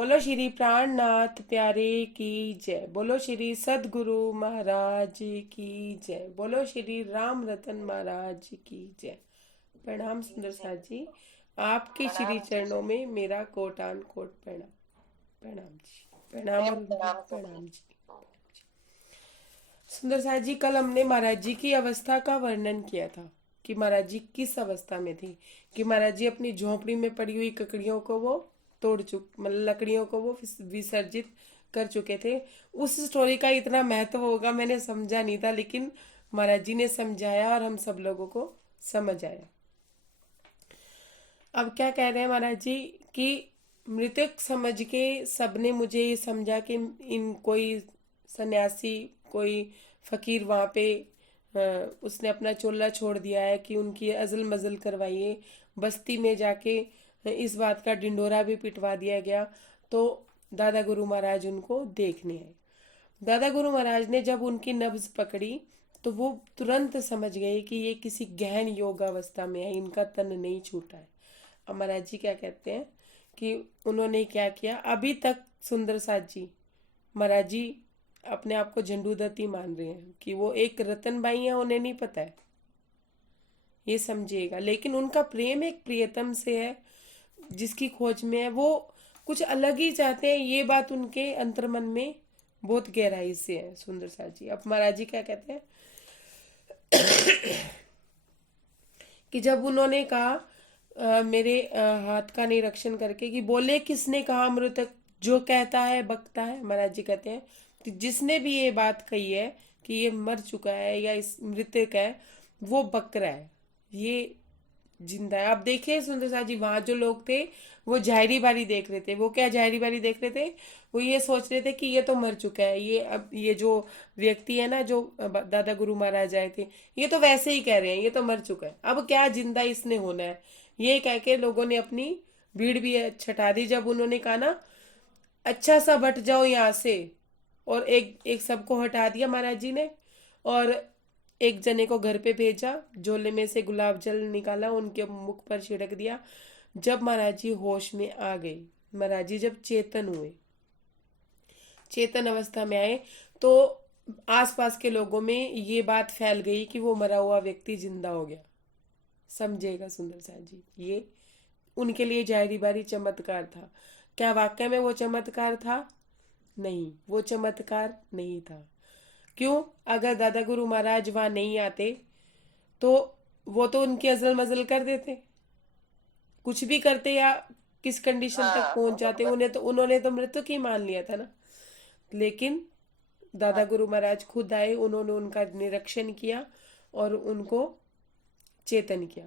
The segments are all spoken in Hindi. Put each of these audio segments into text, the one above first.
बोलो श्री प्राणनाथ प्यारे की जय। बोलो श्री सदगुरु महाराज की जय। बोलो श्री राम रतन महाराज की जय। प्रणाम सुंदर साथ जी, आपके श्री प्रणाम जी। चरणों में मेरा कोटान कोट प्रणाम। प्रणाम जी, प्रणाम प्रेम अरुण, प्रणाम प्रणाम सभी। जी। सुंदर साथ जी, कल हमने महाराज जी की अवस्था का वर्णन किया था कि महाराज जी किस अवस्था में थे, कि महाराज जी अपनी झोंपड़ी में पड़ी हुई ककड़ियों को वो मतलब लकड़ियों को वो विसर्जित कर चुके थे। उस स्टोरी का इतना महत्व होगा मैंने समझा नहीं था, लेकिन महाराज जी ने समझाया और हम सब लोगों को समझ आया। अब क्या कह रहे हैं महाराज जी कि मृतक समझ के सबने मुझे ये समझा कि इन कोई सन्यासी, कोई फकीर वहां पे उसने अपना चोला छोड़ दिया है कि उनकी अजल मजल करवाइए। बस्ती में जाके इस बात का ढिंडोरा भी पिटवा दिया गया। तो दादा गुरु महाराज उनको देखने आए। दादा गुरु महाराज ने जब उनकी नब्ज पकड़ी तो वो तुरंत समझ गए कि ये किसी गहन योग अवस्था में है, इनका तन नहीं छूटा है। अब महाराज जी क्या कहते हैं कि उन्होंने क्या किया। अभी तक सुंदर साथ जी, महाराज जी अपने आप को झंडू दत्ती मान रहे हैं कि वो एक रतन बाई है, उन्हें नहीं पता है, ये समझिएगा। लेकिन उनका प्रेम एक प्रियतम से है जिसकी खोज में है। वो कुछ अलग ही चाहते हैं, ये बात उनके अंतर्मन में बहुत गहराई से है। सुंदर साथ जी, अब महाराज जी क्या कहते हैं कि जब उन्होंने कहा मेरे हाथ का निरीक्षण करके कि बोले किसने कहा मृतक जो कहता है बकता है। महाराज जी कहते हैं कि जिसने भी ये बात कही है कि ये मर चुका है या इस मृतक है, वो बक रहा है, ये जिंदा है। आप देखिए सुंदर साथ जी, वहां जो लोग थे वो जाहिरी बारी देख रहे थे। वो क्या जाहिरी बारी देख रहे थे, वो ये सोच रहे थे कि ये तो मर चुका है। ये अब ये जो व्यक्ति है ना, जो दादा गुरु महाराज आए थे, ये तो वैसे ही कह रहे हैं ये तो मर चुका है, अब क्या जिंदा इसने होना है। ये कह के लोगों ने अपनी भीड़ भी छटा दी। जब उन्होंने कहा ना अच्छा सा हट जाओ यहाँ से, और एक एक सबको हटा दिया महाराज जी ने, और एक जने को घर पे भेजा, झोले में से गुलाब जल निकाला, उनके मुख पर छिड़क दिया। जब महाराज जी होश में आ गए, महाराज जी जब चेतन हुए, चेतन अवस्था में आए, तो आसपास के लोगों में ये बात फैल गई कि वो मरा हुआ व्यक्ति जिंदा हो गया। समझेगा सुंदर साथ जी, ये उनके लिए जाहिरी बारी चमत्कार था। क्या वाकई में वो चमत्कार था? नहीं, वो चमत्कार नहीं था। क्यों? अगर दादा गुरु महाराज वहां नहीं आते तो वो तो उनकी अजल मजल कर देते, कुछ भी करते, या किस कंडीशन तक हाँ, पहुंच वो तो जाते। बस। उन्होंने तो मृत्यु की मान लिया था ना। लेकिन दादा हाँ, गुरु महाराज खुद आए, उन्होंने उनका निरीक्षण किया और उनको चेतन किया।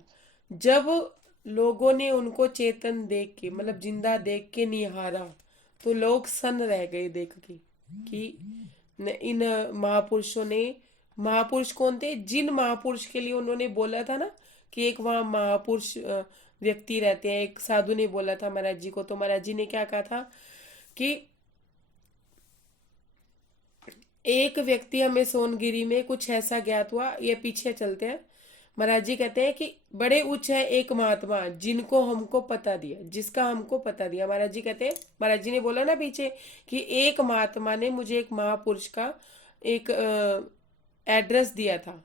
जब लोगों ने उनको चेतन देख के, मतलब जिंदा देख के निहारा, तो लोग सन्न रह गए देख के कि इन महापुरुषों ने, महापुरुष कौन थे, जिन महापुरुष के लिए उन्होंने बोला था ना कि एक वहां महापुरुष व्यक्ति रहते हैं। एक साधु ने बोला था महाराज जी को, तो महाराज जी ने क्या कहा था कि एक व्यक्ति हमें सोनगिरी में कुछ ऐसा ज्ञात हुआ। ये पीछे चलते हैं। महाराज जी कहते हैं कि बड़े उच्च है एक महात्मा जिनको हमको पता दिया, जिसका हमको पता दिया। महाराज जी कहते हैं, महाराज जी ने बोला ना पीछे कि एक महात्मा ने मुझे एक महापुरुष का एक एड्रेस दिया था।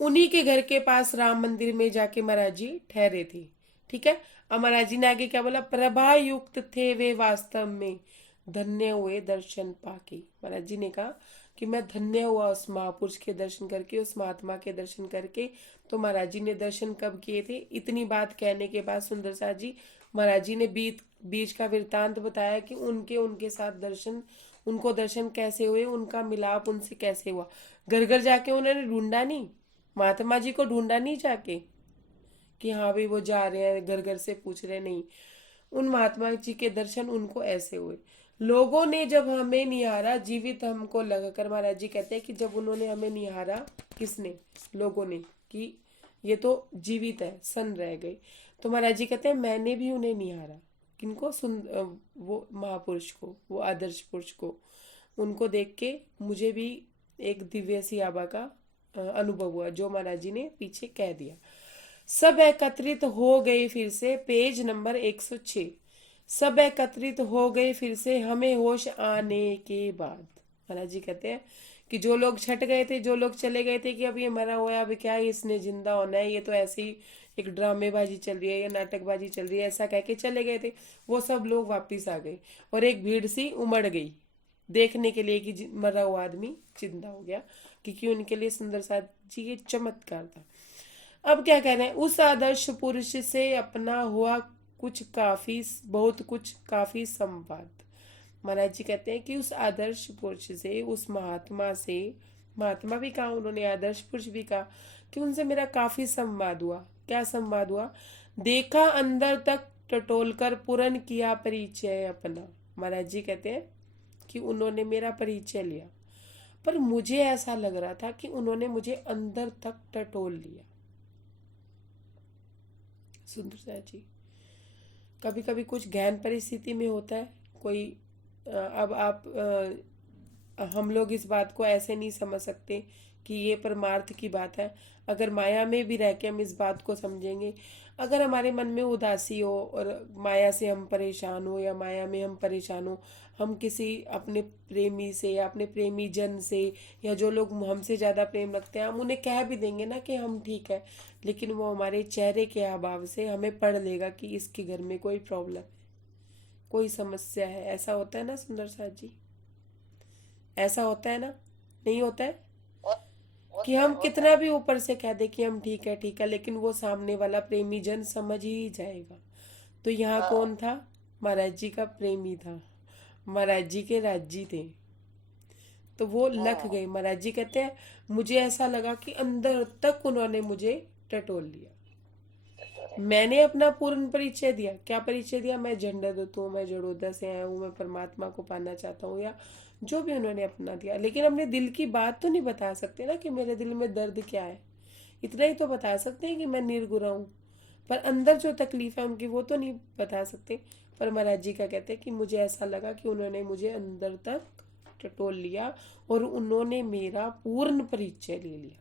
उन्हीं के घर के पास राम मंदिर में जाके महाराज जी ठहरे थे। ठीक है। अब महाराज जी ने आगे क्या बोला, प्रभा युक्त थे वे वास्तव में, धन्य हुए दर्शन पाके। महाराज जी ने कहा कि मैं धन्य हुआ उस महापुरुष के दर्शन करके, उस महात्मा के दर्शन करके। तो महाराज जी ने दर्शन कब किए थे? इतनी बात कहने के बाद सुंदर साथ जी, महाराज जी ने बीच का वृतांत बताया कि उनके उनके साथ दर्शन, उनको दर्शन कैसे हुए, उनका मिलाप उनसे कैसे हुआ। घर घर जाके उन्होंने ढूंढा नहीं, महात्मा जी को ढूंढा नहीं जाके कि हाँ भाई वो जा रहे हैं, घर घर से पूछ रहे, नहीं। उन महात्मा जी के दर्शन उनको ऐसे हुए। लोगों ने जब हमें निहारा जीवित हमको लगाकर, महाराज जी कहते हैं कि जब उन्होंने हमें निहारा, किसने? लोगों ने, कि ये तो जीवित है, सन रह गए। तो महाराज जी कहते हैं मैंने भी उन्हें निहारा। किनको? वो महापुरुष को, वो आदर्श पुरुष को। उनको देख के मुझे भी एक दिव्य सी आभा का अनुभव हुआ, जो महाराज जी ने पीछे कह दिया। सब एकत्रित हो गए फिर से। Page number 106। सब एकत्रित हो गए फिर से हमें होश आने के बाद। महाराज जी कहते हैं कि जो लोग छट गए थे, जो लोग चले गए थे कि अब ये मरा हुआ है, अब क्या है, इसने जिंदा होना है, ये तो ऐसे ही एक ड्रामेबाजी चल रही है या नाटकबाजी चल रही है, ऐसा कह के चले गए थे, वो सब लोग वापिस आ गए और एक भीड़ सी उमड़ गई देखने के लिए कि मरा हुआ आदमी जिंदा हो गया, क्योंकि उनके लिए सुंदर साथ जी ये चमत्कार था। अब क्या कह रहे हैं, उस आदर्श पुरुष से अपना हुआ कुछ काफी, बहुत कुछ काफी संवाद। महाराज जी कहते हैं कि उस आदर्श पुरुष से, उस महात्मा से, महात्मा भी कहा उन्होंने, आदर्श पुरुष भी कहा, कि उनसे मेरा काफी संवाद हुआ। क्या संवाद हुआ? देखा अंदर तक टटोल कर पूर्ण किया परिचय अपना। महाराज जी कहते हैं कि उन्होंने मेरा परिचय लिया, पर मुझे ऐसा लग रहा था कि उन्होंने मुझे अंदर तक टटोल लिया। सुंदर सा जी, कभी कभी कुछ गहन परिस्थिति में होता है कोई, अब आप हम लोग इस बात को ऐसे नहीं समझ सकते कि ये परमार्थ की बात है। अगर माया में भी रह के हम इस बात को समझेंगे, अगर हमारे मन में उदासी हो और माया से हम परेशान हो या माया में हम परेशान हो, हम किसी अपने प्रेमी से या अपने प्रेमी जन से या जो लोग हमसे ज़्यादा प्रेम रखते हैं, हम उन्हें कह भी देंगे ना कि हम ठीक है, लेकिन वो हमारे चेहरे के अभाव से हमें पढ़ लेगा कि इसके घर में कोई प्रॉब्लम है, कोई समस्या है। ऐसा होता है ना सुंदर साथ जी? ऐसा होता है ना? नहीं होता है कि हम कितना भी ऊपर से कह दे कि हम ठीक है ठीक है, लेकिन वो सामने वाला प्रेमी जन समझ ही जाएगा। तो यहाँ कौन था? महाराज जी का प्रेमी था, महाराज जी के राज्जी थे, तो वो लख गए। महाराज जी कहते हैं मुझे ऐसा लगा कि अंदर तक उन्होंने मुझे टटोल लिया। मैंने अपना पूर्ण परिचय दिया। क्या परिचय दिया? मैं झंडा हूँ, मैं जड़ोदा से आया हूँ, मैं परमात्मा को पाना चाहता हूँ, या जो भी उन्होंने अपना दिया। लेकिन अपने दिल की बात तो नहीं बता सकते ना कि मेरे दिल में दर्द क्या है। इतना ही तो बता सकते हैं कि मैं निर्गुणा हूँ, पर अंदर जो तकलीफ है उनकी वो तो नहीं बता सकते। पर महाराज जी का कहते हैं कि मुझे ऐसा लगा कि उन्होंने मुझे अंदर तक टटोल लिया और उन्होंने मेरा पूर्ण परिचय ले लिया।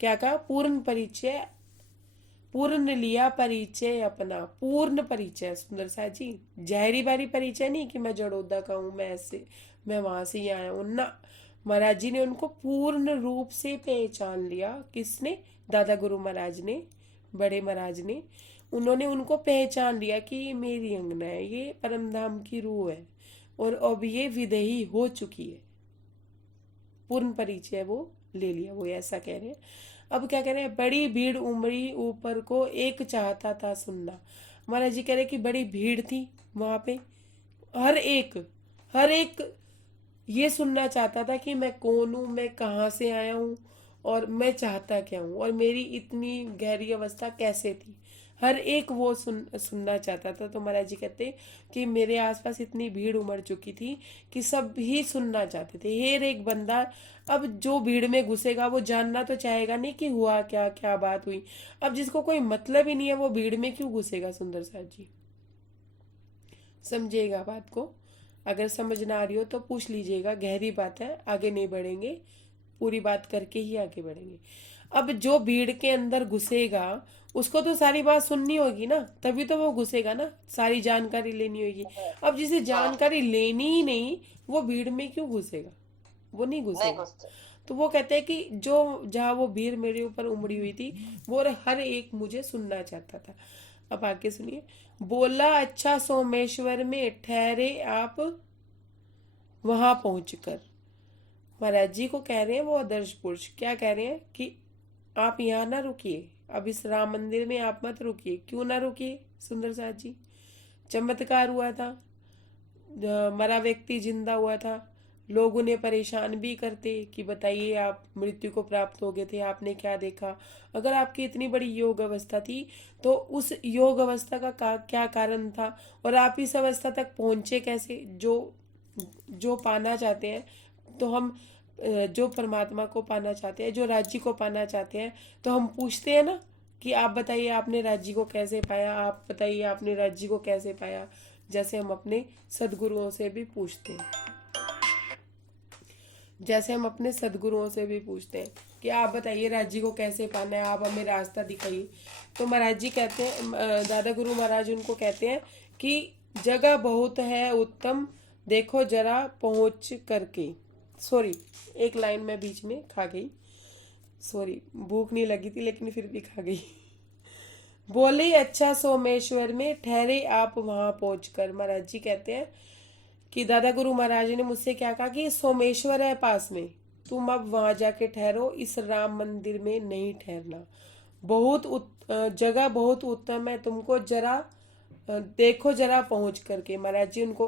क्या कहा? पूर्ण परिचय, पूर्ण लिया परिचय अपना, पूर्ण परिचय। सुंदर सा जी, जहरी बारी परिचय नहीं कि मैं जड़ोदा का हूं, मैं ऐसे, मैं वहां से ही आया हूं ना। महाराज जी ने उनको पूर्ण रूप से पहचान लिया। किसने? दादा गुरु महाराज ने, बड़े महाराज ने। उन्होंने उनको पहचान लिया कि ये मेरी अंगना है, ये परम धाम की रूह है और अब ये विदेही हो चुकी है। पूर्ण परिचय वो ले लिया, वो ऐसा कह रहे हैं। अब क्या कह रहे हैं? बड़ी भीड़ उमड़ी ऊपर को, एक चाहता था सुनना। महाराज जी कह रहे कि बड़ी भीड़ थी वहां पे, हर एक, हर एक ये सुनना चाहता था कि मैं कौन हूँ, मैं कहाँ से आया हूँ और मैं चाहता क्या हूँ और मेरी इतनी गहरी अवस्था कैसे थी। हर एक वो सुनना चाहता था। तो महाराज जी कहते कि मेरे आसपास इतनी भीड़ उमड़ चुकी थी कि सब ही सुनना चाहते थे। हर एक बंदा, अब जो भीड़ में घुसेगा वो जानना तो चाहेगा नहीं कि हुआ क्या, क्या बात हुई। अब जिसको कोई मतलब ही नहीं है वो भीड़ में क्यों घुसेगा? सुंदर साथ जी, समझिएगा बात को। अगर समझ ना आ रही हो तो पूछ लीजिएगा, गहरी बात है, आगे नहीं बढ़ेंगे, पूरी बात करके ही आगे बढ़ेंगे। अब जो भीड़ के अंदर घुसेगा उसको तो सारी बात सुननी होगी ना, तभी तो वो घुसेगा ना, सारी जानकारी लेनी होगी। अब जिसे जानकारी लेनी ही नहीं, वो भीड़ में क्यों घुसेगा? वो नहीं घुसेगा। तो वो कहते हैं कि जो, जहाँ वो भीड़ मेरे ऊपर उमड़ी हुई थी, वो हर एक मुझे सुनना चाहता था। अब आगे सुनिए। बोला अच्छा सोमेश्वर में ठहरे आप वहां पहुंचकर। महाराज जी को कह रहे हैं वो आदर्श पुरुष, क्या कह रहे हैं कि आप यहाँ ना रुकिए, अब इस राम मंदिर में आप मत रुकिए। क्यों ना रुकिए? सुंदर साथ जी, चमत्कार हुआ था, मरा व्यक्ति जिंदा हुआ था, लोग उन्हें परेशान भी करते कि बताइए आप मृत्यु को प्राप्त हो गए थे, आपने क्या देखा। अगर आपकी इतनी बड़ी योग अवस्था थी तो उस योग अवस्था का क्या कारण था, और आप इस अवस्था तक पहुंचे कैसे? जो जो पाना चाहते हैं, तो हम जो परमात्मा को पाना चाहते हैं, जो राज्य को पाना चाहते हैं, तो हम पूछते हैं ना कि आप बताइए आपने राज्य को कैसे पाया, आप बताइए आपने राज्य को कैसे पाया। जैसे हम अपने सदगुरुओं से भी पूछते हैं, जैसे हम अपने सदगुरुओं से भी पूछते हैं कि आप बताइए राज जी को कैसे पाना है, आप हमें रास्ता दिखाइए। तो महाराज जी कहते हैं, दादा गुरु महाराज उनको कहते हैं कि जगह बहुत है उत्तम, देखो जरा पहुंच करके। सॉरी, एक लाइन में बीच में खा गई, सॉरी, भूख नहीं लगी थी लेकिन फिर भी खा गई। बोले अच्छा सोमेश्वर में ठहरे आप वहां पहुंचकर। महाराज जी कहते हैं कि दादा गुरु महाराज ने मुझसे क्या कहा कि सोमेश्वर है पास में, तुम अब वहां जाके ठहरो, इस राम मंदिर में नहीं ठहरना। जगह बहुत उत्तम है, तुमको जरा देखो जरा पहुंच करके। महाराज जी उनको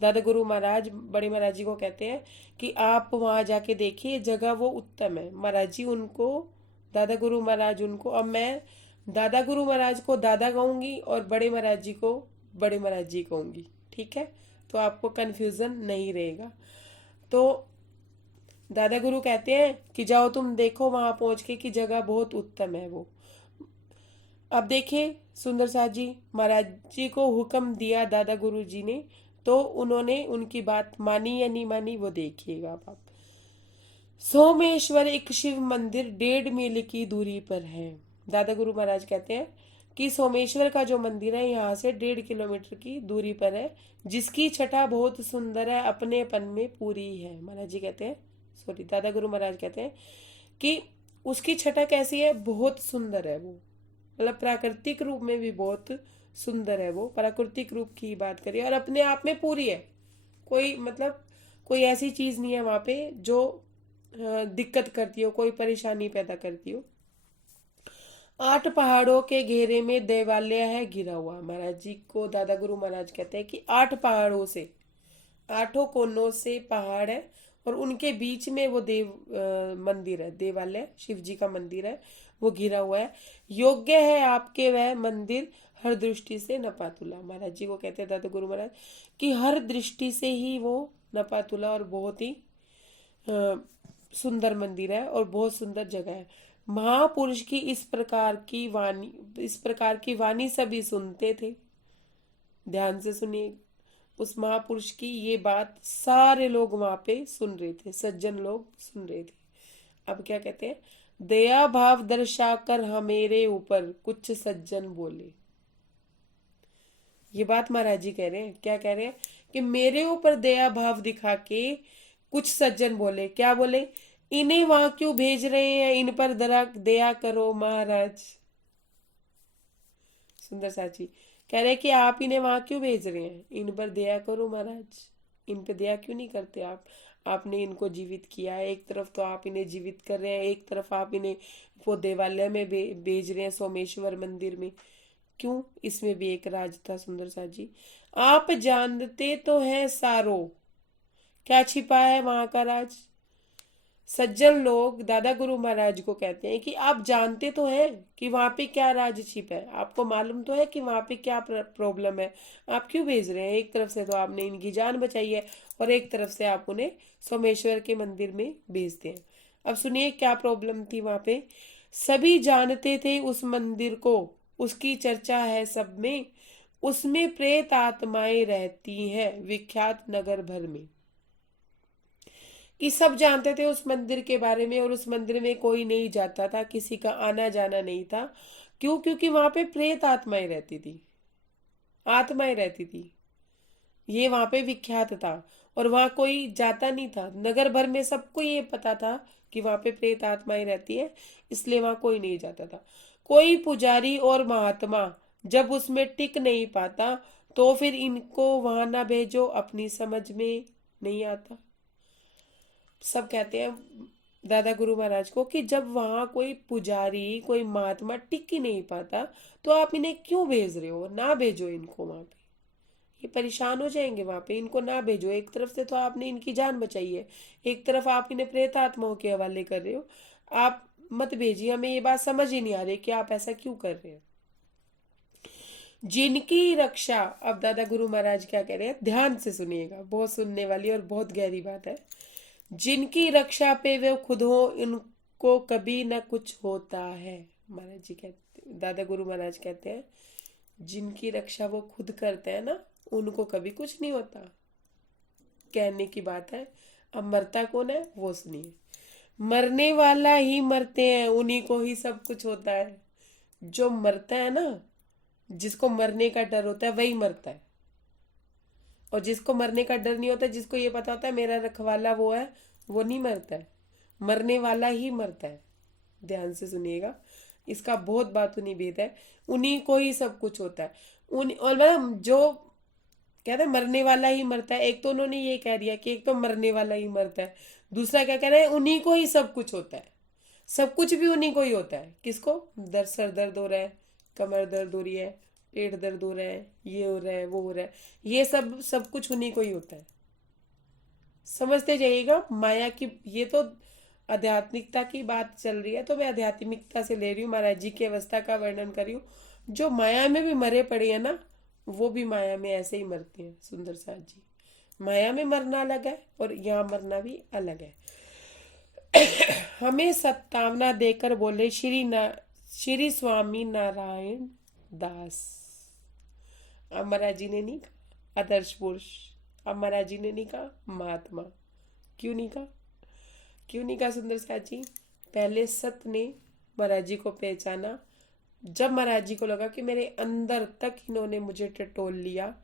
दादा गुरु महाराज बड़े महाराज जी को कहते हैं कि आप वहां जाके देखिए, जगह वो उत्तम है। महाराज जी उनको, दादा गुरु महाराज उनको, अब मैं दादा गुरु महाराज को दादा कहूंगी और बड़े महाराज जी को बड़े महाराज जी कहूंगी, ठीक है, तो आपको कंफ्यूजन नहीं रहेगा। तो दादा गुरु कहते हैं कि जाओ तुम देखो वहां पहुंच के कि जगह बहुत उत्तम है वो। अब देखिए सुंदर साथ जी, महाराज जी को हुक्म दिया दादा गुरु जी ने, तो उन्होंने उनकी बात मानी या नहीं मानी वो देखिएगा आप। सोमेश्वर एक शिव मंदिर 1.5 मील की दूरी पर है। दादा गुरु महाराज कहते हैं कि सोमेश्वर का जो मंदिर है यहाँ से 1.5 किलोमीटर की दूरी पर है, जिसकी छटा बहुत सुंदर है, अपनेपन में पूरी है। महाराज जी कहते हैं, सॉरी, दादा गुरु महाराज कहते हैं कि उसकी छटा कैसी है, बहुत सुंदर है वो, मतलब प्राकृतिक रूप में भी बहुत सुंदर है वो, प्राकृतिक रूप की बात करिए, और अपने आप में पूरी है। कोई मतलब कोई ऐसी चीज नहीं है वहां पे जो दिक्कत करती हो, कोई परेशानी पैदा करती हो। 8 पहाड़ों के घेरे में देवालय है घिरा हुआ। महाराज जी को दादा गुरु महाराज कहते हैं कि 8 पहाड़ों से, 8 कोनों से पहाड़ है और उनके बीच में वो मंदिर है, देवालय शिव जी का मंदिर है, वो घिरा हुआ है। योग्य है आपके वह मंदिर हर दृष्टि से नपातुला। महाराज जी को कहते हैं दादा गुरु महाराज कि हर दृष्टि से ही वो नपातुला और बहुत ही सुंदर मंदिर है और बहुत सुंदर जगह है। महापुरुष की इस प्रकार की वाणी सभी सुनते थे। ध्यान से सुनिए, उस महापुरुष की ये बात सारे लोग वहां पे सुन रहे थे, सज्जन लोग सुन रहे थे। अब क्या कहते हैं, दया भाव दर्शाकर हमेरे ऊपर कुछ सज्जन बोले। ये बात महाराज जी कह रहे हैं, क्या कह रहे हैं कि मेरे ऊपर दया भाव दिखा के कुछ सज्जन बोले। क्या बोले, इन्हें वहां क्यों भेज रहे हैं, इन पर दया दया करो महाराज। सुंदर साची कह रहे कि आप इन्हें वहां क्यों भेज रहे हैं, इन पर दया करो महाराज, इन पे दया क्यों नहीं करते आप। आपने इनको जीवित किया है, एक तरफ तो आप इन्हें जीवित कर रहे हैं, एक तरफ आप इन्हें वो देवालय में भेज रहे हैं, सोमेश्वर मंदिर में, क्यों। इसमें भी एक राज था सुंदर सा जी। आप जानते तो हैं सारो, क्या छिपा है वहां का राज। सज्जन लोग दादा गुरु महाराज को कहते हैं कि आप जानते तो हैं कि वहां पे क्या राज छिपा है, आपको मालूम तो है कि वहां पे क्या प्रॉब्लम है, आप क्यों भेज रहे हैं। एक तरफ से तो आपने इनकी जान बचाई है और एक तरफ से आप उन्हें सोमेश्वर के मंदिर में भेजते हैं। अब सुनिए क्या प्रॉब्लम थी वहां पे। सभी जानते थे उस मंदिर को, उसकी चर्चा है सब में, उसमें प्रेत आत्माएं रहती हैं विख्यात नगर भर में। कि सब जानते थे उस मंदिर के बारे में और उस मंदिर में कोई नहीं जाता था, किसी का आना जाना नहीं था। क्यों, क्योंकि वहां पे प्रेत आत्माएं रहती थी, आत्माएं रहती थी, ये वहां पे विख्यात था। और वहां कोई जाता नहीं था, नगर भर में सबको ये पता था कि वहां पे प्रेत आत्माएं रहती है, इसलिए वहां कोई नहीं जाता था। कोई पुजारी और महात्मा जब उसमें टिक नहीं पाता तो फिर इनको वहां ना भेजो, अपनी समझ में नहीं आता। सब कहते हैं दादा गुरु महाराज को कि जब वहां कोई पुजारी कोई महात्मा टिक ही नहीं पाता तो आप इन्हें क्यों भेज रहे हो, ना भेजो इनको वहां पे, ये परेशान हो जाएंगे वहां पे, इनको ना भेजो। एक तरफ से तो आपने इनकी जान बचाई है, एक तरफ आप इन्हें प्रेत आत्माओं के हवाले कर रहे हो, आप मत भेजिए। हमें ये बात समझ ही नहीं आ रही कि आप ऐसा क्यों कर रहे हैं। जिनकी रक्षा, अब दादा गुरु महाराज क्या कह रहे हैं, ध्यान से सुनिएगा, बहुत सुनने वाली और बहुत गहरी बात है। जिनकी रक्षा पे वे खुद हो इनको कभी न कुछ होता है। महाराज जी कहते, दादा गुरु महाराज कहते हैं जिनकी रक्षा वो खुद करते हैं ना, उनको कभी कुछ नहीं होता। कहने की बात है। अब मरता कौन है वो सुनिए। मरने वाला ही मरते हैं, उन्हीं को ही सब कुछ होता है। जो मरता है ना, जिसको मरने का डर होता है वही मरता है। और जिसको मरने का डर नहीं होता, जिसको ये पता होता है मेरा रखवाला वो है, वो नहीं मरता है। मरने वाला ही मरता है। ध्यान से सुनिएगा, इसका बहुत बातूनी भेद है। उन्हीं को ही सब कुछ होता है। उन और मतलब जो कहते हैं मरने वाला ही मरता है, एक तो उन्होंने ये कह दिया कि एक तो मरने वाला ही मरता है, दूसरा क्या कह रहे हैं, उन्हीं को ही सब कुछ होता है। सब कुछ भी उन्हीं को ही होता है। किसको? दर्द, सर दर्द हो रहा है, कमर दर्द हो रही है, पेट दर्द हो रहा है, ये हो रहा है, वो हो रहा है, ये सब सब कुछ उन्हीं को ही होता है। समझते जाइएगा। माया की ये तो आध्यात्मिकता की बात चल रही है, तो मैं आध्यात्मिकता से ले रही हूँ, महाराज जी की अवस्था का वर्णन कर रही हूँ। जो माया में भी मरे पड़े हैं ना, वो भी माया में ऐसे ही मरते हैं। सुंदर साथ जी, माया में मरना अलग है और यहाँ मरना भी अलग है। हमें सत्तावना देकर बोले श्री स्वामी नारायण दास। अब महाराज जी ने नहीं कहा आदर्श पुरुष, अब महाराज जी ने नहीं कहा महात्मा। क्यों नहीं कहा? क्यों नहीं कहा सुंदर साथ जी? पहले सत ने महाराज जी को पहचाना। जब महाराज जी को लगा कि मेरे अंदर तक इन्होंने मुझे टटोल लिया,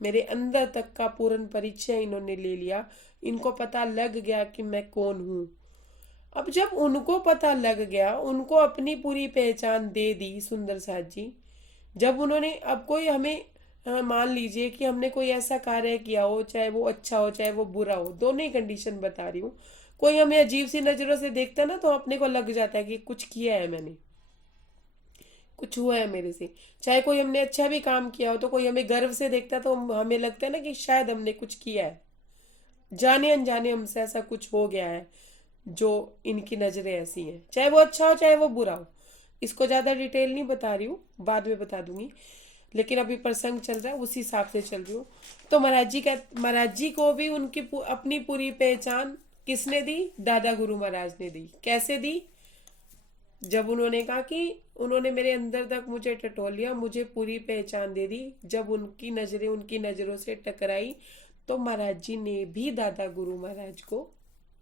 मेरे अंदर तक का पूर्ण परिचय इन्होंने ले लिया, इनको पता लग गया कि मैं कौन हूं। अब जब उनको पता लग गया, उनको अपनी पूरी पहचान दे दी सुंदर साथ जी। जब उन्होंने, अब कोई हमें मान लीजिए कि हमने कोई ऐसा कार्य किया हो, चाहे वो अच्छा हो चाहे वो बुरा हो, दोनों ही कंडीशन बता रही हूँ। कोई हमें अजीब सी नजरों से देखता है ना, तो अपने को लग जाता है कि कुछ किया है मैंने, कुछ हुआ है मेरे से। चाहे कोई हमने अच्छा भी काम किया हो, तो कोई हमें गर्व से देखता है तो हमें लगता है ना कि शायद हमने कुछ किया है, जाने अनजाने हमसे ऐसा कुछ हो गया है जो इनकी नजरें ऐसी हैं। चाहे वो अच्छा हो चाहे वो बुरा हो, इसको ज्यादा डिटेल नहीं बता रही हूँ, बाद में बता दूंगी, लेकिन अभी प्रसंग चल रहा है उसी हिसाब से चल रही हूँ। तो महाराज जी को भी उनकी अपनी पूरी पहचान किसने दी? दादा गुरु महाराज ने दी। कैसे दी? जब उन्होंने कहा कि उन्होंने मेरे अंदर तक मुझे टटोल लिया, मुझे पूरी पहचान दे दी। जब उनकी नजरें उनकी नजरों से टकराई, तो महाराज जी ने भी दादा गुरु महाराज को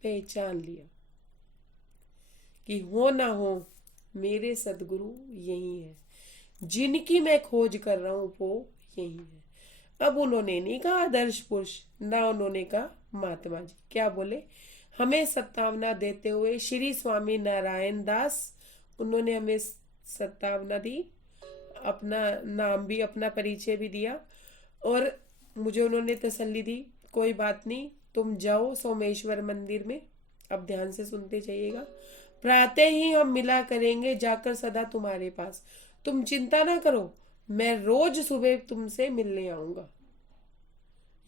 पहचान लिया कि हो ना हो मेरे सदगुरु यही है, जिनकी मैं खोज कर रहा हूं वो यही है। अब उन्होंने नहीं कहा आदर्श पुरुष, ना उन्होंने कहा महात्मा जी। क्या बोले? हमें सत्तावना देते हुए श्री स्वामी नारायण दास, उन्होंने हमें सत्तावना दी, अपना नाम भी अपना परिचय भी दिया, और मुझे उन्होंने तसल्ली दी, कोई बात नहीं, तुम जाओ सोमेश्वर मंदिर में। अब ध्यान से सुनते जाइएगा। प्रातः ही हम मिला करेंगे, जाकर सदा तुम्हारे पास। तुम चिंता ना करो, मैं रोज सुबह तुमसे मिलने आऊंगा।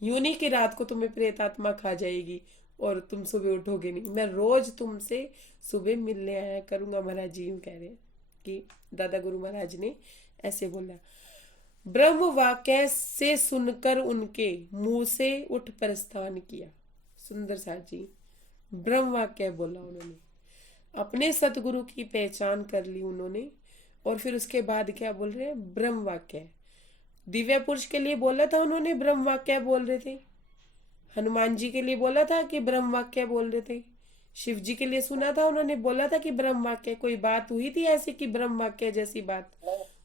यूं नहीं कि रात को तुम्हें प्रेत आत्मा खा जाएगी और तुम सुबह उठोगे नहीं। मैं रोज तुमसे सुबह मिलने आया करूंगा। महाराज जी यूं कह रहे हैं कि दादा गुरु महाराज ने ऐसे बोला। ब्रह्म वाक्य से सुनकर उनके मुंह से उठ प्रस्थान किया। सुंदर साथ जी, ब्रह्म वाक्य बोला उन्होंने, अपने सतगुरु की पहचान कर ली उन्होंने, और फिर उसके बाद क्या बोल रहे हैं? ब्रह्म वाक्य। दिव्य पुरुष के लिए बोला था उन्होंने, ब्रह्म वाक्य बोल रहे थे। हनुमान जी के लिए बोला था कि ब्रह्म वाक्य बोल रहे थे। शिव जी के लिए सुना था, उन्होंने बोला था कि ब्रह्म वाक्य। कोई बात हुई थी ऐसी कि ब्रह्म वाक्य जैसी बात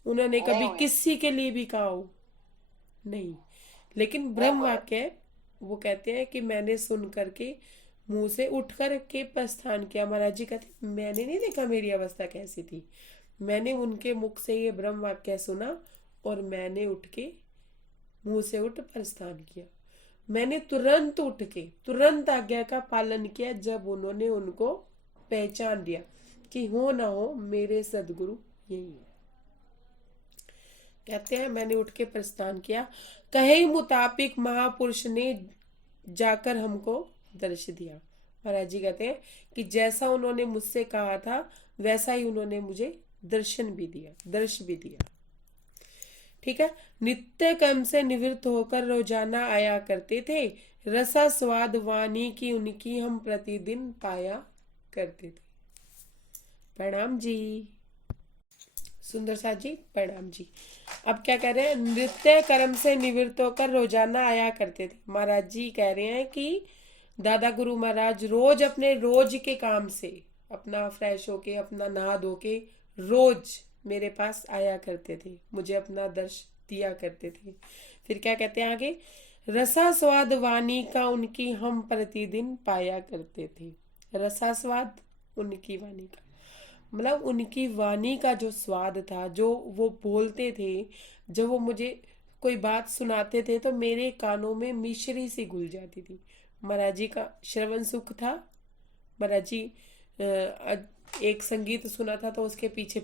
उन्होंने कभी किसी के लिए भी कहा हो? नहीं। लेकिन ब्रह्म वाक्य वो कहते हैं कि मैंने सुन करके मुंह से उठ कर के प्रस्थान किया। महाराज जी कहते मैंने नहीं देखा मेरी अवस्था कैसी थी, मैंने उनके मुख से ये ब्रह्म वाक्य सुना और मैंने उठ के मुंह से उठ प्रस्थान किया। मैंने तुरंत उठ के तुरंत आज्ञा का पालन किया जब उन्होंने उनको पहचान लिया कि हो ना हो मेरे सदगुरु यही है। कहते हैं मैंने उठ के प्रस्थान किया, कहे मुताबिक महापुरुष ने जाकर हमको दर्श दिया। महाराज जी कहते हैं कि जैसा उन्होंने मुझसे कहा था वैसा ही उन्होंने मुझे दर्शन भी दिया, दर्श भी दिया। ठीक है। नित्य कर्म से निवृत्त होकर रोजाना आया करते थे, रसा स्वाद वाणी की उनकी हम प्रतिदिन पाया करते थे। प्रणाम जी। सुंदर साथ जी प्रणाम जी। अब क्या कह रहे हैं? नित्य कर्म से निवृत्त होकर रोजाना आया करते थे। महाराज जी कह रहे हैं कि दादा गुरु महाराज रोज अपने रोज के काम से, अपना फ्रेश होके, अपना नहा धो के रोज मेरे पास आया करते थे, मुझे अपना दर्श दिया करते थे। फिर क्या कहते हैं आगे, रसा स्वाद वाणी का उनकी हम प्रतिदिन पाया करते थे। रसा स्वाद उनकी वाणी का मतलब उनकी वाणी का जो स्वाद था, जो वो बोलते थे, जब वो मुझे कोई बात सुनाते थे तो मेरे कानों में मिश्री सी घुल जाती थी। महाराज जी का श्रवण सुख था। महाराज जी एक संगीत सुना था तो उसके पीछे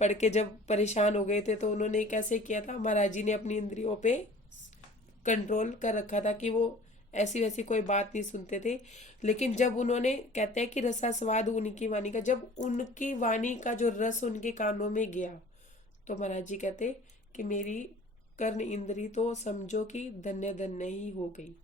पढ़ के जब परेशान हो गए थे तो उन्होंने कैसे किया था, महाराज जी ने अपनी इंद्रियों पे कंट्रोल कर रखा था कि वो ऐसी वैसी कोई बात नहीं सुनते थे। लेकिन जब उन्होंने, कहते हैं कि रसा स्वाद उनकी वाणी का, जब उनकी वाणी का जो रस उनके कानों में गया तो महाराज जी कहते कि मेरी कर्ण इंद्री तो समझो कि धन्य धन्य ही हो गई।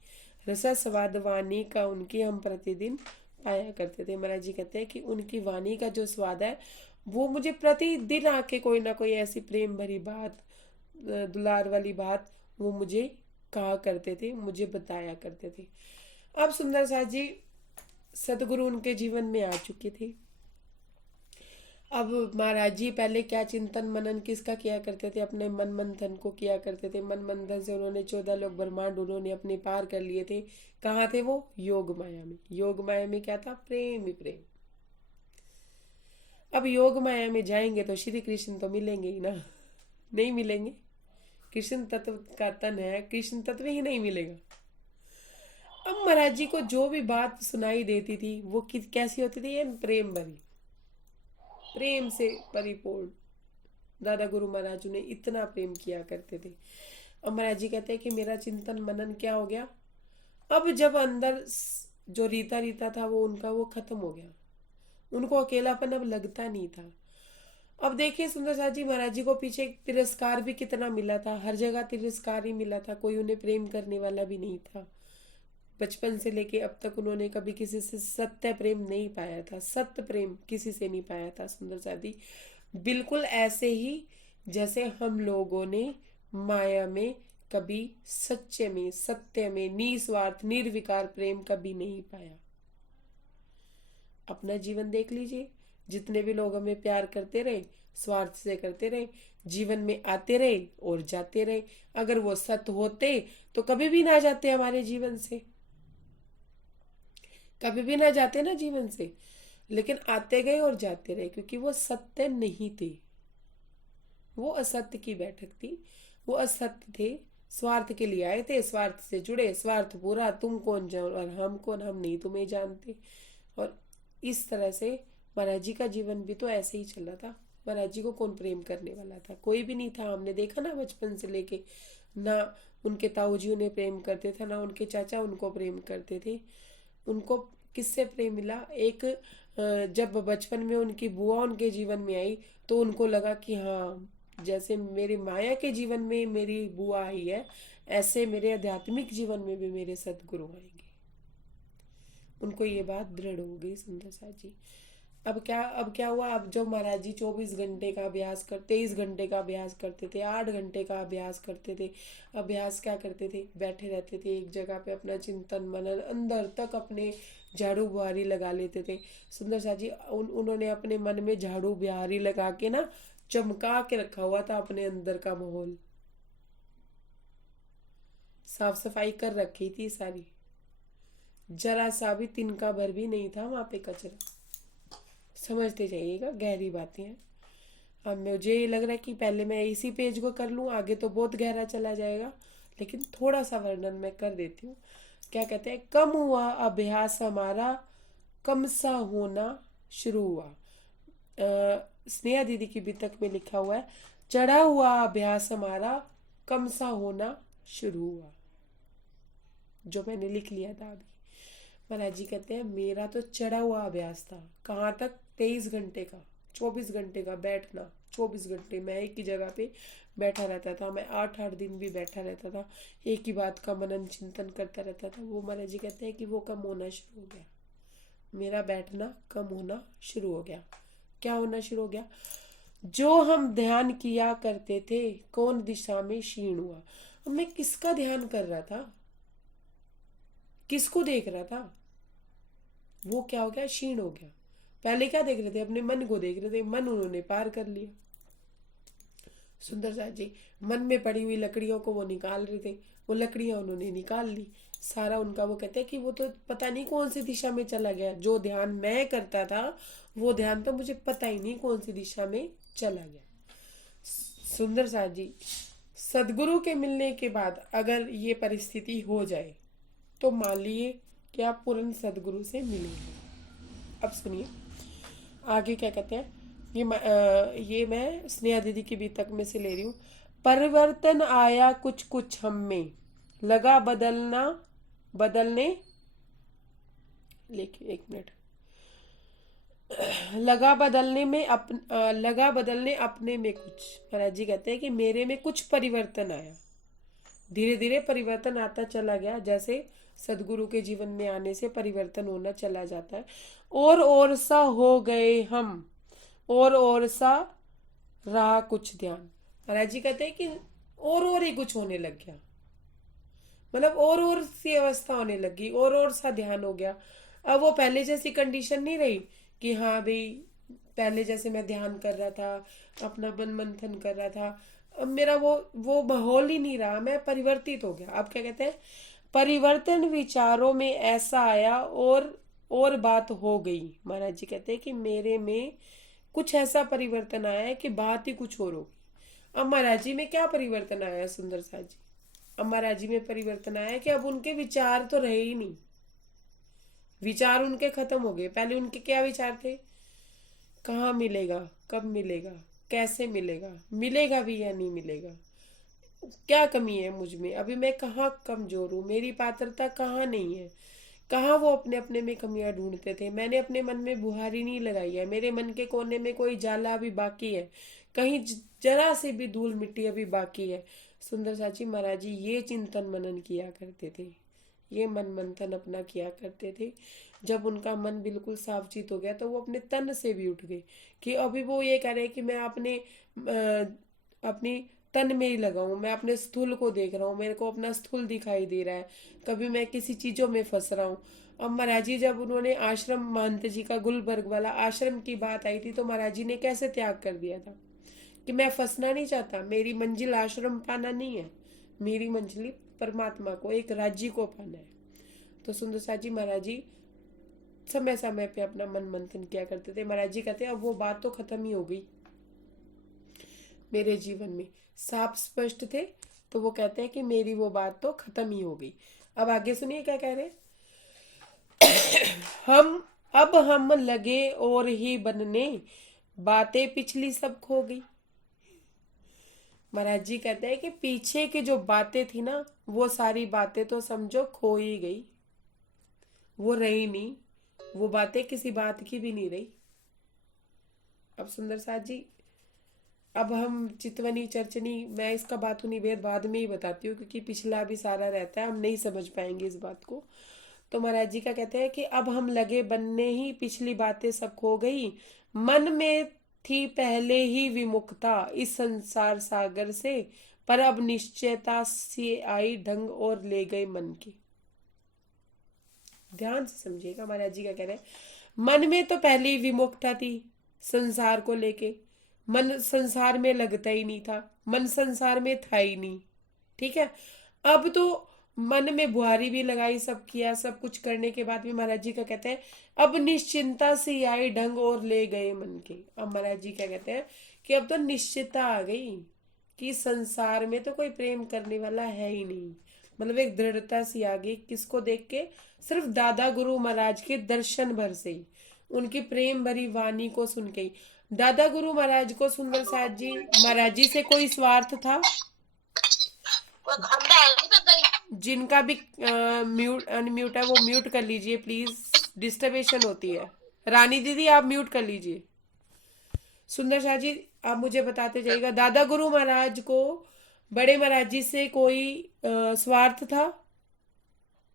रसा स्वाद वाणी का उनकी हम प्रतिदिन पाया करते थे। महाराज जी कहते हैं कि उनकी वाणी का जो स्वाद है वो मुझे प्रतिदिन आके कोई ना कोई ऐसी प्रेम भरी बात, दुलार वाली बात वो मुझे कहा करते थे, मुझे बताया करते थे। अब सुंदर साथ जी सतगुरु उनके जीवन में आ चुके थे। अब महाराज जी पहले क्या चिंतन मनन किसका किया करते थे, अपने मन मंथन को किया करते थे। मन मंथन से उन्होंने 14 लोग ब्रह्मांड उन्होंने अपने पार कर लिए थे। कहाँ थे वो, योग माया में। योग माया में क्या था, प्रेम ही प्रेम। अब योग माया में जाएंगे तो श्री कृष्ण तो मिलेंगे ही ना, नहीं मिलेंगे। कृष्ण तत्व का तन है, कृष्ण तत्व ही नहीं मिलेगा। अब महाराज जी को जो भी बात सुनाई देती थी वो कैसी होती थी, ये प्रेम भरी, प्रेम से परिपूर्ण। दादा गुरु महाराज ने इतना प्रेम किया करते थे। अब महाराज जी कहते हैं कि मेरा चिंतन मनन क्या हो गया, अब जब अंदर जो रीता रीता था वो उनका वो खत्म हो गया, उनको अकेलापन अब लगता नहीं था। अब देखिए सुंदर साथ जी, महाराज जी को पीछे तिरस्कार भी कितना मिला था, हर जगह तिरस्कार ही मिला था, कोई उन्हें प्रेम करने वाला भी नहीं था। बचपन से लेके अब तक उन्होंने कभी किसी से सत्य प्रेम नहीं पाया था, सत्य प्रेम किसी से नहीं पाया था सुंदर साथी। बिल्कुल ऐसे ही जैसे हम लोगों ने माया में कभी सच्चे में, सत्य में, निस्वार्थ निर्विकार प्रेम कभी नहीं पाया। अपना जीवन देख लीजिए, जितने भी लोग हमें प्यार करते रहे, स्वार्थ से करते रहे, जीवन में आते रहे और जाते रहे। अगर वो सत्य होते तो कभी भी ना जाते हमारे जीवन से, कभी भी ना जाते ना जीवन से। लेकिन आते गए और जाते रहे क्योंकि वो सत्य नहीं थे, वो असत्य की बैठक थी, वो असत्य थे। स्वार्थ के लिए आए थे, स्वार्थ से जुड़े, स्वार्थ पूरा, तुम कौन जान और हम कौन, हम नहीं तुम्हें जानते। और इस तरह से महाराज जी का जीवन भी तो ऐसे ही चल रहा था। महाराज जी को कौन प्रेम करने वाला था, कोई भी नहीं था। हमने देखा ना बचपन से लेके, ना उनके ताऊ जी उन्हें प्रेम करते थे, ना उनके चाचा उनको प्रेम करते थे। उनको किससे प्रेम मिला, एक जब बचपन में उनकी बुआ उनके जीवन में आई तो उनको लगा कि हाँ, जैसे मेरी माया के जीवन में मेरी बुआ आई है, ऐसे मेरे आध्यात्मिक जीवन में भी मेरे सदगुरु आएंगे। उनको ये बात दृढ़ हो गई सुंदर साथ जी। अब क्या हुआ, अब जो महाराज जी 24 घंटे का अभ्यास कर, 23 घंटे का अभ्यास करते थे, 8 घंटे का अभ्यास करते थे। अभ्यास क्या करते थे, बैठे रहते थे एक जगह पे, अपना चिंतन मनन अंदर तक अपने झाड़ू बुहारी लगा लेते थे। सुंदर साथ जी उन्होंने अपने मन में झाड़ू बुहारी लगा के ना चमका के रखा हुआ था अपने अंदर का माहौल, साफ सफाई कर रखी थी सारी, जरा सा भी तिनका भर भी नहीं था वहां पे कचरा। समझते जाइएगा, गहरी बातें हैं। अब मुझे ये लग रहा है कि पहले मैं इसी पेज को कर लूँ, आगे तो बहुत गहरा चला जाएगा, लेकिन थोड़ा सा वर्णन मैं कर देती हूँ। क्या कहते हैं, कम हुआ अभ्यास हमारा, कम सा होना शुरू हुआ। स्नेहा दीदी की बितक में लिखा हुआ है, चढ़ा हुआ अभ्यास हमारा, कम सा होना शुरू हुआ, जो मैंने लिख लिया था अभी। महाराज जी कहते हैं मेरा तो चढ़ा हुआ अभ्यास था, कहाँ तक, 23 घंटे का, 24 घंटे का बैठना। 24 घंटे मैं एक ही जगह पे बैठा रहता था, मैं 8-8 दिन भी बैठा रहता था, एक ही बात का मनन चिंतन करता रहता था। वो महाराज जी कहते हैं कि वो कम होना शुरू हो गया, मेरा बैठना कम होना शुरू हो गया। क्या होना शुरू हो गया, जो हम ध्यान किया करते थे कौन दिशा में क्षीण हुआ। मैं किसका ध्यान कर रहा था, किसको देख रहा था, वो क्या हो गया, क्षीण हो गया। पहले क्या देख रहे थे, अपने मन को देख रहे थे, मन उन्होंने पार कर लिया। सुंदर साथ जी मन में पड़ी हुई लकड़ियों को वो निकाल रहे थे, वो लकड़ियां उन्होंने निकाल ली। सारा उनका वो कहते हैं कि वो तो पता नहीं कौन सी दिशा में चला गया, जो ध्यान मैं करता था वो ध्यान तो मुझे पता ही नहीं कौन सी दिशा में चला गया। सुंदर साथ जी सदगुरु के मिलने के बाद अगर ये परिस्थिति हो जाए तो मान लिए कि आप पूर्ण सदगुरु से मिलेंगे। अब सुनिए आगे क्या कहते हैं। ये मैं स्नेहा दीदी की बीतक में से ले रही हूँ। परिवर्तन आया कुछ कुछ हम में, लगा बदलने लेके एक मिनट, लगा बदलने अपने में कुछ। महाराज जी कहते हैं कि मेरे में कुछ परिवर्तन आया, धीरे धीरे परिवर्तन आता चला गया, जैसे सदगुरु के जीवन में आने से परिवर्तन होना चला जाता है। और सा हो गए हम, और सा रहा कुछ ध्यान। महाराज जी कहते हैं कि और ही कुछ होने लग गया, मतलब और सी अवस्था होने लगी, और सा ध्यान हो गया। अब वो पहले जैसी कंडीशन नहीं रही कि हाँ भाई पहले जैसे मैं ध्यान कर रहा था, अपना मन मंथन कर रहा था, अब मेरा वो माहौल ही नहीं रहा, मैं परिवर्तित हो गया। अब क्या कहते हैं, परिवर्तन विचारों में ऐसा आया और बात हो गई। महाराज जी कहते हैं कि मेरे में कुछ ऐसा परिवर्तन आया है कि बात ही कुछ और हो गई। अब महाराज जी में क्या परिवर्तन आया है सुंदर साथ जी, अब महाराज जी में परिवर्तन आया है कि अब उनके विचार तो रहे ही नहीं, विचार उनके खत्म हो गए। पहले उनके क्या विचार थे, कहाँ मिलेगा, कब मिलेगा, कैसे मिलेगा, मिलेगा भी या नहीं मिलेगा, क्या कमी है मुझ में, अभी मैं कहाँ कमजोर हूँ, मेरी पात्रता कहाँ नहीं है, कहाँ वो अपने अपने में कमियां ढूंढते थे। मैंने अपने मन में बुहारी नहीं लगाई है, मेरे मन के कोने में कोई जाला अभी बाकी है, कहीं जरा से भी धूल मिट्टी अभी बाकी है। सुंदर साची महाराज जी ये चिंतन मनन किया करते थे, ये मन मंथन अपना किया करते थे। जब उनका मन बिल्कुल साफ चित हो गया तो वो अपने तन से भी उठ गए, कि अभी वो ये कह रहे हैं कि मैं अपनी तन में ही लगाऊं, मैं अपने स्थूल को देख रहा हूँ, मेरे को अपना स्थूल दिखाई दे रहा है, कभी मैं किसी चीजों में फंस रहा हूँ। अब महाराज जी जब उन्होंने आश्रम महंत जी का गुलबर्ग वाला आश्रम की बात आई थी तो महाराज जी ने कैसे त्याग कर दिया था कि मैं फंसना नहीं चाहता, मेरी मंजिल आश्रम पाना नहीं है, मेरी मंजिल परमात्मा को, एक राज्य को पाना है। तो सुंदर साथ जी महाराज जी समय समय पे अपना मन मंथन किया करते थे। महाराज जी कहते हैं अब वो बात तो खत्म ही हो गई, मेरे जीवन में साफ स्पष्ट थे, तो वो कहते हैं कि मेरी वो बात तो खत्म ही हो गई। अब आगे सुनिए क्या कह रहे हैं। हम लगे और ही बनने, बातें पिछली सब खो गई। महाराज जी कहते हैं कि पीछे की जो बातें थी ना, वो सारी बातें तो समझो खो ही गई, वो रही नहीं, वो बातें किसी बात की भी नहीं रही। अब सुंदर साथ जी अब हम चितवनी चर्चनी, मैं इसका बातूनी भेद बाद में ही बताती हूँ क्योंकि पिछला भी सारा रहता है, हम नहीं समझ पाएंगे इस बात को। तो महाराज जी क्या कहते हैं कि अब हम लगे बनने ही, पिछली बातें सब खो गई, मन में थी पहले ही विमुखता इस संसार सागर से, पर अब निश्चयता से आई ढंग और ले गए मन की। ध्यान से समझिएगा महाराज जी क्या कह रहे हैं। मन में तो पहले ही विमुखता थी संसार को लेके, मन संसार में लगता ही नहीं था, मन संसार में था ही नहीं, ठीक है। अब तो मन में बुहारी भी लगाई, सब किया, सब कुछ करने के बाद भी महाराज जी क्या कहते हैं, अब निश्चिंता से आई ढंग और ले गए मन के। अब महाराज जी क्या कहते हैं कि अब तो निश्चितता आ गई कि संसार में तो कोई प्रेम करने वाला है ही नहीं, मतलब एक दृढ़ता सी आ गई। किसको देख के, सिर्फ दादा गुरु महाराज के दर्शन भर से ही, उनकी प्रेम भरी वाणी को सुन के ही। दादा गुरु महाराज को सुंदर साथ जी महाराज जी से कोई स्वार्थ था? जिनका भी म्यूट अनम्यूट है वो म्यूट कर लीजिए प्लीज, डिस्टर्बेशन होती है। रानी दीदी आप म्यूट कर लीजिए। सुंदर शाह जी आप मुझे बताते जाइएगा, दादा गुरु महाराज को बड़े महाराज जी से कोई स्वार्थ था?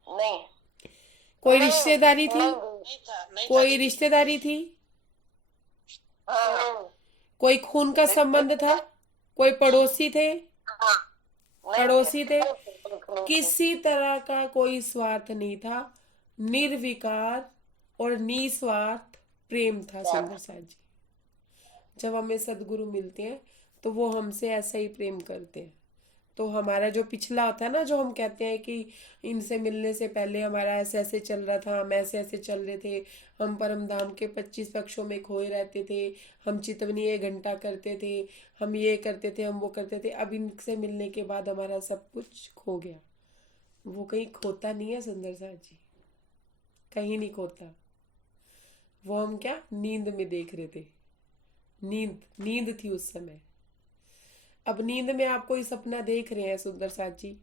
नहीं। कोई रिश्तेदारी थी? कोई रिश्तेदारी थी? कोई खून का संबंध था? कोई पड़ोसी थे? पड़ोसी थे? किसी तरह का कोई स्वार्थ नहीं था, निर्विकार और निस्वार्थ प्रेम था प्यार। सुंदर साथ जी। जब हमें सदगुरु मिलते हैं तो वो हमसे ऐसा ही प्रेम करते हैं। तो हमारा जो पिछला होता है ना, जो हम कहते हैं कि इनसे मिलने से पहले हमारा ऐसे ऐसे चल रहा था, हम ऐसे ऐसे चल रहे थे, हम परम धाम के 25 पक्षों में खोए रहते थे, हम चितवनी 1 घंटा करते थे, हम ये करते थे, हम वो करते थे, अब इनसे मिलने के बाद हमारा सब कुछ खो गया। वो कहीं खोता नहीं है सुंदर साथ जी, कहीं नहीं खोता। वो हम क्या नींद में देख रहे थे, नींद नींद थी उस समय। अब नींद में आप कोई सपना देख रहे हैं सुंदर साथ जी,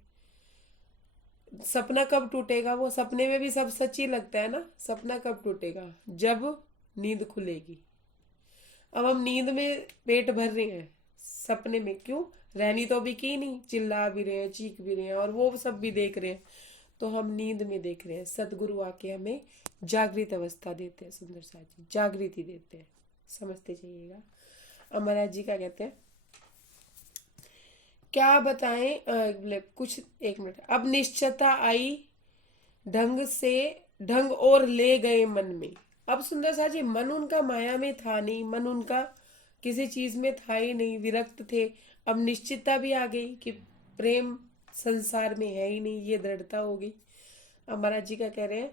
सपना कब टूटेगा? वो सपने में भी सब सच ही लगता है ना। सपना कब टूटेगा? जब नींद खुलेगी। अब हम नींद में पेट भर रहे हैं, सपने में क्यों? रहनी तो अभी की नहीं, चिल्ला भी रहे हैं, चीख भी रहे हैं, और वो सब भी देख रहे हैं। तो हम नींद में देख रहे हैं। सदगुरु आके हमें जागृत अवस्था देते हैं सुंदर साथ जी, जागृति देते हैं। समझते जाइएगा। अमरनाथ जी क्या कहते हैं, क्या बताएं, कुछ 1 मिनट। अब निश्चयता आई ढंग से, ढंग और ले गए मन में। अब सुंदर सा जी, मन उनका माया में था नहीं, मन उनका किसी चीज में था ही नहीं, विरक्त थे। अब निश्चितता भी आ गई कि प्रेम संसार में है ही नहीं, ये दृढ़ता हो गई। अब महाराज जी क्या कह रहे हैं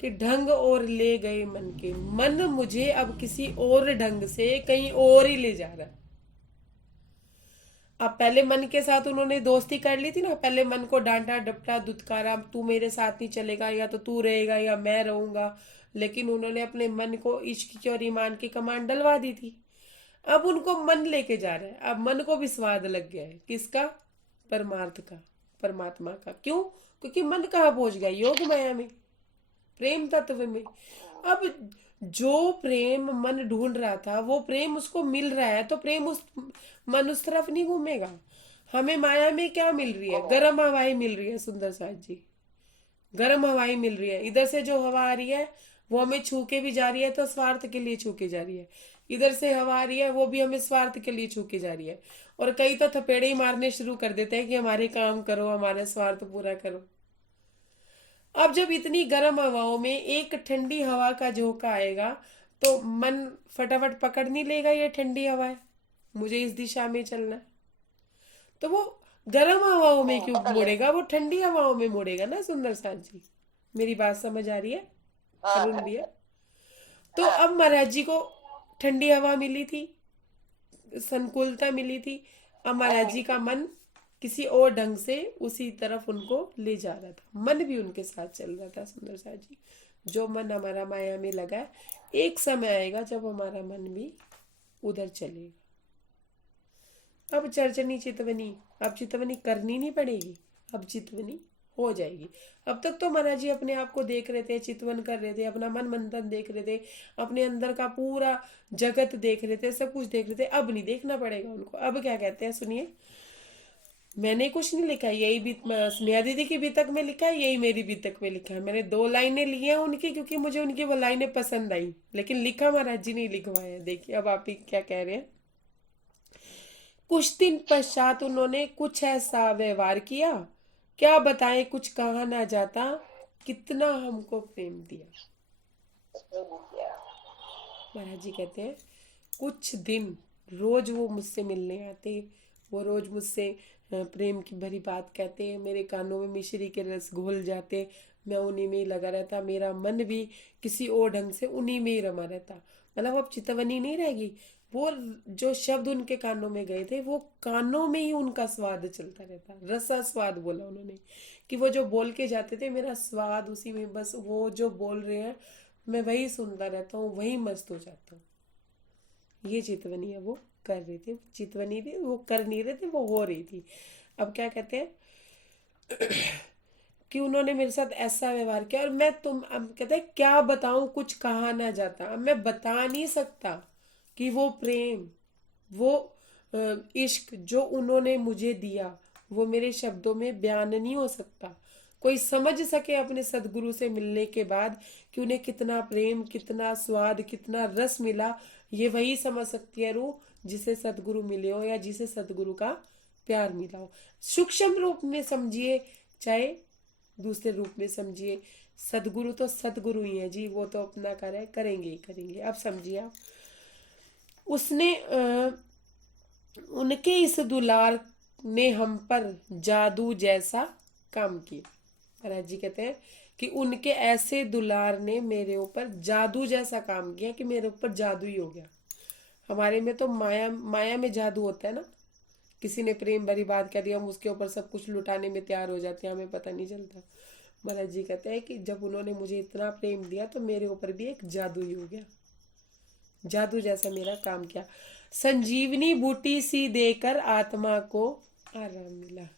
कि ढंग और ले गए मन के, मन मुझे अब किसी और ढंग से कहीं और ही ले जा रहा है। अब पहले मन के साथ उन्होंने दोस्ती कर ली थी ना, पहले मन को डांटा डपटा दुत्कारा, तू मेरे साथ नहीं चलेगा, या तो तू रहेगा या मैं रहूंगा। लेकिन उन्होंने अपने मन को इश्क की और ईमान की कमांड डलवा दी थी। अब उनको मन लेके जा रहा है। अब मन को भी स्वाद लग गया है, किसका? परमार्थ का, परमात्मा का। क्यों? क्योंकि मन कहाँ पहुंच गया? योग माया में, प्रेम तत्व में। अब जो प्रेम मन ढूंढ रहा था वो प्रेम उसको मिल रहा है, तो प्रेम उस मन उस तरफ नहीं घूमेगा। हमें माया में क्या मिल रही है? गर्म हवाएं मिल रही है सुंदर साथ जी, गर्म हवाएं मिल रही है। इधर से जो हवा आ रही है वो हमें छू के भी जा रही है, तो स्वार्थ के लिए छू के जा रही है। इधर से हवा आ रही है, वो भी हमें स्वार्थ के लिए छू के जा रही है। और कई तो थपेड़े ही मारने शुरू कर देते हैं कि हमारे काम करो, हमारे स्वार्थ पूरा करो। अब जब इतनी गर्म हवाओं में एक ठंडी हवा का झोंका आएगा, तो मन फटाफट पकड़ नहीं लेगा ये ठंडी हवा है, मुझे इस दिशा में चलना है। तो वो गर्म हवाओं में क्यों पकड़ ले। मुड़ेगा? वो ठंडी हवाओं में मुड़ेगा ना सुंदर साथ जी। मेरी बात समझ आ रही है हाँ अरुण भैया? तो हाँ। अब महाराज जी को ठंडी हवा मिली थी, संकुलता मिली थी। अब महाराज जी का मन किसी और ढंग से उसी तरफ उनको ले जा रहा था, मन भी उनके साथ चल रहा था सुंदर साथ जी। जो मन हमारा माया में लगा है, एक समय आएगा जब हमारा मन भी उधर चलेगा। अब चर्चनी चितवनी, अब चितवनी करनी नहीं पड़ेगी, अब चितवनी हो जाएगी। अब तक तो महाराज जी अपने आप को देख रहे थे, चितवन कर रहे थे, अपना मन मंथन देख रहे थे, अपने अंदर का पूरा जगत देख रहे थे, सब कुछ देख रहे थे। अब नहीं देखना पड़ेगा उनको। अब क्या कहते हैं सुनिए, मैंने कुछ नहीं लिखा, यही भी स्नेहा दीदी की बीतक में लिखा है, यही मेरी बीतक में लिखा है। मैंने 2 लाइनें ली हैं उनकी, क्योंकि मुझे उनकी वो लाइनें पसंद आई, लेकिन लिखा महाराज जी ने लिखवाया। देखिए अब आप ही क्या कह रहे हैं। कुछ दिन पश्चात उन्होंने कुछ ऐसा व्यवहार किया, क्या बताएं, कुछ कहा ना जाता, कितना हमको प्रेम दिया। महाराज जी कहते हैं कुछ दिन रोज वो मुझसे मिलने आते, वो रोज मुझसे प्रेम की भरी बात कहते, मेरे कानों में मिश्री के रस घोल जाते, मैं उन्हीं में ही लगा रहता, मेरा मन भी किसी और ढंग से उन्हीं में ही रमा रहता। मतलब अब चितवनी नहीं रहेगी, वो जो शब्द उनके कानों में गए थे वो कानों में ही उनका स्वाद चलता रहता। रसा स्वाद बोला उन्होंने, कि वो जो बोल के जाते थे मेरा स्वाद उसी में, बस वो जो बोल रहे हैं मैं वही सुनता रहता हूँ, वही मस्त हो जाता हूँ। ये चितवनी है वो कर रही थी, चितवनी थी वो कर नहीं रहे थे, वो हो रही थी। अब क्या कहते हैं कि उन्होंने मेरे साथ ऐसा व्यवहार किया, और मैं तुम अब कहते हैं क्या बताऊं, कुछ कहा ना जाता। अब मैं बता नहीं सकता कि वो प्रेम, वो इश्क जो उन्होंने मुझे दिया, वो मेरे शब्दों में बयान नहीं हो सकता। कोई समझ सके अपने सदगुरु से मिलने के बाद कि उन्हें कितना प्रेम, कितना स्वाद, कितना रस मिला, ये वही समझ सकती है रूह जिसे सदगुरु मिले हो, या जिसे सदगुरु का प्यार मिला हो। सूक्ष्म रूप में समझिए, चाहे दूसरे रूप में समझिए। सदगुरु तो सदगुरु ही है जी, वो तो अपना कार्य करेंगे ही करेंगे। अब समझिए आप, उसने उनके इस दुलार ने हम पर जादू जैसा काम किया। महाराज जी कहते हैं कि उनके ऐसे दुलार ने मेरे ऊपर जादू जैसा काम किया कि मेरे ऊपर जादू ही हो गया। हमारे में तो माया माया में जादू होता है ना, किसी ने प्रेम भरी बात कह दी, हम उसके ऊपर सब कुछ लुटाने में तैयार हो जाते हैं, हमें पता नहीं चलता। महाराज जी कहते हैं कि जब उन्होंने मुझे इतना प्रेम दिया तो मेरे ऊपर भी एक जादू ही हो गया, जादू जैसा मेरा काम किया। संजीवनी बूटी सी देकर आत्मा को आराम मिला।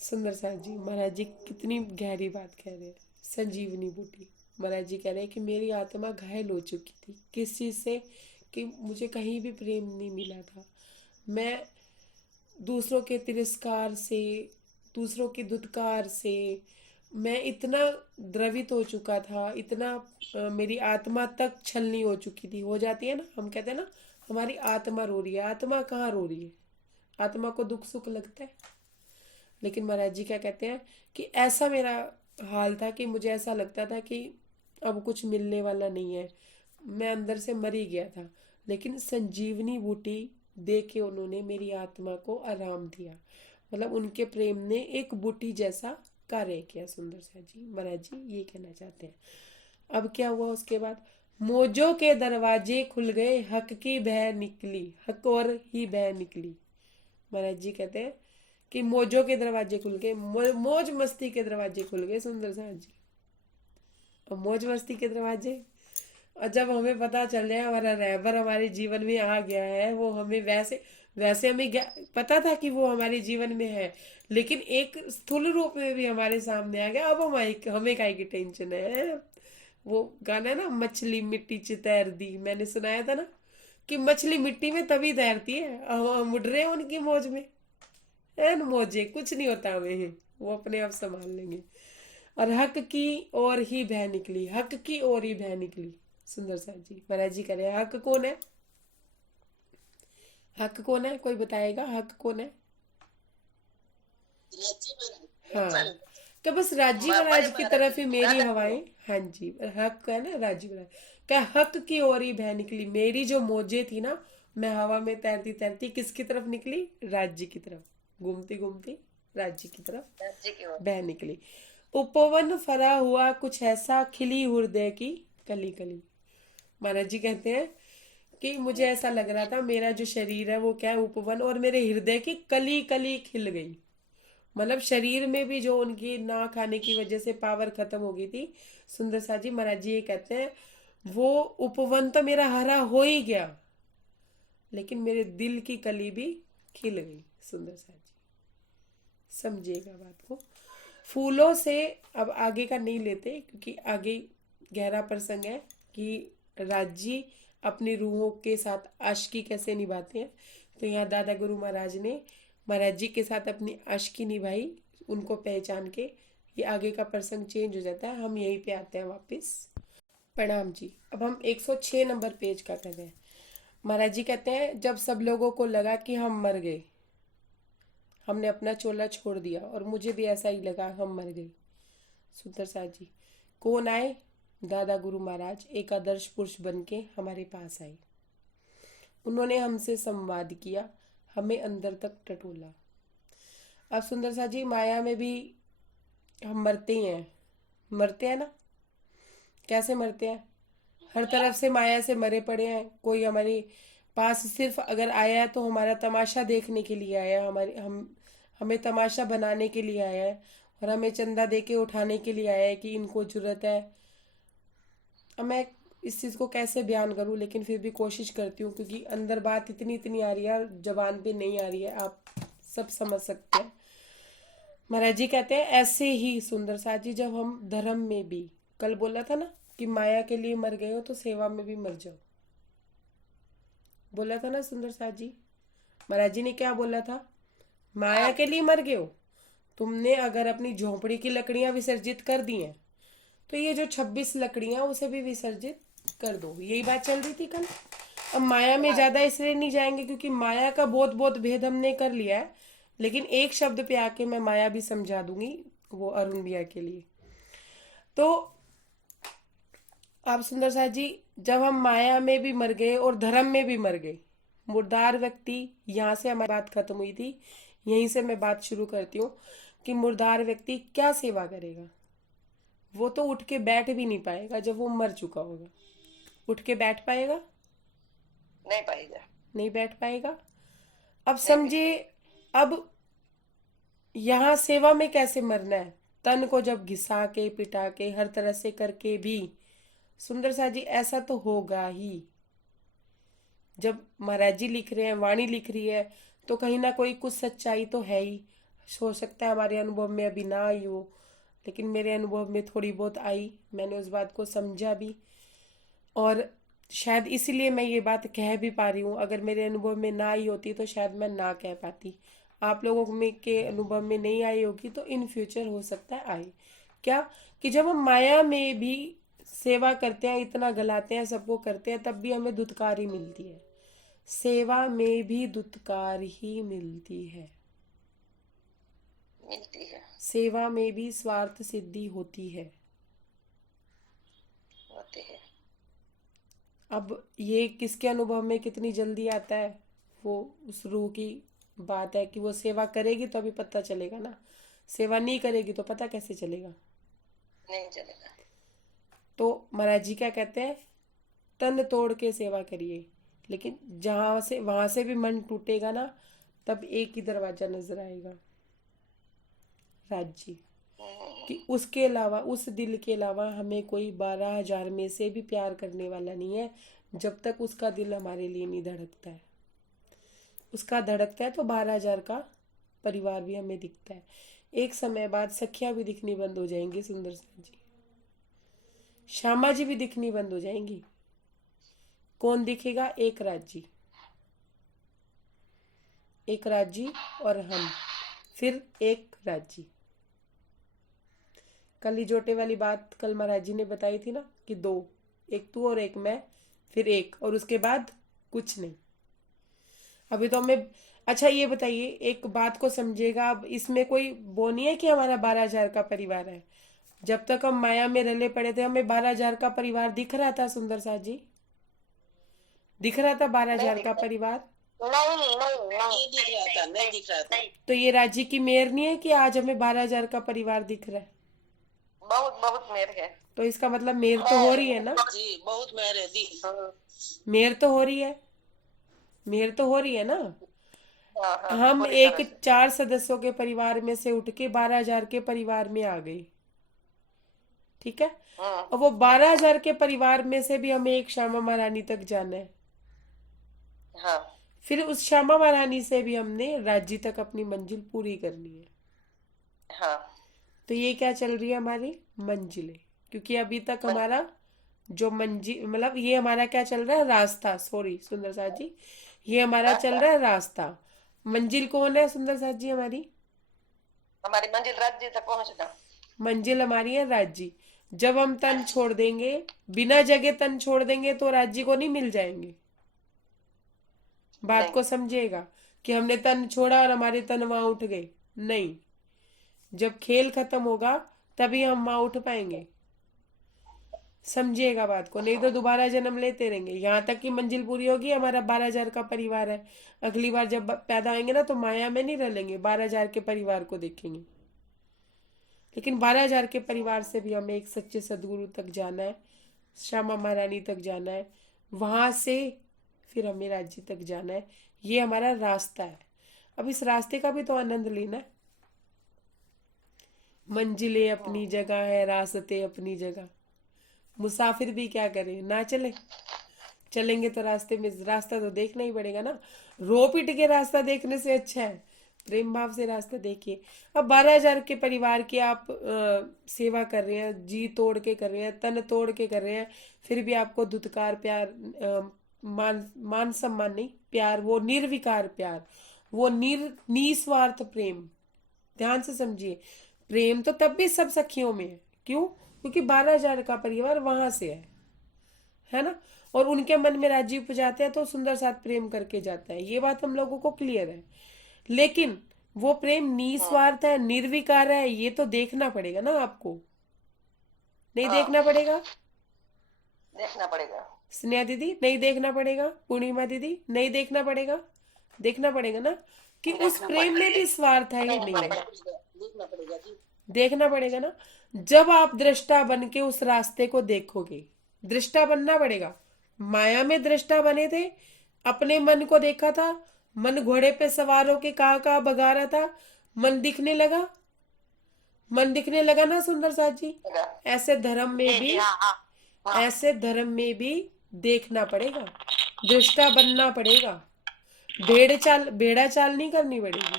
सुंदर साहब जी, महाराज जी कितनी गहरी बात कह रहे हैं। संजीवनी बूटी, महाराज जी कह रहे हैं कि मेरी आत्मा घायल हो चुकी थी किस चीज से, कि मुझे कहीं भी प्रेम नहीं मिला था। मैं दूसरों के तिरस्कार से, दूसरों के धुतकार से मैं इतना द्रवित हो चुका था, इतना मेरी आत्मा तक छलनी हो चुकी थी। हो जाती है ना, हम कहते हैं ना हमारी आत्मा रो रही है। आत्मा कहाँ रो रही है, आत्मा को दुख सुख लगता है। लेकिन महाराज जी क्या कहते हैं कि ऐसा मेरा हाल था कि मुझे ऐसा लगता था कि अब कुछ मिलने वाला नहीं है, मैं अंदर से मर ही गया था। लेकिन संजीवनी बूटी दे के उन्होंने मेरी आत्मा को आराम दिया। मतलब उनके प्रेम ने एक बूटी जैसा कार्य किया। सुंदर सा जी, महाराज जी ये कहना चाहते हैं। अब क्या हुआ उसके बाद, मोजों के दरवाजे खुल गए, हक की बह निकली, हक और ही बह निकली। महाराज जी कहते हैं कि मौजों के दरवाजे खुल गए, मौज मस्ती के दरवाजे खुल गए। सुंदर साहब जी, और मौज मस्ती के दरवाजे, और जब हमें पता चल जाए हमारा रहबर हमारे जीवन में आ गया है, वो हमें वैसे वैसे हमें पता था कि वो हमारे जीवन में है, लेकिन एक स्थूल रूप में भी हमारे सामने आ गया। अब हमें काहे की टेंशन है। वो गाना है ना, मछली मिट्टी च तैर दी, मैंने सुनाया था ना कि मछली मिट्टी में तभी तैरती है, अब हम उड़ रहे हैं उनकी मौज में। एन मौजे, कुछ नहीं होता हमें, वो अपने आप संभाल लेंगे। और हक की ओर ही बह निकली, हक की ओर ही बह निकली। सुंदर साहब जी, महाराज जी कह रहे हैं हक कौन है, हक कौन है, कोई बताएगा हक कौन है। हाँ, क्या बस राजी बड़े महाराज की महाराज तरफ जी ही मेरी दादा हवाएं। हाँ जी, हक है ना राजी महाराज, क्या हक की ओर ही बह निकली। मेरी जो मौजें थी ना, मैं हवा में तैरती तैरती किसकी तरफ निकली, राज्य की तरफ, घूमती घूमती राज्य की तरफ जी की ओर। बह निकली। उपवन फरा हुआ कुछ ऐसा, खिली हृदय की कली कली। महाराज जी कहते हैं कि मुझे ऐसा लग रहा था मेरा जो शरीर है वो क्या है, उपवन, और मेरे हृदय की कली कली खिल गई। मतलब शरीर में भी जो उनकी ना खाने की वजह से पावर खत्म हो गई थी। सुंदर सा जी, महाराज जी ये कहते हैं वो उपवन तो मेरा हरा हो ही गया, लेकिन मेरे दिल की कली भी खिल गई। सुंदर सा जी, समझिएगा बात को। फूलों से अब आगे का नहीं लेते, क्योंकि आगे गहरा प्रसंग है कि राज्य अपनी रूहों के साथ आशिकी कैसे निभाते हैं। तो यहाँ दादा गुरु महाराज ने महाराज जी के साथ अपनी आशिकी निभाई, उनको पहचान के। ये आगे का प्रसंग चेंज हो जाता है, हम यहीं पे आते हैं वापस। प्रणाम जी, अब हम 106 नंबर पेज का कर रहे हैं। महाराज जी कहते हैं जब सब लोगों को लगा कि हम मर गए, हमने अपना चोला छोड़ दिया, और मुझे भी ऐसा ही लगा हम मर गए। सुंदर साहब जी, कौन आए, दादा गुरु महाराज एक आदर्श पुरुष बन के हमारे पास आए। उन्होंने हमसे संवाद किया, हमें अंदर तक टटोला। अब सुंदर साहब जी, माया में भी हम मरते ही हैं, मरते हैं ना, कैसे मरते हैं, हर तरफ से माया से मरे पड़े हैं। कोई हमारे पास सिर्फ अगर आया है तो हमारा तमाशा देखने के लिए आया है, हमारे हमें तमाशा बनाने के लिए आया है, और हमें चंदा दे के उठाने के लिए आया है कि इनको जरूरत है। अब मैं इस चीज़ को कैसे बयान करूं, लेकिन फिर भी कोशिश करती हूँ, क्योंकि अंदर बात इतनी इतनी आ रही है, जबान पे नहीं आ रही है, आप सब समझ सकते हैं। महाराज जी कहते हैं ऐसे ही सुंदर साथ जी, जब हम धर्म में भी, कल बोला था ना कि माया के लिए मर गए हो तो सेवा में भी मर जाओ, बोला था ना सुंदर साथ जी। महाराज जी ने क्या बोला था, माया के लिए मर गए हो, तुमने अगर अपनी झोंपड़ी की लकड़ियां विसर्जित कर दी हैं तो ये जो 26 लकड़ियां उसे भी विसर्जित कर दो, यही बात चल रही थी कल। अब माया में ज्यादा इसलिए नहीं जाएंगे क्योंकि माया का बहुत बहुत भेद हमने कर लिया है, लेकिन एक शब्द पे आके मैं माया भी समझा दूंगी। वो अरुण भैया के लिए। तो आप सुंदर साथ जी, जब हम माया में भी मर गए और धर्म में भी मर गए, मुर्दार व्यक्ति, यहाँ से हमारी बात खत्म हुई थी, यहीं से मैं बात शुरू करती हूँ कि मुर्दार व्यक्ति क्या सेवा करेगा। वो तो उठ के बैठ भी नहीं पाएगा जब वो मर चुका होगा। उठ के बैठ पाएगा? नहीं पाएगा। नहीं बैठ पाएगा। अब नहीं भी। समझिए, अब यहाँ सेवा में कैसे मरना है? तन को जब घिसा के पिटा के हर तरह से करके भी, सुंदर सा जी, ऐसा तो होगा ही। जब महाराज जी लिख रहे हैं, वाणी लिख रही है, तो कहीं ना कोई कुछ सच्चाई तो है ही। हो सकता है हमारे अनुभव में अभी ना आई हो, लेकिन मेरे अनुभव में थोड़ी बहुत आई, मैंने उस बात को समझा भी। और शायद इसीलिए मैं ये बात कह भी पा रही हूँ। अगर मेरे अनुभव में ना आई होती तो शायद मैं ना कह पाती। आप लोगों में के अनुभव में नहीं आई होगी तो इन फ्यूचर हो सकता है आए। क्या? कि जब हम माया में भी सेवा करते हैं, इतना गलाते हैं, सबको करते हैं, तब भी हमें धुतकार ही मिलती है। सेवा में भी धुतकार ही मिलती है। मिलती है। सेवा में भी स्वार्थ सिद्धि होती है। होती है। अब ये किसके अनुभव में कितनी जल्दी आता है, वो उस रूह की बात है कि वो सेवा करेगी तो अभी पता चलेगा ना। सेवा नहीं करेगी तो पता कैसे चलेगा? नहीं चलेगा। तो महाराज जी क्या कहते हैं? तन तोड़ के सेवा करिए। लेकिन जहां से वहां से भी मन टूटेगा ना, तब एक ही दरवाजा नजर आएगा, राज जी, कि उसके अलावा, उस दिल के अलावा हमें कोई 12,000 में से भी प्यार करने वाला नहीं है, जब तक उसका दिल हमारे लिए नहीं धड़कता है। उसका धड़कता है तो 12,000 का परिवार भी हमें दिखता है। एक समय बाद सखियां भी दिखनी बंद हो जाएंगी, सुंदर सा जी, श्यामा जी भी दिखनी बंद हो जाएंगी। कौन दिखेगा? एक राज्य, एक राज्य और हम, फिर एक राज्य। कल जोटे वाली बात कल महाराज जी ने बताई थी ना कि दो, एक तू और एक मैं, फिर एक, और उसके बाद कुछ नहीं। अभी तो हमें, अच्छा ये बताइए, एक बात को समझिएगा। अब इसमें कोई वो नहीं है कि हमारा 12,000 का परिवार है। जब तक हम माया में रले पड़े थे, हमें 12,000 का परिवार दिख रहा था, सुंदर सा जी, दिख रहा था नहीं 12,000 का दिखता। परिवार। नहीं नहीं नहीं नहीं दिख रहा था, नहीं दिख रहा था। नहीं। तो ये राज्य की मेहर नहीं है कि आज हमें 12,000 का परिवार दिख रहा है? बहुत बहुत मेर है। तो इसका मतलब मेहर तो हो रही है ना? जी बहुत मेहर है दी। मेहर तो हो रही है, मेहर तो हो रही है ना। हाँ हाँ हम पूरी एक तरह से। 4 सदस्यों के परिवार में से उठ के 12,000 के परिवार में आ गए, ठीक है। और वो 12,000 के परिवार में से भी हमें एक श्यामा महारानी तक जाना है। हाँ फिर उस श्यामा महारानी से भी हमने राज्य तक अपनी मंजिल पूरी करनी है। हाँ। तो ये क्या चल रही है हमारी मंजिलें, क्योंकि अभी तक हमारा जो मंजिल, मतलब ये हमारा क्या चल रहा है? रास्ता, सॉरी सुंदर साथ जी, ये हमारा चल रास्ता। रहा है रास्ता। मंजिल कौन है सुंदर साथ जी? हमारी हमारी मंजिल राज्य तक पहुंचना। मंजिल हमारी है राज्य। जब हम तन छोड़ देंगे, बिना जगह तन छोड़ देंगे, तो राज्य को नहीं मिल जाएंगे। बात नहीं। को समझिएगा कि हमने तन छोड़ा और हमारे तन वहां उठ गए, नहीं। जब खेल खत्म होगा तभी हम वहां उठ पाएंगे, समझिएगा बात को, नहीं तो दोबारा जन्म लेते रहेंगे। यहाँ तक की मंजिल पूरी होगी, हमारा 12,000 का परिवार है। अगली बार जब पैदा होंगे ना, तो माया में नहीं रहेंगे, 12,000 के परिवार को देखेंगे। लेकिन 12,000 के परिवार से भी हमें एक सच्चे सदगुरु तक जाना है, श्यामा महारानी तक जाना है, वहां से फिर हमें राज्य तक जाना है। ये हमारा रास्ता है। अब इस रास्ते का भी तो आनंद लेना है। मंजिलें अपनी जगह है, रास्ते अपनी जगह। मुसाफिर भी क्या करें, ना चले? चलेंगे तो रास्ते में रास्ता तो देखना ही पड़ेगा ना। रो पिट के रास्ता देखने से अच्छा है प्रेम भाव से रास्ता देखिए। अब 12,000 के परिवार की आप सेवा कर रहे हैं, जी तोड़ के कर रहे हैं, तन तोड़ के कर रहे हैं, फिर भी आपको धुतकार प्यार, मान मान सम्मान नहीं, प्यार, वो निर्विकार प्यार, वो निस्वार्थ प्रेम। ध्यान से समझिए, प्रेम तो तब भी सब सखियों में है। क्यों? क्योंकि 12,000 का परिवार वहां से है ना। और उनके मन में राज्य उपजाते हैं तो सुंदर साथ प्रेम करके जाता है। ये बात हम लोगों को क्लियर है। लेकिन वो प्रेम निस्वार्थ है, निर्विकार है, ये तो देखना पड़ेगा ना आपको। नहीं हाँ देखना पड़ेगा? देखना पड़ेगा। स्नेहा दीदी नहीं देखना पड़ेगा? पूर्णिमा दीदी नहीं देखना पड़ेगा? देखना पड़ेगा ना कि उस देखना प्रेम में भी स्वार्थ है ही देखना नहीं है। पड़ेगा। देखना पड़ेगा जी। देखना पड़ेगा ना। जब आप दृष्टा बन के उस रास्ते को देखोगे, दृष्टा बनना पड़ेगा। माया में दृष्टा बने थे, अपने मन को देखा था, मन घोड़े पे सवार होके कहाँ भगा रहा था, मन दिखने लगा, मन दिखने लगा ना सुंदर साथ जी। ऐसे धर्म में जी भी, जी हाँ हाँ हाँ ऐसे धर्म में भी देखना पड़ेगा, दृष्टा बनना पड़ेगा। भेड़ा चाल नहीं करनी पड़ेगी।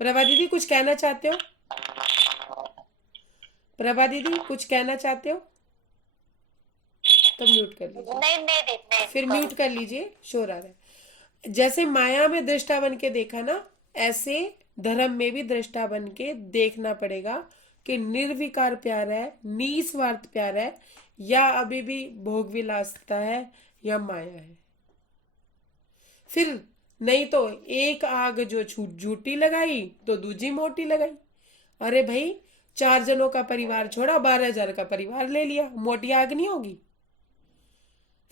प्रभा दीदी कुछ कहना चाहते हो? प्रभा दीदी कुछ कहना चाहते हो? तब म्यूट कर लीजिए, नहीं नहीं नहीं नहीं फिर म्यूट कर लीजिए, शोर आ रहा है। जैसे माया में दृष्टा बन के देखा ना, ऐसे धर्म में भी दृष्टा बन के देखना पड़ेगा कि निर्विकार प्यार है, निस्वार्थ प्यार है, या अभी भी भोग विलासता है, या माया है। फिर नहीं तो एक आग जो झूठी लगाई तो दूजी मोटी लगाई। अरे भाई, 4 जनों का परिवार छोड़ा, 12,000 का परिवार ले लिया, मोटी आग नहीं होगी?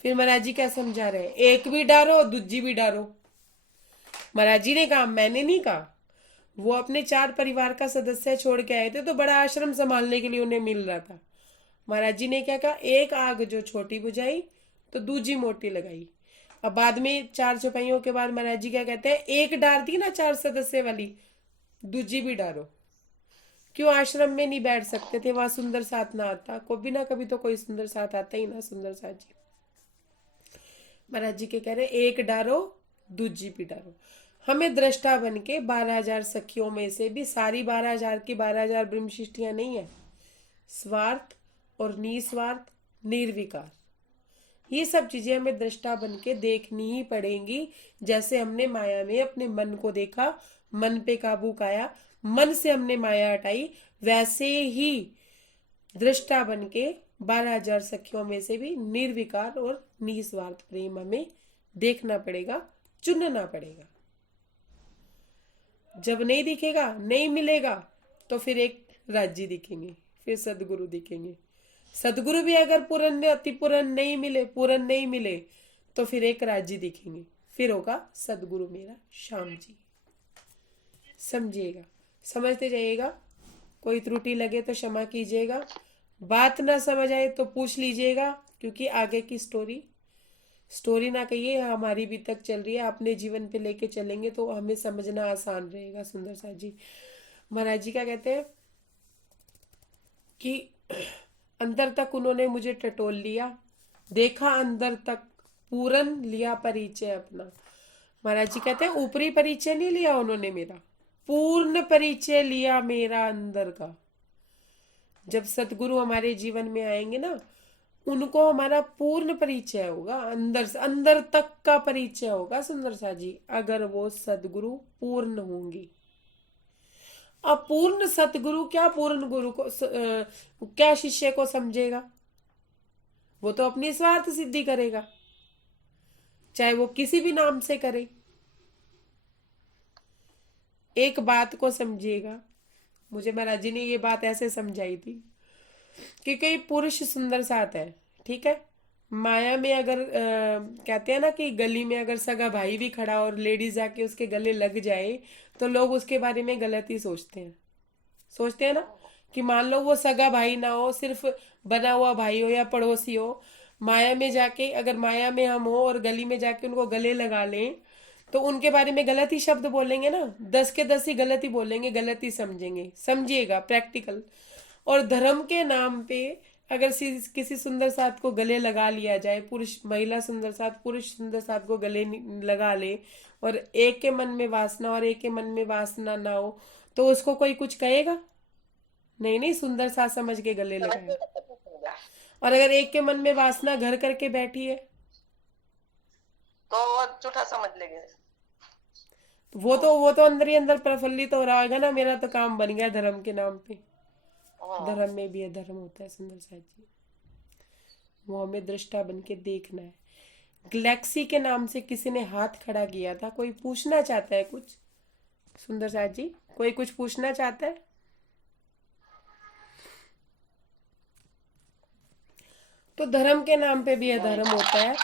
फिर महाराज जी क्या समझा रहे हैं? एक भी डारो, दूजी भी डारो। महाराज जी ने कहा, मैंने नहीं कहा। वो अपने 4 परिवार का सदस्य छोड़ के आए थे, तो बड़ा आश्रम संभालने के लिए उन्हें मिल रहा था। महाराज जी ने क्या कहा? एक आग जो छोटी बुझाई तो दूजी मोटी लगाई। अब बाद में 4 चौपाइयों के बाद महाराज जी क्या कहते हैं? एक डार दी ना 4 सदस्य वाली, दूजी भी डारो। क्यों आश्रम में नहीं बैठ सकते थे? वहां सुंदर साथ ना आता? कभी ना कभी तो कोई सुंदर साथ आता ही ना, सुंदर साथ जी। महाराज जी के कह रहे एक डारो, दूजी भी डारो। हमें दृष्टा बन के 12,000 सखियों में से भी सारी 12,000 की 12,000 ब्रह्मशिष्टियां नहीं है। स्वार्थ और निस्वार्थ, निर्विकार, ये सब चीजें हमें दृष्टा बन के देखनी ही पड़ेंगी। जैसे हमने माया में अपने मन को देखा, मन पे काबू पाया, मन से हमने माया हटाई, वैसे ही दृष्टा बन के 12,000 सखियों में से भी निर्विकार और निस्वार्थ प्रेम हमें देखना पड़ेगा, चुनना पड़ेगा। जब नहीं दिखेगा, नहीं मिलेगा, तो फिर एक राज्य दिखेंगे, फिर सदगुरु दिखेंगे। सदगुरु भी अगर पूर्ण अति पूर्ण नहीं मिले, पूर्ण नहीं मिले, तो फिर एक राज्य दिखेंगे, फिर होगा सदगुरु मेरा श्याम जी। समझिएगा, समझते जाइएगा। कोई त्रुटि लगे तो क्षमा कीजिएगा, बात ना समझ आए तो पूछ लीजिएगा, क्योंकि आगे की स्टोरी ना कहिए, हमारी भी तक चल रही है, अपने जीवन पे लेके चलेंगे तो हमें समझना आसान रहेगा। सुंदर साथ जी, महाराज जी क्या कहते हैं कि अंदर तक उन्होंने मुझे टटोल लिया, देखा अंदर तक, पूरन लिया परिचय अपना। महाराज जी कहते हैं ऊपरी परिचय नहीं लिया उन्होंने मेरा, पूर्ण परिचय लिया मेरा अंदर का। जब सतगुरु हमारे जीवन में आएंगे ना, उनको हमारा पूर्ण परिचय होगा, अंदर से अंदर तक का परिचय होगा। सुंदर सा जी, अगर वो सदगुरु पूर्ण होंगी। अब पूर्ण सतगुरु क्या पूर्ण गुरु को क्या शिष्य को समझेगा? वो तो अपनी स्वार्थ सिद्धि करेगा, चाहे वो किसी भी नाम से करे। एक बात को समझिएगा, मुझे महाराज जी ने ये बात ऐसे समझाई थी कि कोई पुरुष सुंदर साथ है, ठीक है, माया में अगर कहते हैं ना कि गली में अगर सगा भाई भी खड़ा और लेडीज जाके उसके गले लग जाए तो लोग उसके बारे में गलत ही सोचते हैं ना, कि मान लो वो सगा भाई ना हो, सिर्फ बना हुआ भाई हो या पड़ोसी हो, माया में जाके, अगर माया में हम हो और गली में जाके उनको गले लगा लें तो उनके बारे में गलत ही शब्द बोलेंगे ना, 10 के 10 ही गलत ही बोलेंगे, गलत ही समझेंगे। समझिएगा, प्रैक्टिकल। और धर्म के नाम पे अगर किसी सुंदर साथ को गले लगा लिया जाए, पुरुष महिला सुंदर साथ पुरुष सुंदर साथ को गले लगा ले, और एक के मन में वासना और एक के मन में वासना ना हो, तो उसको कोई कुछ कहेगा? नहीं नहीं, सुंदर साथ समझ के गले लगाए। और अगर एक के मन में वासना घर करके बैठी है तो वो झूठा समझ लेंगे। वो तो अंदर ही अंदर प्रफुल्लित हो रहा होगा ना, मेरा तो काम बन गया धर्म के नाम पे। धर्म में भी अधर्म होता है सुंदर साथ जी, वो हमें दृष्टा बन के देखना है। गैलेक्सी के नाम से किसी ने हाथ खड़ा किया था, कोई पूछना चाहता है कुछ? सुंदर साथ जी, कोई कुछ पूछना चाहता है? तो धर्म के नाम पे भी अधर्म होता है,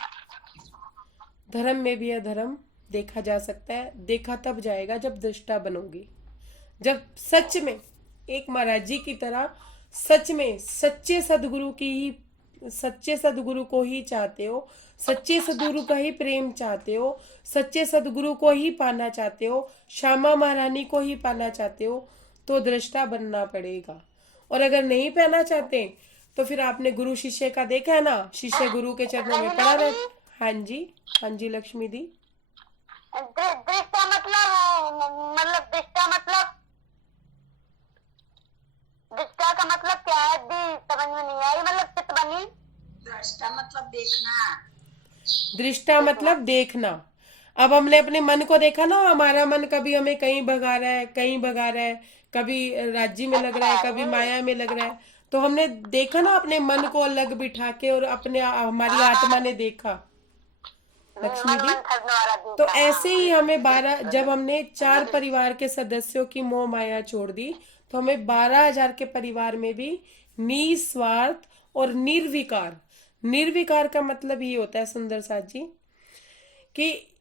धर्म में भी अधर्म देखा जा सकता है। देखा तब जाएगा जब दृष्टा बनोगी, जब सच में एक महाराज जी की तरह सच में सच्चे सदगुरु को ही चाहते हो, सच्चे सदगुरु का ही प्रेम चाहते हो, सच्चे सदगुरु को ही पाना चाहते हो, श्यामा महारानी को ही पाना चाहते हो, तो दृष्टा बनना पड़ेगा। और अगर नहीं पाना चाहते तो फिर आपने गुरु शिष्य का देखा है ना, शिष्य गुरु के चरणों में पड़ा रहता। हाँ जी, हाँ जी लक्ष्मी दी। दृष्टा मतलब दृष्टा का मतलब क्या है दी, समझ में नहीं आई। मतलब चित बनी, दृष्टा मतलब देखना। दृष्टा मतलब देखना। अब हमने अपने मन को देखा ना, हमारा मन कभी हमें कहीं भगा रहा है, कहीं भगा रहा है, कभी राज्य में लग रहा है, कभी माया में लग रहा है। तो हमने देखा ना अपने मन को अलग बिठा के, और अपने हमारी आत्मा ने देखा लक्ष्मी मन दी। मंथन द्वारा तो देखा। ऐसे ही हमें 12, जब हमने 4 परिवार के सदस्यों की मोह माया छोड़ दी, तो हमें 12,000 के परिवार में भी निस्वार्थ और निर्विकार, निर्विकार का मतलब ये होता है सुंदर साथ जी, कि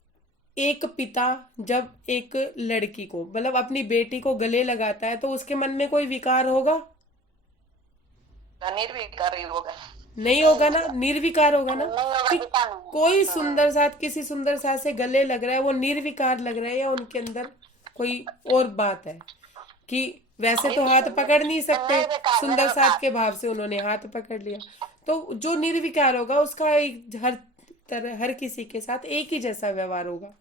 एक पिता जब एक लड़की को, मतलब अपनी बेटी को गले लगाता है, तो उसके मन में कोई विकार होगा? निर्विकार ही होगा। नहीं होगा ना, निर्विकार होगा ना। नहीं होगा, कि दिखा नहीं। कोई सुंदर साथ किसी सुंदर साथ से गले लग रहा है, वो निर्विकार लग रहा है, या उनके अंदर कोई और बात है? कि वैसे तो हाथ पकड़ नहीं सकते, सुंदर साथ के भाव से उन्होंने हाथ पकड़ लिया। तो जो निर्विकार होगा उसका हर तरह, हर किसी के साथ एक ही जैसा व्यवहार होगा।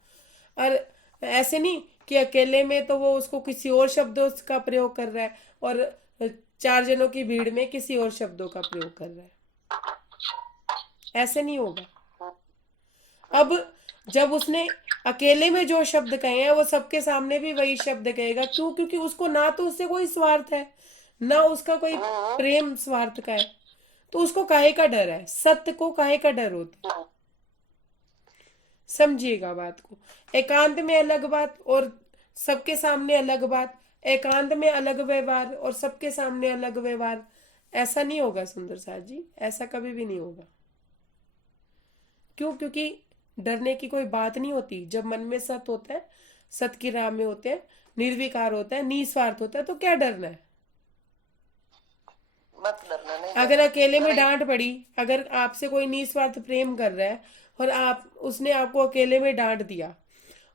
और ऐसे नहीं कि अकेले में तो वो उसको किसी और शब्दों का प्रयोग कर रहा है, और 4 जनों की भीड़ में किसी और शब्दों का प्रयोग कर रहा है, ऐसे नहीं होगा। अब जब उसने अकेले में जो शब्द कहे हैं, वो सबके सामने भी वही शब्द कहेगा। क्यों? क्योंकि उसको ना तो उससे कोई स्वार्थ है, ना उसका कोई प्रेम स्वार्थ का है, तो उसको काहे का डर है? सत्य को काहे का डर होता है? समझिएगा बात को। एकांत में अलग बात और सबके सामने अलग बात, एकांत में अलग व्यवहार और सबके सामने अलग व्यवहार, ऐसा नहीं होगा सुंदर साथ जी, ऐसा कभी भी नहीं होगा। क्यों? क्योंकि डरने की कोई बात नहीं होती। जब मन में सत होता है, सत की राह में होते हैं, निर्विकार होता है, निस्वार्थ होता है, तो क्या डरना है? मत डरना, नहीं अगर डरना। अकेले में डांट पड़ी, अगर आपसे कोई निस्वार्थ प्रेम कर रहा है और उसने आपको अकेले में डांट दिया,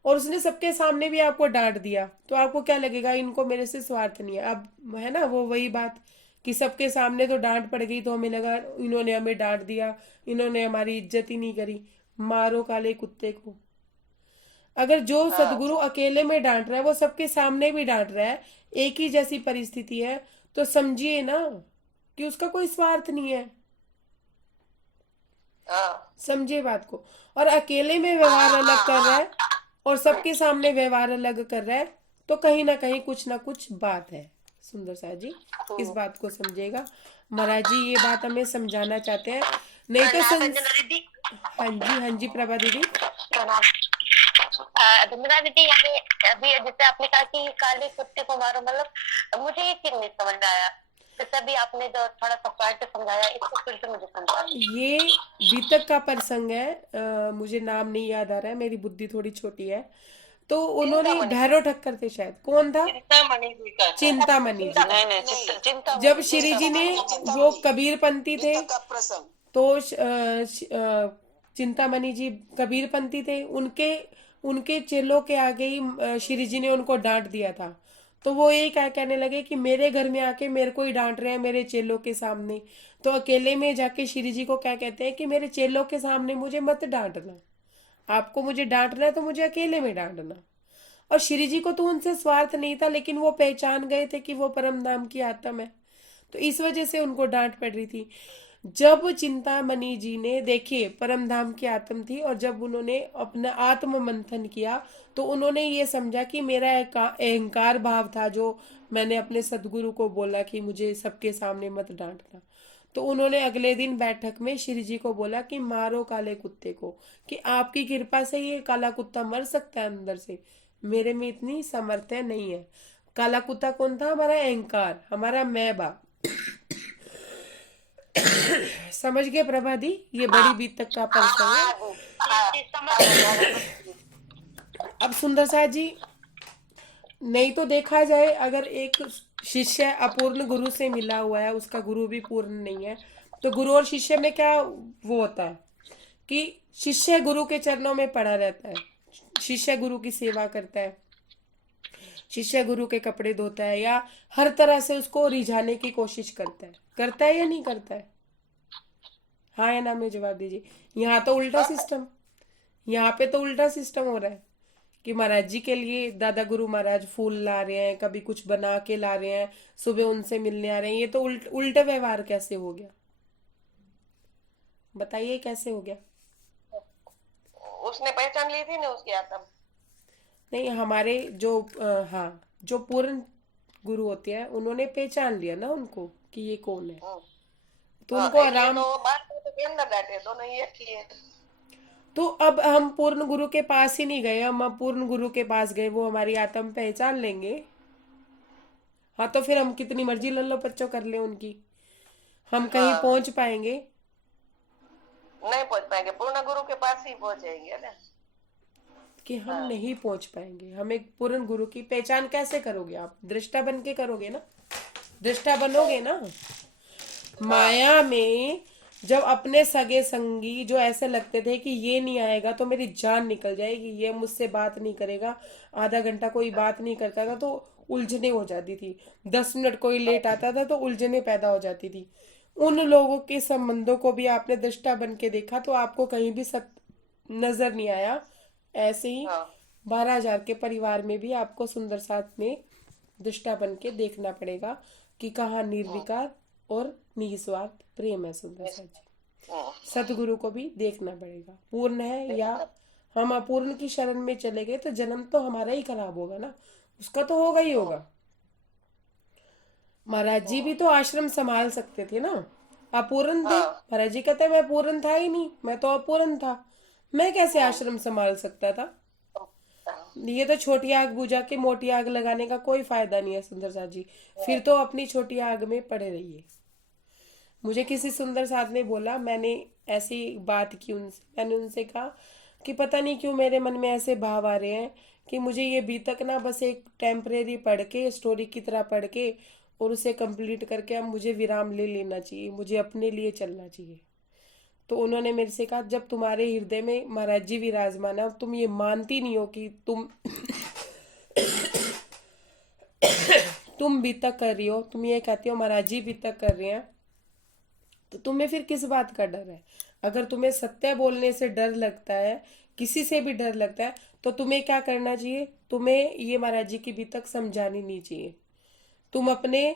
और उसने सबके सामने भी आपको डांट दिया, तो आपको क्या लगेगा? इनको मेरे से स्वार्थ नहीं है। अब है ना वो वही बात कि सबके सामने तो डांट पड़ गई, तो हमें लगा इन्होंने हमें डांट दिया, इन्होंने हमारी इज्जत ही नहीं करी, मारो काले कुत्ते को। अगर जो सदगुरु अकेले में डांट रहा है, वो सबके सामने भी डांट रहा है, एक ही जैसी परिस्थिति है, तो समझिए ना कि उसका कोई स्वार्थ नहीं है। हाँ, समझिए बात को। और अकेले में व्यवहार अलग कर रहा है और सबके सामने व्यवहार अलग कर रहा है, तो कहीं ना कहीं कुछ ना कुछ बात है। सुंदर साथ जी इस बात को समझिएगा। महाराज जी ये बात हमें समझाना चाहते हैं, नहीं तो दीदी, हाँ जी, हाँ जी प्रभा दीदी। वंदना दीदी, यानी अभी जैसे आपने कहा कि काले कुत्ते को मारो, मतलब मुझे ये चीज नहीं समझ में आया। जैसे अभी आपने जो थोड़ा सा पॉइंट समझाया, इसको फिर से मुझे समझा। ये बीतक का प्रसंग है, मुझे नाम नहीं याद आ रहा है, मेरी बुद्धि थोड़ी छोटी है। तो उन्होंने भैरव ठक्कर थे शायद, कौन था? चिंतामणि जी का था। चिंतामणि जी। नहीं नहीं, चिंता जब श्री जी ने, वो कबीरपंथी थे, का प्रसंग। तो चिंतामणि जी कबीरपंथी थे, उनके उनके चेलों के आगे ही श्री जी ने उनको डांट दिया था। तो वो ये क्या कहने लगे कि मेरे घर में आके मेरे को ही डांट रहे हैं मेरे चेलों के सामने। तो अकेले में जाके श्री जी को क्या कहते हैं कि मेरे चेलों के सामने मुझे मत डांटना, आपको मुझे डांटना है तो मुझे अकेले में डांटना। और श्री जी को तो उनसे स्वार्थ नहीं था, लेकिन वो पहचान गए थे कि वो परम धाम की आत्मा है, तो इस वजह से उनको डांट पड़ रही थी। जब चिंतामणि जी ने, देखिए परम धाम की आत्म थी, और जब उन्होंने अपना आत्म मंथन किया, तो उन्होंने ये समझा कि मेरा अहंकार भाव था, जो मैंने अपने सदगुरु को बोला कि मुझे सबके सामने मत डांटना। तो उन्होंने अगले दिन बैठक में श्री जी को बोला कि मारो काले कुत्ते को, कि आपकी कृपा से ये काला कुत्ता मर सकता है अंदर से, मेरे में इतनी सामर्थ्य नहीं है। काला कुत्ता कौन था? हमारा अहंकार, हमारा मैं बाप। समझ गए प्रभा दी? ये बड़ी बीतक का पर्सन है। जी, समझ गई। अब सुंदर साथ जी, नहीं तो देखा जाए, अगर एक शिष्य अपूर्ण गुरु से मिला हुआ है, उसका गुरु भी पूर्ण नहीं है, तो गुरु और शिष्य में क्या वो होता है कि शिष्य गुरु के चरणों में पड़ा रहता है, शिष्य गुरु की सेवा करता है, शिष्य गुरु के कपड़े धोता है, या हर तरह से उसको रिझाने की कोशिश करता है या नहीं करता है? हाँ या ना में जवाब दीजिए। यहाँ तो उल्टा सिस्टम, यहाँ पे तो उल्टा सिस्टम हो रहा है कि महाराज जी के लिए दादा गुरु महाराज फूल ला रहे हैं, कभी कुछ बना के ला रहे हैं, सुबह उनसे मिलने आ रहे हैं। ये तो उल्टा व्यवहार कैसे हो गया? बताइए कैसे हो गया? उसने पहचान ली थी ना उसकी आत्मा। नहीं, हमारे जो हाँ, जो पूर्ण गुरु होते हैं उन्होंने पहचान लिया ना उनको कि ये कौन है, तो उनको ये आराम। तो बात तो के अंदर बैठे दोनों ये किए। तो अब हम पूर्ण गुरु के पास ही नहीं गए, हम पूर्ण गुरु के पास गए, वो हमारी आत्म पहचान लेंगे। हाँ, तो फिर हम कितनी मर्जी लल्लो पच्चो कर ले उनकी, हम कहीं पहुंच पाएंगे? नहीं पहुंच पाएंगे, पूर्ण गुरु के पास ही पहुंचेंगे ना। कि हम नहीं पहुंच पाएंगे। हम एक पूर्ण गुरु की पहचान कैसे करोगे? आप दृष्टा बन के करोगे ना, दृष्टा बनोगे ना। माया में जब अपने सगे संगी जो ऐसे लगते थे कि ये नहीं आएगा तो मेरी जान निकल जाएगी, ये मुझसे बात नहीं करेगा, आधा घंटा कोई बात नहीं करता था, तो उलझने हो जाती थी। 10 मिनट कोई लेट आता था तो उलझने पैदा हो जाती थी। उन लोगों के संबंधों को भी आपने दृष्टा बन के देखा तो आपको कहीं भी नजर नहीं आया। ऐसे ही 12,000 के परिवार में भी आपको सुंदर साथ में दृष्टा बन के देखना पड़ेगा कि कहाँ निर्विकार और निस्वार्थ प्रेम है। सुंदर साथ जी, सतगुरु को भी देखना पड़ेगा, पूर्ण है या हम अपूर्ण की शरण में चले गए तो जन्म तो हमारा ही खराब होगा ना, उसका तो होगा ही होगा। महाराज जी भी तो आश्रम संभाल सकते थे ना, अपूर्ण थे। महाराज जी कहते मैं पूर्ण था ही नहीं, मैं तो अपूर्ण था, मैं कैसे आश्रम संभाल सकता था? ये तो छोटी आग बुझा के मोटी आग लगाने का कोई फायदा नहीं है सुंदर साथ जी, फिर तो अपनी छोटी आग में पड़े रहिए। मुझे किसी सुंदर साथ ने बोला, मैंने ऐसी बात की उनसे, मैंने उनसे कहा कि पता नहीं क्यों मेरे मन में ऐसे भाव आ रहे हैं कि मुझे ये बीतक ना बस एक टेम्परेरी पढ़ के, स्टोरी की तरह पढ़ के और उसे कंप्लीट करके अब मुझे विराम ले लेना चाहिए, मुझे अपने लिए चलना चाहिए। तो उन्होंने मेरे से कहा, जब तुम्हारे हृदय में महाराज जी विराजमान है, तुम ये मानती नहीं हो कि तुम बीतक कर रही हो, तुम ये कहती हो महाराज जी बीतक कर रहे हैं, तो तुम्हें फिर किस बात का डर है? अगर तुम्हें सत्य बोलने से डर लगता है, किसी से भी डर लगता है, तो तुम्हें क्या करना चाहिए? तुम्हें ये महाराज जी की बीतक समझानी नहीं चाहिए। तुम अपने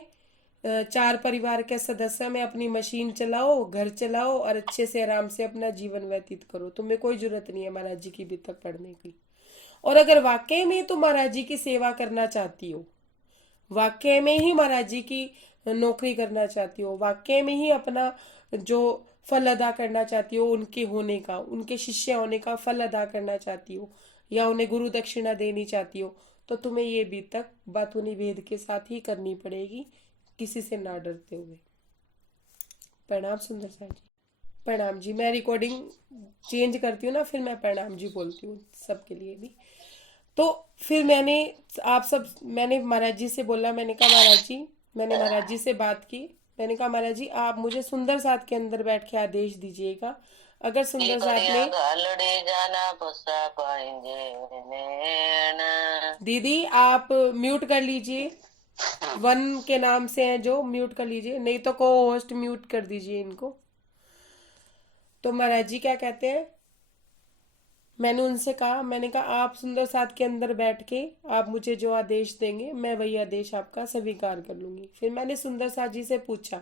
4 परिवार के सदस्य में अपनी मशीन चलाओ, घर चलाओ और अच्छे से आराम से अपना जीवन व्यतीत करो। तुम्हें कोई जरूरत नहीं है महाराज जी की बीतक पढ़ने की। और अगर वाकई में तुम महाराज जी की सेवा करना चाहती हो, वाकई में ही महाराज जी की नौकरी करना चाहती हो, वाकई में ही अपना जो फल अदा करना चाहती हो, उनके होने का, उनके शिष्य होने का फल अदा करना चाहती हो, या उन्हें गुरु दक्षिणा देनी चाहती हो, तो तुम्हें ये बीतक बातूनी भेद के साथ ही करनी पड़ेगी, किसी से ना डरते हुए। प्रणाम सुंदर साहब जी। प्रणाम जी। मैं रिकॉर्डिंग चेंज करती हूँ ना, फिर मैं प्रणाम जी बोलती हूँ सबके लिए भी। तो फिर मैंने महाराज जी से बोला, मैंने कहा महाराज जी, मैंने महाराज जी से बात की, मैंने कहा महाराज जी आप मुझे सुंदर साथ के अंदर बैठ के आदेश दीजिएगा। अगर सुंदर साथ में दीदी आप म्यूट कर लीजिए, 1 के नाम से हैं जो, म्यूट कर लीजिए, नहीं तो को होस्ट म्यूट कर दीजिए इनको। तो महाराज जी क्या कहते हैं, मैंने उनसे कहा, मैंने कहा आप सुंदर साथ के अंदर बैठ के आप मुझे जो आदेश देंगे मैं वही आदेश आपका स्वीकार कर लूंगी। फिर मैंने सुंदर साथ जी से पूछा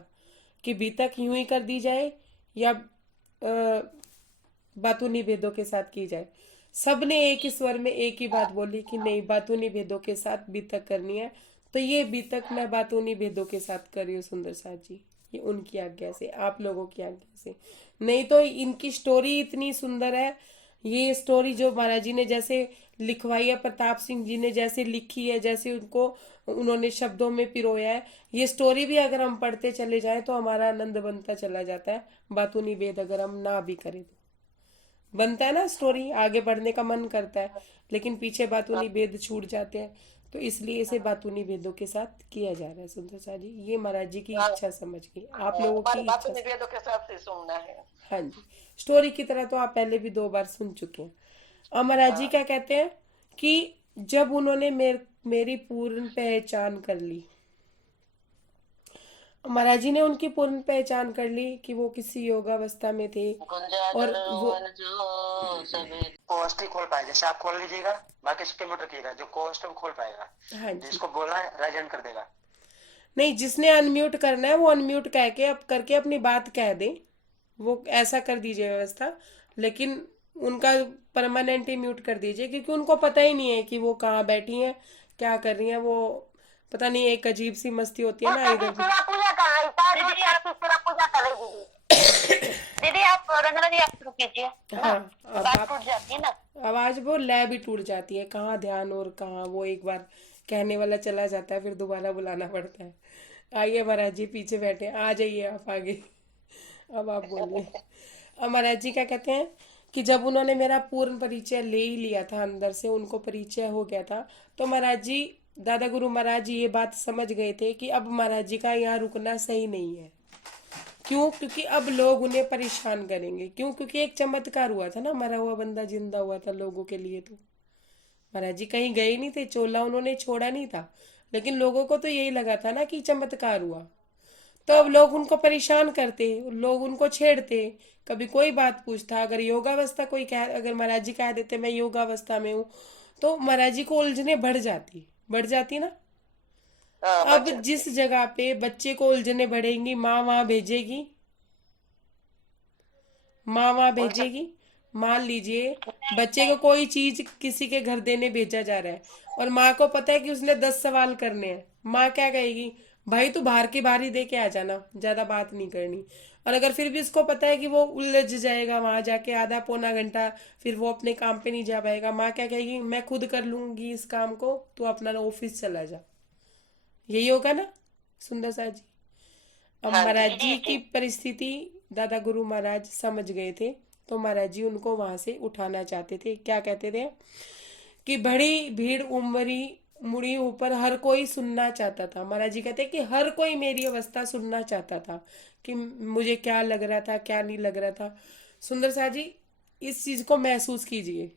कि बीतक यूं ही कर दी जाए या बातूनी भेदों के साथ की जाए। सबने एक ही स्वर में एक ही बात बोली कि नहीं, बातूनी भेदों के साथ बीतक करनी है। तो ये बीतक मैं बातूनी भेदों के साथ कर रही हूँ सुंदर साथ जी, ये उनकी आज्ञा से, आप लोगों की आज्ञा से। नहीं तो इनकी स्टोरी इतनी सुंदर है, ये स्टोरी जो महाराज जी ने जैसे लिखवाई है, प्रताप सिंह जी ने जैसे लिखी है, जैसे उनको उन्होंने शब्दों में पिरोया है, ये स्टोरी भी अगर हम पढ़ते चले जाएं तो हमारा आनंद बनता चला जाता है। बातूनी भेद अगर हम ना भी करें तो बनता है ना, स्टोरी आगे बढ़ने का मन करता है, लेकिन पीछे बातूनी भेद छूट जाते हैं। तो इसलिए इसे बातूनी भेदों के साथ किया जा रहा है। सुंदर सा जी, ये महाराज जी की इच्छा समझ गई, आप लोगों हमारी की बातों इच्छा। निवेदों के साथ से सुनना है। हाँ जी, स्टोरी की तरह तो आप पहले भी 2 बार सुन चुके हैं। और महाराज जी क्या कहते हैं कि जब उन्होंने मेरी पूर्ण पहचान कर ली, महाराज जी ने उनकी पूर्ण पहचान कर ली कि वो किसी योगावस्था में थे, और वो कोस्ट ही खोल पाए, जैसे आप खोल लीजिएगा बाकी कंप्यूटर कीजिएगा, जो कोस्ट है वो खोल पाएगा, हाँ जी, जिसको बोलना है राइज कर देगा। नहीं, जिसने अनम्यूट करना है वो अनम्यूट कह के अब करके अपनी बात कह दे, वो ऐसा कर दीजिए व्यवस्था। लेकिन उनका परमानेंट ही म्यूट कर दीजिए, क्योंकि उनको पता ही नहीं है कि वो कहाँ बैठी हैं, क्या कर रही हैं। वो पता नहीं, एक अजीब सी मस्ती होती है ना इधर की। पूजा कर रही था दीदी, आप पूरा पूजा कर रही दीदी। दीदी आप रंजना जी आप शुरू कीजिए। हाँ, अब बात आप टूट जाती है ना। आवाज वो लय भी टूट जाती है, कहाँ ध्यान और कहाँ वो, एक बार कहने वाला चला जाता है फिर दोबारा बुलाना पड़ता है। आइए महाराज जी, पीछे बैठे, आ जाइए आप आगे, अब आप बोलिए। अब महाराज जी क्या कहते हैं कि जब उन्होंने मेरा पूर्ण परिचय ले ही लिया था, अंदर से उनको परिचय हो गया था, तो महाराज जी, दादा गुरु महाराज जी ये बात समझ गए थे कि अब महाराज जी का यहाँ रुकना सही नहीं है। क्यों? क्योंकि अब लोग उन्हें परेशान करेंगे। क्यों? क्योंकि एक चमत्कार हुआ था ना, मरा हुआ बंदा जिंदा हुआ था लोगों के लिए। तो महाराज जी कहीं गए नहीं थे, चोला उन्होंने छोड़ा नहीं था, लेकिन लोगों को तो यही लगा था ना कि चमत्कार हुआ। तो अब लोग उनको परेशान करते, लोग उनको छेड़ते, कभी कोई बात पूछता, अगर योगावस्था कोई कह, अगर महाराज जी कह देते मैं योगावस्था में हूँ, तो महाराज जी को उलझने बढ़ जाती ना। अब जिस जगह पे बच्चे को उलझने बढ़ेंगी, माँ वहां भेजेगी। मान लीजिए बच्चे को कोई चीज किसी के घर देने भेजा जा रहा है, और माँ को पता है कि उसने 10 सवाल करने हैं, माँ क्या कहेगी, भाई तू बाहर की बाहर ही दे के आ जाना, ज्यादा बात नहीं करनी। और अगर फिर भी उसको पता है कि वो उलझ जाएगा वहां जाके आधा पौना घंटा, फिर वो अपने काम पे नहीं जा पाएगा, माँ क्या कहेगी, मैं खुद कर लूंगी इस काम को, तू अपना ऑफिस चला जा। यही होगा ना सुंदर सा जी। अब महाराज जी की परिस्थिति दादा गुरु महाराज समझ गए थे, तो महाराज जी उनको वहां से उठाना चाहते थे। क्या कहते थे कि बड़ी भीड़ उमरी मुड़ी ऊपर, हर कोई सुनना चाहता था। महाराज जी कहते कि हर कोई मेरी अवस्था सुनना चाहता था कि मुझे क्या लग रहा था, क्या नहीं लग रहा था। सुंदर सा जी, इस चीज को महसूस कीजिए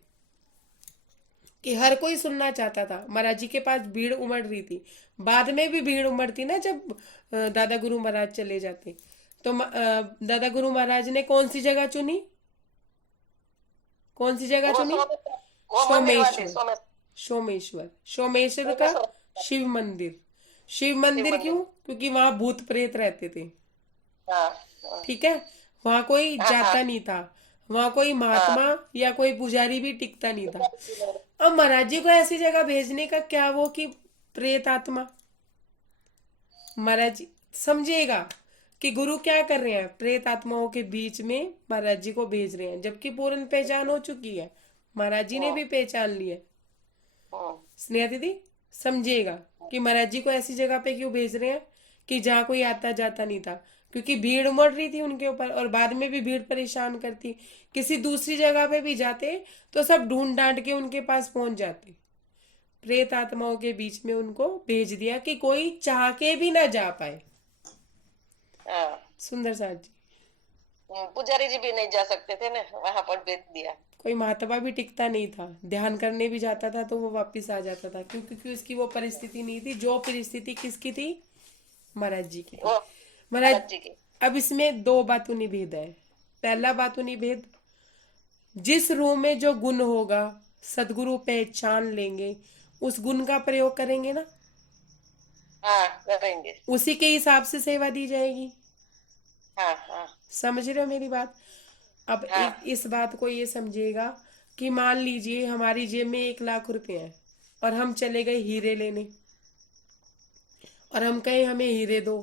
कि हर कोई सुनना चाहता था। महाराज जी के पास भीड़ उमड़ रही थी, बाद में भी भीड़ उमड़ती ना जब दादा गुरु महाराज चले जाते। तो दादा गुरु महाराज ने कौन सी जगह चुनी? कौन सी जगह चुनी? सोमेश्वर। सोमेश्वर, सोमेश्वर का शिव मंदिर। शिव मंदिर क्यों? क्योंकि वहां भूत प्रेत रहते थे। ठीक है, वहां कोई जाता नहीं था, वहां कोई महात्मा या कोई पुजारी भी टिकता नहीं था। अब महाराज जी को ऐसी जगह भेजने का क्या वो कि प्रेत आत्मा, महाराज जी समझिएगा कि गुरु क्या कर रहे हैं, प्रेत आत्माओं के बीच में महाराज जी को भेज रहे हैं, जबकि पूर्ण पहचान हो चुकी है, महाराज जी ने भी पहचान ली है। स्नेहा दीदी समझिएगा कि महाराज जी को ऐसी जगह पे क्यों भेज रहे हैं कि जहाँ कोई आता जाता नहीं था, क्योंकि भीड़ उमड़ रही थी उनके ऊपर, और बाद में भी भीड़ परेशान करती। किसी दूसरी जगह पे भी जाते तो सब ढूंढ डांट के उनके पास पहुंच जाते। प्रेत आत्माओं के बीच में उनको भेज दिया कि कोई चाह के भी ना जा पाए। सुंदर साथ जी, पुजारी जी भी नहीं जा सकते थे ना, वहां पर भेज दिया। कोई महात्मा भी टिकता नहीं था, ध्यान करने भी जाता था तो वो वापिस आ जाता था, क्योंकि उसकी वो परिस्थिति नहीं थी। जो परिस्थिति किसकी थी? महाराज जी की। महाराज जी की। अब इसमें 2 बातूनी भेद है। पहला बातूनी भेद, जिस रूह में जो गुण होगा सदगुरु पहचान लेंगे, उस गुण का प्रयोग करेंगे ना, करेंगे, उसी के हिसाब से सेवा दी जाएगी। हाँ। समझ रहे हो मेरी बात? अब इस बात को ये समझिएगा कि मान लीजिए हमारी जेब में 1 लाख रुपए हैं, और हम चले गए हीरे लेने, और हम कहे हमें हीरे दो,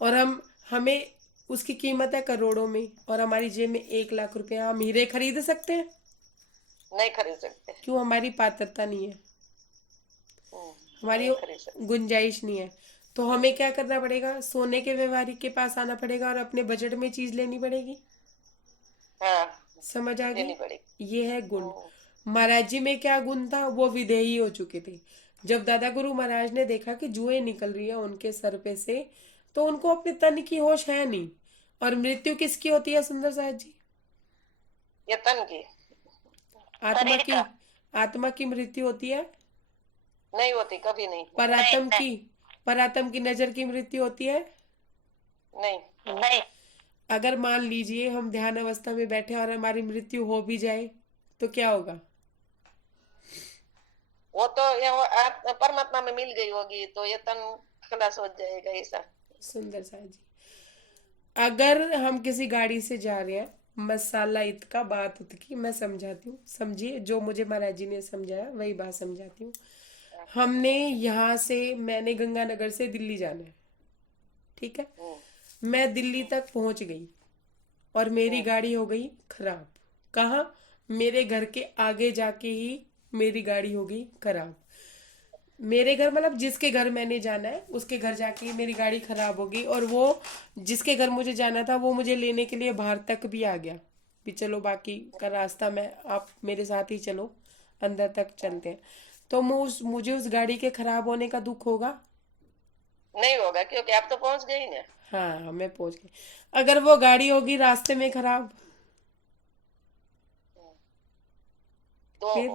और हमें उसकी कीमत है करोड़ों में, और हमारी जेब में 1 लाख रुपए, हम हीरे खरीद सकते हैं? नहीं खरीद सकते। क्यों? हमारी पात्रता नहीं है, हमारी नहीं खरीद सकते। गुंजाइश नहीं है। तो हमें क्या करना पड़ेगा? सोने के व्यापारी के पास आना पड़ेगा और अपने बजट में चीज लेनी पड़ेगी। हाँ, समझ आ लेनी गई? पड़ेगी। ये है गुण। महाराज जी में क्या गुण था? वो विदेही हो चुके थे। जब दादा गुरु महाराज ने देखा कि जुएं निकल रही है उनके सर पे से, तो उनको अपने तन की होश है नहीं। और मृत्यु किसकी होती है सुंदर साहब जी? ये तन की आत्मा शरीर की। का। आत्मा की मृत्यु होती है। नहीं होती, कभी नहीं। परात्म नहीं, की। परात्म की नजर की मृत्यु होती है। नहीं, नहीं, अगर मान लीजिए हम ध्यान अवस्था में बैठे और हमारी मृत्यु हो भी जाए तो क्या होगा? वो तो परमात्मा में मिल गई होगी, तो ये तन खलास हो जाएगा ऐसा। सुंदर साहब जी, अगर हम किसी गाड़ी से जा रहे हैं, मसाला इत का बात उत की मैं समझाती हूँ, समझिए जो मुझे महाराज जी ने समझाया वही बात समझाती हूँ। हमने यहाँ से, मैंने गंगानगर से दिल्ली जाना है, ठीक है। मैं दिल्ली तक पहुंच गई और मेरी गाड़ी हो गई खराब। कहाँ? मेरे घर के आगे जाके ही मेरी गाड़ी हो गई खराब। मेरे घर मतलब जिसके घर मैंने जाना है उसके घर जाके ही मेरी गाड़ी खराब हो गई, और वो जिसके घर मुझे जाना था वो मुझे लेने के लिए बाहर तक भी आ गया भी चलो बाकी का रास्ता मैं, आप मेरे साथ ही चलो, अंदर तक चलते हैं। तो मुझे उस गाड़ी के खराब होने का दुख होगा? नहीं होगा, क्योंकि आप तो पहुंच गई ना। हाँ, मैं पहुंच गई। अगर वो गाड़ी होगी रास्ते में खराब, तो फिर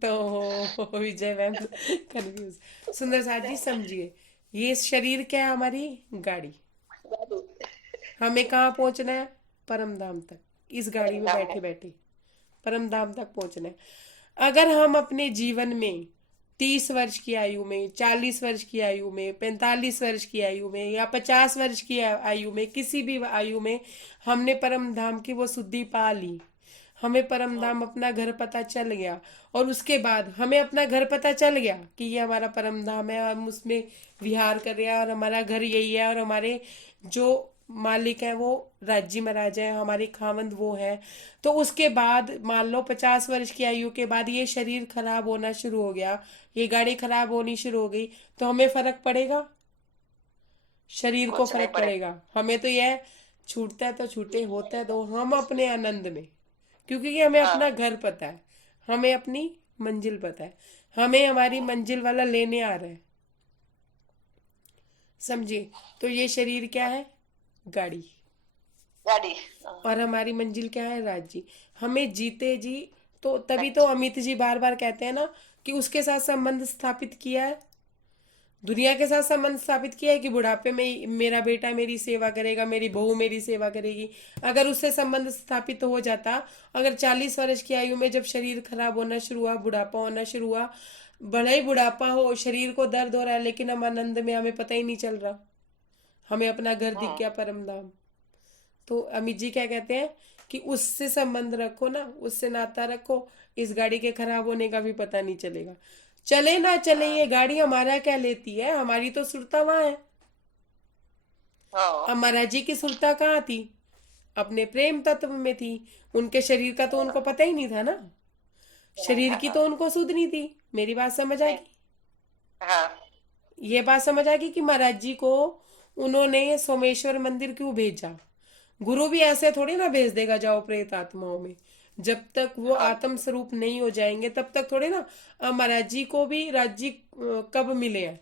तो विजय मैम कंफ्यूज। सुंदर साथ जी समझिए, ये शरीर क्या है? हमारी गाड़ी। हमें कहाँ पहुंचना है? परम धाम तक। इस गाड़ी में बैठे बैठे परम धाम तक पहुंचना है। अगर हम अपने जीवन में 30 वर्ष की आयु में, 40 वर्ष की आयु में, 45 वर्ष की आयु में या 50 वर्ष की आयु में, किसी भी आयु में हमने परम धाम की वो शुद्धि पा ली, हमें परम धाम अपना घर पता चल गया, और उसके बाद हमें अपना घर पता चल गया कि ये हमारा परम धाम है, हम उसमें विहार कर रहे हैं और हमारा घर यही है और हमारे जो मालिक है वो राज्य महाराज है, हमारे खावंद वो है। तो उसके बाद मान लो 50 वर्ष की आयु के बाद ये शरीर खराब होना शुरू हो गया, ये गाड़ी खराब होनी शुरू हो गई, तो हमें फर्क पड़ेगा? शरीर को कुछ नहीं फर्क पड़ेगा? हमें तो यह छूटता है तो छूटे, होता है तो हम अपने आनंद में, क्योंकि ये हमें अपना हाँ, घर पता है, हमें अपनी मंजिल पता है, हमें हमारी मंजिल वाला लेने आ रहा है। समझिए, तो ये शरीर क्या है? गाड़ी। गाड़ी। और हमारी मंजिल क्या है? राज्य। हमें जीते जी, तो तभी तो अमित जी बार बार कहते हैं ना कि उसके साथ संबंध स्थापित किया है, दुनिया के साथ संबंध स्थापित किया है कि बुढ़ापे में मेरा बेटा मेरी सेवा करेगा, मेरी बहू मेरी सेवा करेगी। अगर उससे संबंध स्थापित हो जाता, अगर 40 वर्ष की आयु में जब शरीर खराब होना शुरू हुआ, बुढ़ापा होना शुरू हुआ, भले ही बुढ़ापा हो, शरीर को दर्द हो रहा है, लेकिन हम आनंद में, हमें पता ही नहीं चल रहा, हमें अपना घर दिख गया परम धाम। तो अमित जी क्या कहते हैं कि उससे संबंध रखो ना, उससे नाता रखो, इस गाड़ी के खराब होने का भी पता नहीं चलेगा। चले ना चले ये गाड़ी हमारा क्या लेती है, हमारी तो सुरता वहां है। हाँ, अब महाराज जी की सुरता कहाँ थी? अपने प्रेम तत्व में थी। उनके शरीर का तो उनको पता ही नहीं था ना, शरीर की तो उनको सुध नहीं थी। मेरी बात समझ आ नहीं। गई? हाँ, ये बात समझ आ गई कि महाराज जी को उन्होंने सोमेश्वर मंदिर क्यों भेजा? गुरु भी ऐसे थोड़ी ना भेज देगा जाओ प्रेत आत्माओं में, जब तक वो हाँ, आत्म स्वरूप नहीं हो जाएंगे तब तक थोड़े ना। अब महाराज जी को भी राज्य कब मिले हैं?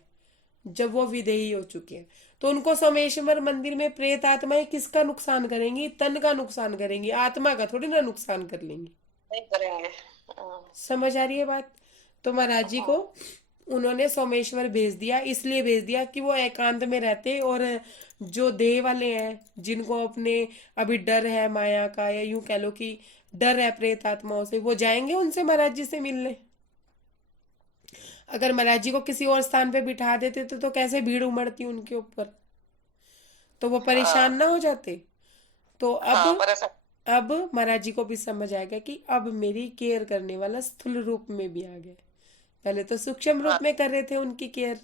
जब वो विदेही हो चुके हैं। तो उनको सोमेश्वर मंदिर में प्रेत आत्माएं किसका नुकसान करेंगी? तन का नुकसान करेंगी, आत्मा का थोड़ी ना नुकसान कर लेंगी। नहीं करेंगे। समझ आ रही है बात? तो महाराज जी को उन्होंने सोमेश्वर भेज दिया, इसलिए भेज दिया कि वो एकांत में रहते, और जो देह वाले हैं जिनको अपने अभी डर है माया का, या यूं कह लो कि डर है प्रेत आत्माओं से, वो जाएंगे उनसे महाराज जी से मिलने। अगर महाराज जी को किसी और स्थान पे बिठा देते तो कैसे भीड़ उमड़ती उनके ऊपर, तो वो परेशान ना हाँ, हो जाते। तो हाँ, परेशान। अब महाराज जी को भी समझ आ गया कि अब मेरी केयर करने वाला स्थूल रूप में भी आ गया। पहले तो सूक्ष्म रूप हाँ, में कर रहे थे उनकी केयर,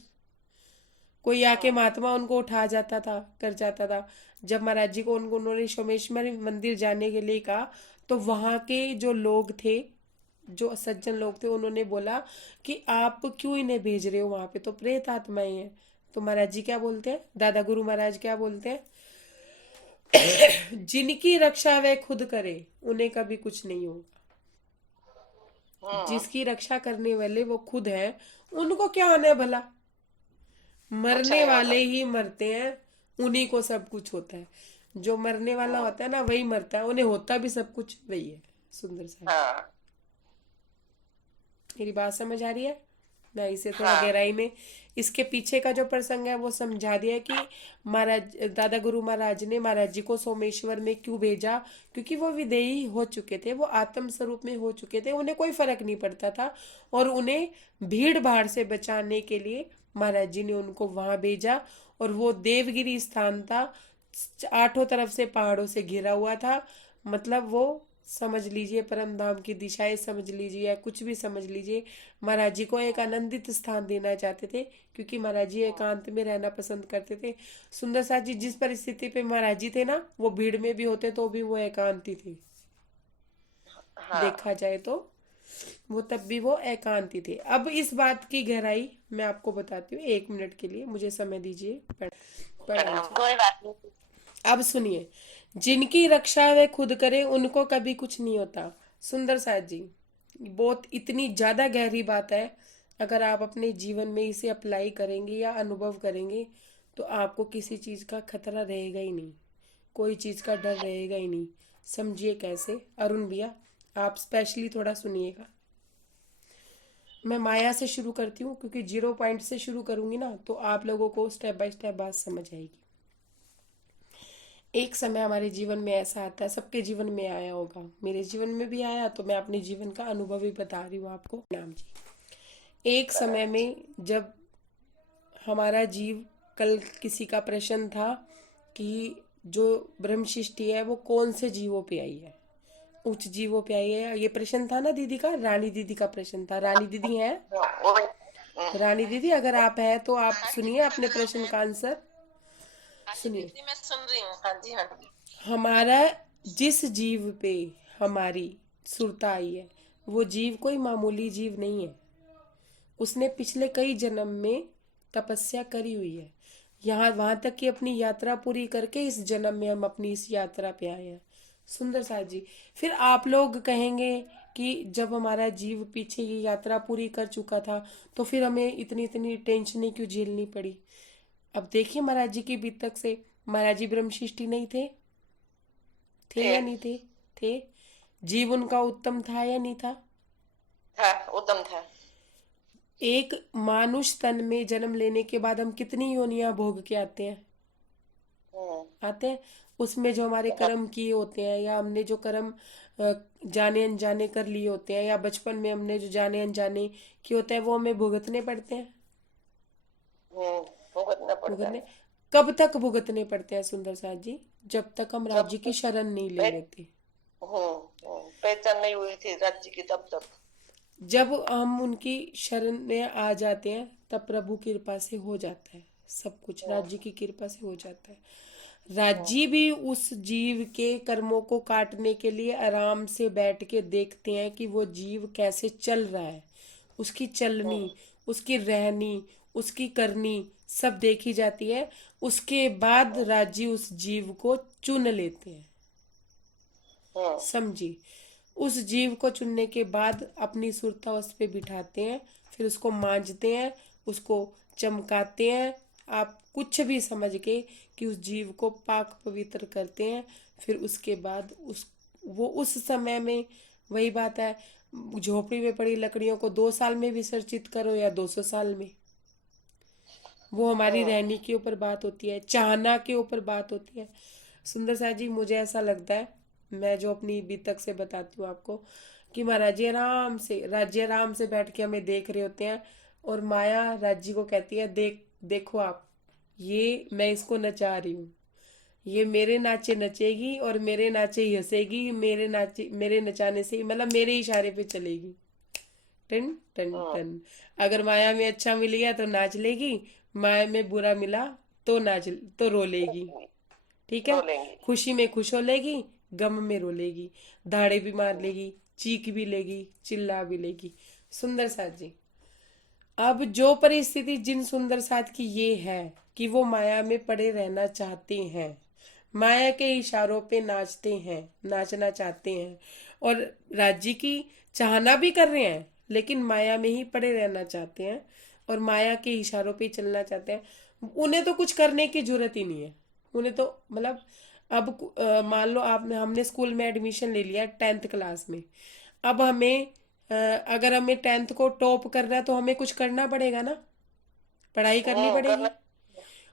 कोई आके हाँ, महात्मा उनको उठा जाता था, कर जाता था। जब महाराज जी को उन्होंने सोमेश्वर मंदिर जाने के लिए कहा, तो वहां के जो लोग थे, जो सज्जन लोग थे, उन्होंने बोला कि आप क्यों इन्हें भेज रहे हो, वहां पे तो प्रेत आत्माएं हैं। तो महाराज जी क्या बोलते हैं, दादा गुरु महाराज क्या बोलते हैं, जिनकी रक्षा वे खुद करे उन्हें कभी कुछ नहीं होगा। जिसकी रक्षा करने वाले वो खुद हैं, उनको क्या होना है भला, कुछ मरने नहीं वाले होगा। ही मरते हैं, उन्हीं को सब कुछ होता है। जो मरने वाला होता है ना वही मरता है, उन्हें होता भी सब कुछ वही है। सुंदर सा, हाँ मेरी बात समझ आ रही है? मैं इसे थोड़ा हाँ गहराई में, इसके पीछे का जो प्रसंग है वो समझा दिया कि महाराज दादा गुरु महाराज ने महाराज जी को सोमेश्वर में क्यों भेजा, क्योंकि वो विदेही हो चुके थे, वो आत्म स्वरूप में हो चुके थे, उन्हें कोई फर्क नहीं पड़ता था, और उन्हें भीड़ भाड़ से बचाने के लिए महाराज जी ने उनको वहां भेजा। और वो देवगिरी स्थान था, 8 तरफ से पहाड़ों से घिरा हुआ था, मतलब वो समझ लीजिए परम धाम की दिशाएं समझ लीजिए, या कुछ भी समझ लीजिए, महाराज जी को एक आनंदित स्थान देना चाहते थे, क्योंकि महाराज जी एकांत में रहना पसंद करते थे। सुंदर साथ जी जिस परिस्थिति पे महाराज जी थे ना, वो भीड़ में भी होते तो भी वो एकांती थे, हाँ देखा जाए तो वो तब भी वो एकांती थे। अब इस बात की गहराई मैं आपको बताती हूँ, 1 मिनट के लिए मुझे समय दीजिए, पढ़ लीजिए। कोई बात नहीं। अब सुनिए, जिनकी रक्षा वे खुद करे उनको कभी कुछ नहीं होता। सुंदर साथ जी, बहुत इतनी ज्यादा गहरी बात है, अगर आप अपने जीवन में इसे अप्लाई करेंगे या अनुभव करेंगे तो आपको किसी चीज का खतरा रहेगा ही नहीं, कोई चीज का डर रहेगा ही नहीं। समझिए कैसे, अरुण भैया आप स्पेशली थोड़ा सुनिएगा। मैं माया से शुरू करती हूँ, क्योंकि 0 पॉइंट से शुरू करूंगी ना तो आप लोगों को स्टेप बाय स्टेप बात समझ आएगी। एक समय हमारे जीवन में ऐसा आता है, सबके जीवन में आया होगा, मेरे जीवन में भी आया, तो मैं अपने जीवन का अनुभव ही बता रही हूँ आपको। नाम जी, एक समय में जब हमारा जीव, कल किसी का प्रश्न था कि जो ब्रह्म सृष्टि है वो कौन से जीवों पे आई है, उच्च जीवों पे आई है, ये प्रश्न था ना दीदी का, रानी दीदी का प्रश्न था। रानी दीदी है, रानी दीदी अगर आप है तो आप सुनिए अपने प्रश्न का आंसर सुनिए। दीदी मैं सुन रही हूँ। हाँ जी हाँ जी। हमारा जिस जीव पे हमारी सुरता आई है, वो जीव कोई मामूली जीव नहीं है, उसने पिछले कई जन्म में तपस्या करी हुई है, यहाँ वहां तक कि अपनी यात्रा पूरी करके इस जन्म में हम अपनी इस यात्रा पे आए हैं। सुंदर साथ जी, फिर आप लोग कहेंगे कि जब हमारा जीव पीछे ये यात्रा पूरी कर चुका था तो फिर हमें इतनी इतनी टेंशनें क्यों झेलनी पड़ी। अब देखिए महाराज जी की बीतक से, महाराज जी ब्रह्म सृष्टि नहीं थे, थे या नहीं थे? थे। जीव उनका उत्तम था या नहीं था? था, उत्तम था। एक मानुष तन में जन्म लेने के बाद हम कितनी योनियां भोग के आते हैं, आते हैं। उसमें जो हमारे कर्म किए होते हैं, या हमने जो कर्म जाने अनजाने कर लिए होते हैं, या बचपन में हमने जो जाने अनजाने किए होते हैं, वो हमें भुगतने पड़ते हैं। भुगतना पड़ता भुगतने है। कब तक भुगतने पड़ते हैं सुंदर साथ जी? जब तक हम राज्य की शरण नहीं ले लेते। पहचान नहीं हुई थी राज्य की तब तक। जब हम उनकी शरण में आ जाते हैं तब प्रभु की कृपा से हो जाता है सब कुछ, राज्य की कृपा से हो जाता है। राज्य भी उस जीव के कर्मों को काटने के लिए आराम से बैठ के देखते हैं कि वो जीव कैसे चल रहा है, उसकी चलनी, उसकी रहनी, उसकी करनी सब देखी जाती है। उसके बाद राज्य उस जीव को चुन लेते हैं, समझी। उस जीव को चुनने के बाद अपनी सुरता उस पे बिठाते हैं, फिर उसको मांजते हैं, उसको चमकाते हैं, आप कुछ भी समझ के कि उस जीव को पाक पवित्र करते हैं। फिर उसके बाद उस समय में वही बात है, झोपड़ी में पड़ी लकड़ियों को 2 साल में विसर्जित करो या 200 साल में, वो हमारी रहने के ऊपर बात होती है, चाहना के ऊपर बात होती है। सुंदर साथ जी, मुझे ऐसा लगता है, मैं जो अपनी बीतक से बताती हूँ आपको, कि महाराज जी आराम से, राज्य आराम से बैठ के हमें देख रहे होते हैं, और माया राज्य को कहती है, देखो आप, ये मैं इसको नचा रही हूँ, ये मेरे नाचे नचेगी और मेरे नाचे ही हंसेगी, मेरे नचाने से मतलब मेरे इशारे पे चलेगी, टन टन टन। अगर माया में अच्छा मिल गया तो नाच लेगी, माया में बुरा मिला तो रो लेगी, ठीक है। खुशी में खुश हो लेगी, गम में रो लेगी, दाढ़े भी मार लेगी, चीख भी लेगी, चिल्ला भी लेगी। सुंदर साथ जी, अब जो परिस्थिति जिन सुंदर साथ की ये है कि वो माया में पड़े रहना चाहते हैं, माया के इशारों पे नाचते हैं, नाचना चाहते हैं, और राज्य की चाहना भी कर रहे हैं, लेकिन माया में ही पड़े रहना चाहते हैं और माया के इशारों पे ही चलना चाहते हैं। उन्हें तो कुछ करने की जरूरत ही नहीं है। उन्हें तो मतलब अब मान लो आप हमने स्कूल में एडमिशन ले लिया 10th क्लास में। अब हमें अगर हमें 10th को टॉप करना है तो हमें कुछ करना पड़ेगा ना, पढ़ाई करनी पड़ेगी। करना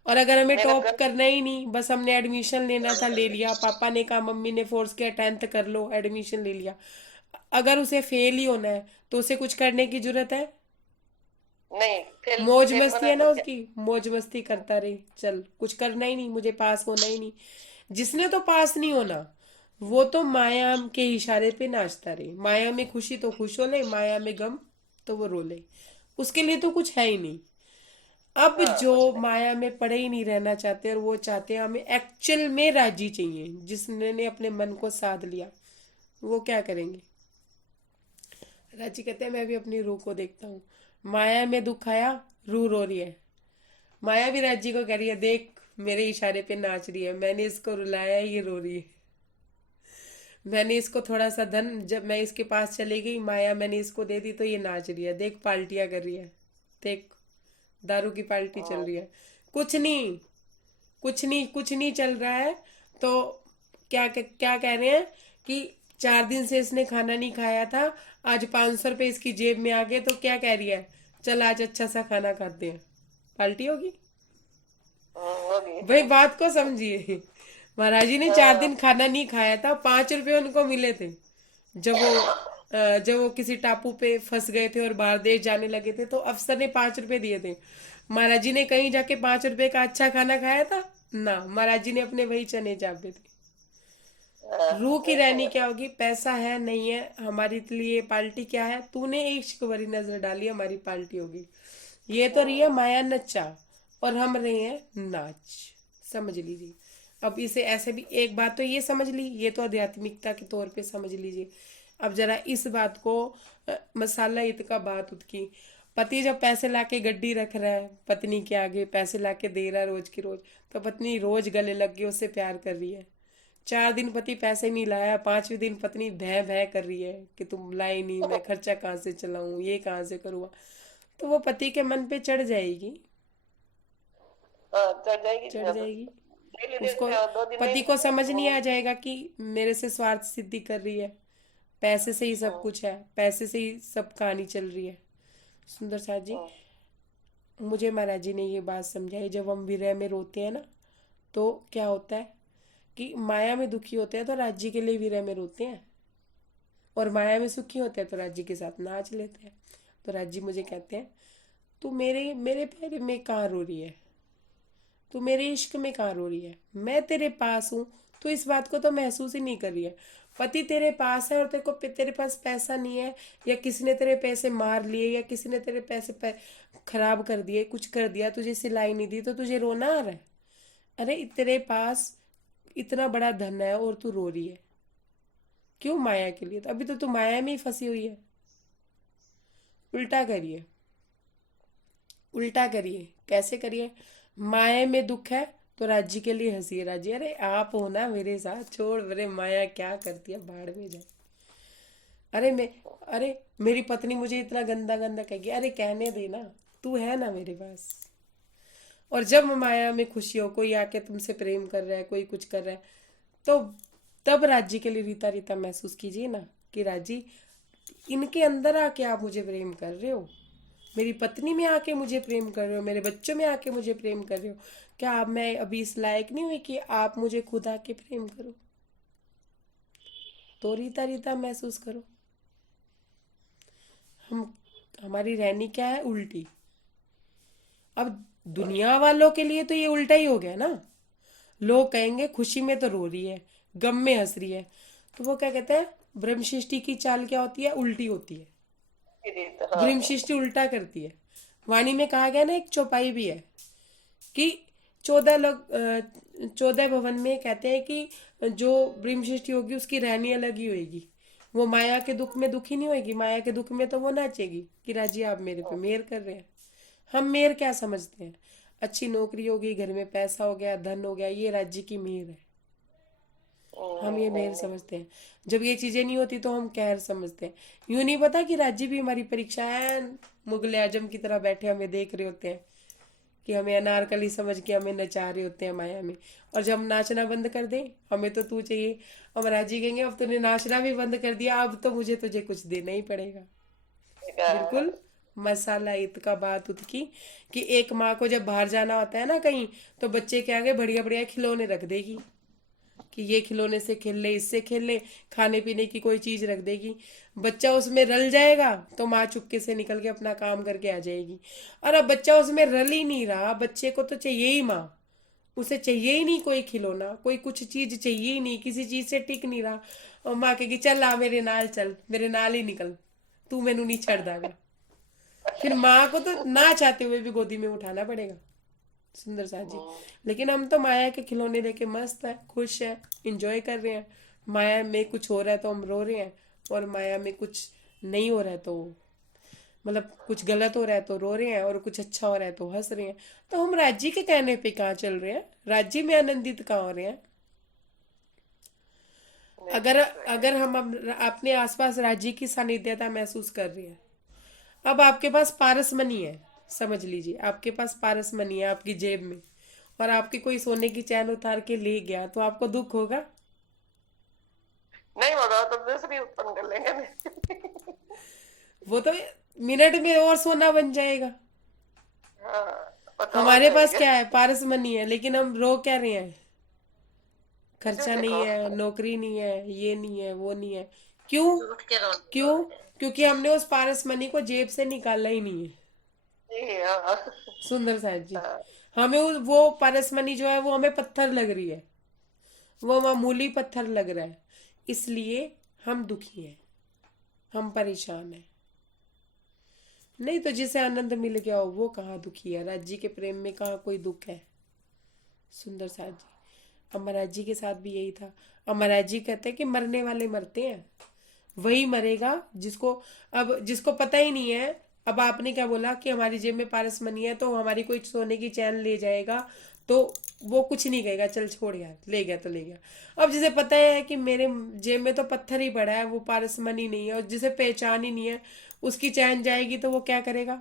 और अगर हमें मेहनत टॉप कर करना ही नहीं, बस हमने एडमिशन लेना था, ले लिया, पापा ने कहा, मम्मी ने फोर्स किया 10th कर लो, एडमिशन ले लिया, अगर उसे फेल ही होना है तो उसे कुछ करने की जरूरत है? नहीं, फेल मौज फेल मस्ती होना है ना तो उसकी, मौज मस्ती करता रहे, चल कुछ करना ही नहीं, मुझे पास होना ही नहीं। जिसने तो पास नहीं होना वो तो माया के इशारे पे नाचता रहे, माया में खुशी तो खुश हो ले, माया में गम तो वो रो ले, उसके लिए तो कुछ है ही नहीं। अब हाँ, जो कुछ नहीं। माया में पड़े ही नहीं रहना चाहते और वो चाहते हैं हमें एक्चुअल में राजी चाहिए, जिसने अपने मन को साध लिया, वो क्या करेंगे? राजी कहते हैं मैं भी अपनी रूह को देखता हूँ, माया में दुख आया, रूह रो रही है। माया भी राजी को कह रही है देख मेरे इशारे पे नाच रही है, मैंने इसको रुलाया, ये रो रही है। मैंने इसको थोड़ा सा धन, जब मैं इसके पास चली गई माया, मैंने इसको दे दी तो ये नाच रही है, देख पार्टियां कर रही है, देख दारू की पार्टी चल रही है। कुछ नहीं, कुछ नहीं, कुछ नहीं चल रहा है। तो क्या कह रहे हैं कि 4 दिन से इसने खाना नहीं खाया था, आज 500 रुपये इसकी जेब में आ गए, तो क्या कह रही है, चल आज अच्छा सा खाना खाते हैं, पार्टी होगी। होगी। भाई बात को समझिए, महाराज जी ने 4 दिन खाना नहीं खाया था, 5 रुपए उनको मिले थे। जब वो किसी टापू पे फंस गए थे और बाहर देश जाने लगे थे, तो अफसर ने 5 रुपए दिए थे। महाराज जी ने कहीं जाके 5 रुपए का अच्छा खाना खाया था ना, महाराज जी ने अपने वही चने चापे थे। रूह की रहनी क्या होगी? पैसा है नहीं है हमारी लिए पार्टी क्या है, तूने इश्क भरी नजर डाली हमारी पार्टी होगी। ये तो रही है माया नच्चा और हम रहे हैं नाच, समझ लीजिए। अब इसे ऐसे भी एक बात तो ये समझ ली, ये तो आध्यात्मिकता के तौर पे समझ लीजिए। अब जरा इस बात को मसाला इत का बात उठ की, पति जब पैसे लाके गड्डी रख रहा है पत्नी के आगे, पैसे लाके दे रहा है रोज की रोज, तो पत्नी रोज गले लग के उससे प्यार कर रही है। 4 दिन पति पैसे नहीं लाया, 5वें दिन पत्नी भय भय कर रही है कि तुम लाए नहीं, मैं खर्चा कहाँ से चलाऊं, ये कहाँ से करूँगा, तो वो पति के मन पे चढ़ जाएगी, चढ़ जाएगी। चढ़ जाएगी। डेली उसको 2 दिन पति नहीं। को समझ नहीं आ जाएगा कि मेरे से स्वार्थ सिद्धि कर रही है, पैसे से ही सब कुछ है, पैसे से ही सब कहानी चल रही है। सुंदर साथ जी, मुझे महाराज जी ने ये बात समझाई, जब हम विरह में रोते हैं ना तो क्या होता है कि माया में दुखी होते हैं तो राज्य के लिए विरह में रोते हैं, और माया में सुखी होते हैं तो राज्य के साथ नाच लेते हैं। तो राज्य मुझे कहते हैं तू मेरे मेरे प्यारे में कहाँ रो रही है, तू मेरे इश्क में कहाँ रो रही है, मैं तेरे पास हूँ, तू इस बात को तो महसूस ही नहीं कर रही है। पति तेरे पास है और तेरे पास पैसा नहीं है, या किसी ने तेरे पैसे मार लिए, या किसी ने तेरे पैसे खराब कर दिए, कुछ कर दिया, तुझे सिलाई नहीं दी, तो तुझे रोना आ रहा है? अरे तेरे पास इतना बड़ा धन है और तू रो रही है क्यों? माया के लिए। तो अभी तो तू माया में ही फंसी हुई है। उल्टा करिए, उल्टा करिए। कैसे करिए? माया में दुख है तो राज्य के लिए हंसी। राज्य अरे आप हो ना मेरे साथ, छोड़, अरे माया क्या करती है, भाड़ में जाए। अरे मेरी पत्नी मुझे इतना गंदा गंदा कहेगी, अरे कहने दे ना, तू है ना मेरे पास। और जब माया में खुशी हो, कोई आके तुमसे प्रेम कर रहा है, कोई कुछ कर रहा है, तो तब राज्य के लिए रीता रीता महसूस कीजिए ना कि राज्य इनके अंदर आके आप मुझे प्रेम कर रहे हो, मेरी पत्नी में आके मुझे प्रेम कर रहे हो, मेरे बच्चों में आके मुझे प्रेम कर रहे हो। क्या अब मैं अभी इस लायक नहीं हुई कि आप मुझे खुद आके प्रेम करो? तो रीता रीता महसूस करो। हमारी रहनी क्या है? उल्टी। अब दुनिया वालों के लिए तो ये उल्टा ही हो गया ना। लोग कहेंगे खुशी में तो रो रही है, गम में हंस रही है, तो वो क्या कहते हैं, ब्रह्म सृष्टि की चाल क्या होती है? उल्टी होती है। ब्रह्म सृष्टि उल्टा करती है। वाणी में कहा गया ना, एक चौपाई भी है कि 14 लोग 14 भवन में कहते हैं कि जो ब्रह्म सृष्टि होगी उसकी रहनी अलग ही होगी। वो माया के दुख में दुखी नहीं होगी, माया के दुख में तो वो नाचेगी कि राजी आप मेरे पे मेहर कर रहे हैं। हम मेहर क्या समझते हैं? अच्छी नौकरी होगी, घर में पैसा हो गया, धन हो गया, ये राज्य की मेहर है। हम ये मेहर समझते हैं। जब ये चीजें नहीं होती तो हम कहर समझते हैं। यूं नहीं पता कि राज्य भी हमारी परीक्षा है, मुगले आजम की तरह बैठे हमें देख रहे होते हैं कि हमें अनारकली समझ के हमें नचा रहे होते हैं माया में। और जब हम नाचना बंद कर दें, हमें तो तू चाहिए, हमारा जी कहेंगे अब तूने नाचना भी बंद कर दिया, अब तो मुझे तुझे कुछ देना ही पड़ेगा। बिल्कुल मसाला इतका बात उतकी कि एक माँ को जब बाहर जाना होता है ना कहीं, तो बच्चे के आगे बढ़िया बढ़िया खिलौने रख देगी कि ये खिलौने से खेल ले, इससे खेल ले, खाने पीने की कोई चीज रख देगी। बच्चा उसमें रल जाएगा तो माँ चुपके से निकल के अपना काम करके आ जाएगी। और अब बच्चा उसमें रल ही नहीं रहा, बच्चे को तो चाहिए ही माँ, उसे चाहिए ही नहीं कोई खिलौना, कोई कुछ चीज चाहिए ही नहीं, किसी चीज से टिक नहीं रहा। और माँ कहेगी चल आ मेरे नाल चल, मेरे नाल ही निकल, तू मैनू नहीं छड़ देगा। फिर माँ को तो ना चाहते हुए भी गोदी में उठाना पड़ेगा। सुंदर सा जी। लेकिन हम तो माया के खिलौने लेके मस्त है, खुश है, इंजॉय कर रहे हैं। माया में कुछ हो रहा है तो हम रो रहे हैं, और माया में कुछ नहीं हो रहा है तो मतलब कुछ गलत हो रहा है तो रो रहे हैं, और कुछ अच्छा हो रहा है तो हंस रहे हैं। तो हम राज्य के कहने पे कहाँ चल रहे हैं? राज्य में आनंदित कहाँ हो रहे हैं? अगर अगर हम अपने आसपास राज्य की सानिध्यता महसूस कर रहे हैं, अब आपके पास पारस मनी है, समझ लीजिए आपके पास पारस मनी है आपकी जेब में, और आपकी कोई सोने की चैन उतार के ले गया, तो आपको दुख होगा? नहीं होगा तो दूसरी उत्पन्न कर लेंगे। वो तो मिनट में और सोना बन जाएगा। हाँ, पता हमारे हो पास जाएगा। क्या है? पारस मनी है, लेकिन हम रो क्या रहे हैं? खर्चा इसे नहीं देखो, है, नौकरी नहीं है, ये नहीं है, वो नहीं है। क्यों? उठ के रो क्यों? क्योंकि हमने उस पारस मनी को जेब से निकाला ही नहीं है। ये, हाँ, सुंदर साहब जी, हाँ, हमें वो पारस मनी जो है वो हमें पत्थर लग रही है, वो मामूली पत्थर लग रहा है, इसलिए हम दुखी हैं, हम परेशान हैं। नहीं तो जिसे आनंद मिल गया हो वो कहाँ दुखी है? राज्य के प्रेम में कहाँ कोई दुख है? सुंदर साहब जी, अमराज जी के साथ भी यही था। अमराज जी कहते हैं कि मरने वाले मरते हैं, वही मरेगा जिसको पता ही नहीं है। अब आपने क्या बोला कि हमारी जेब में पारस मनी है तो हमारी कोई सोने की चैन ले जाएगा, तो वो कुछ नहीं कहेगा, चल छोड़ यार, ले गया तो ले गया। अब जिसे पता है कि मेरे जेब में तो पत्थर ही पड़ा है, वो पारस मनी नहीं है, और जिसे पहचान ही नहीं है, उसकी चैन जाएगी तो वो क्या करेगा?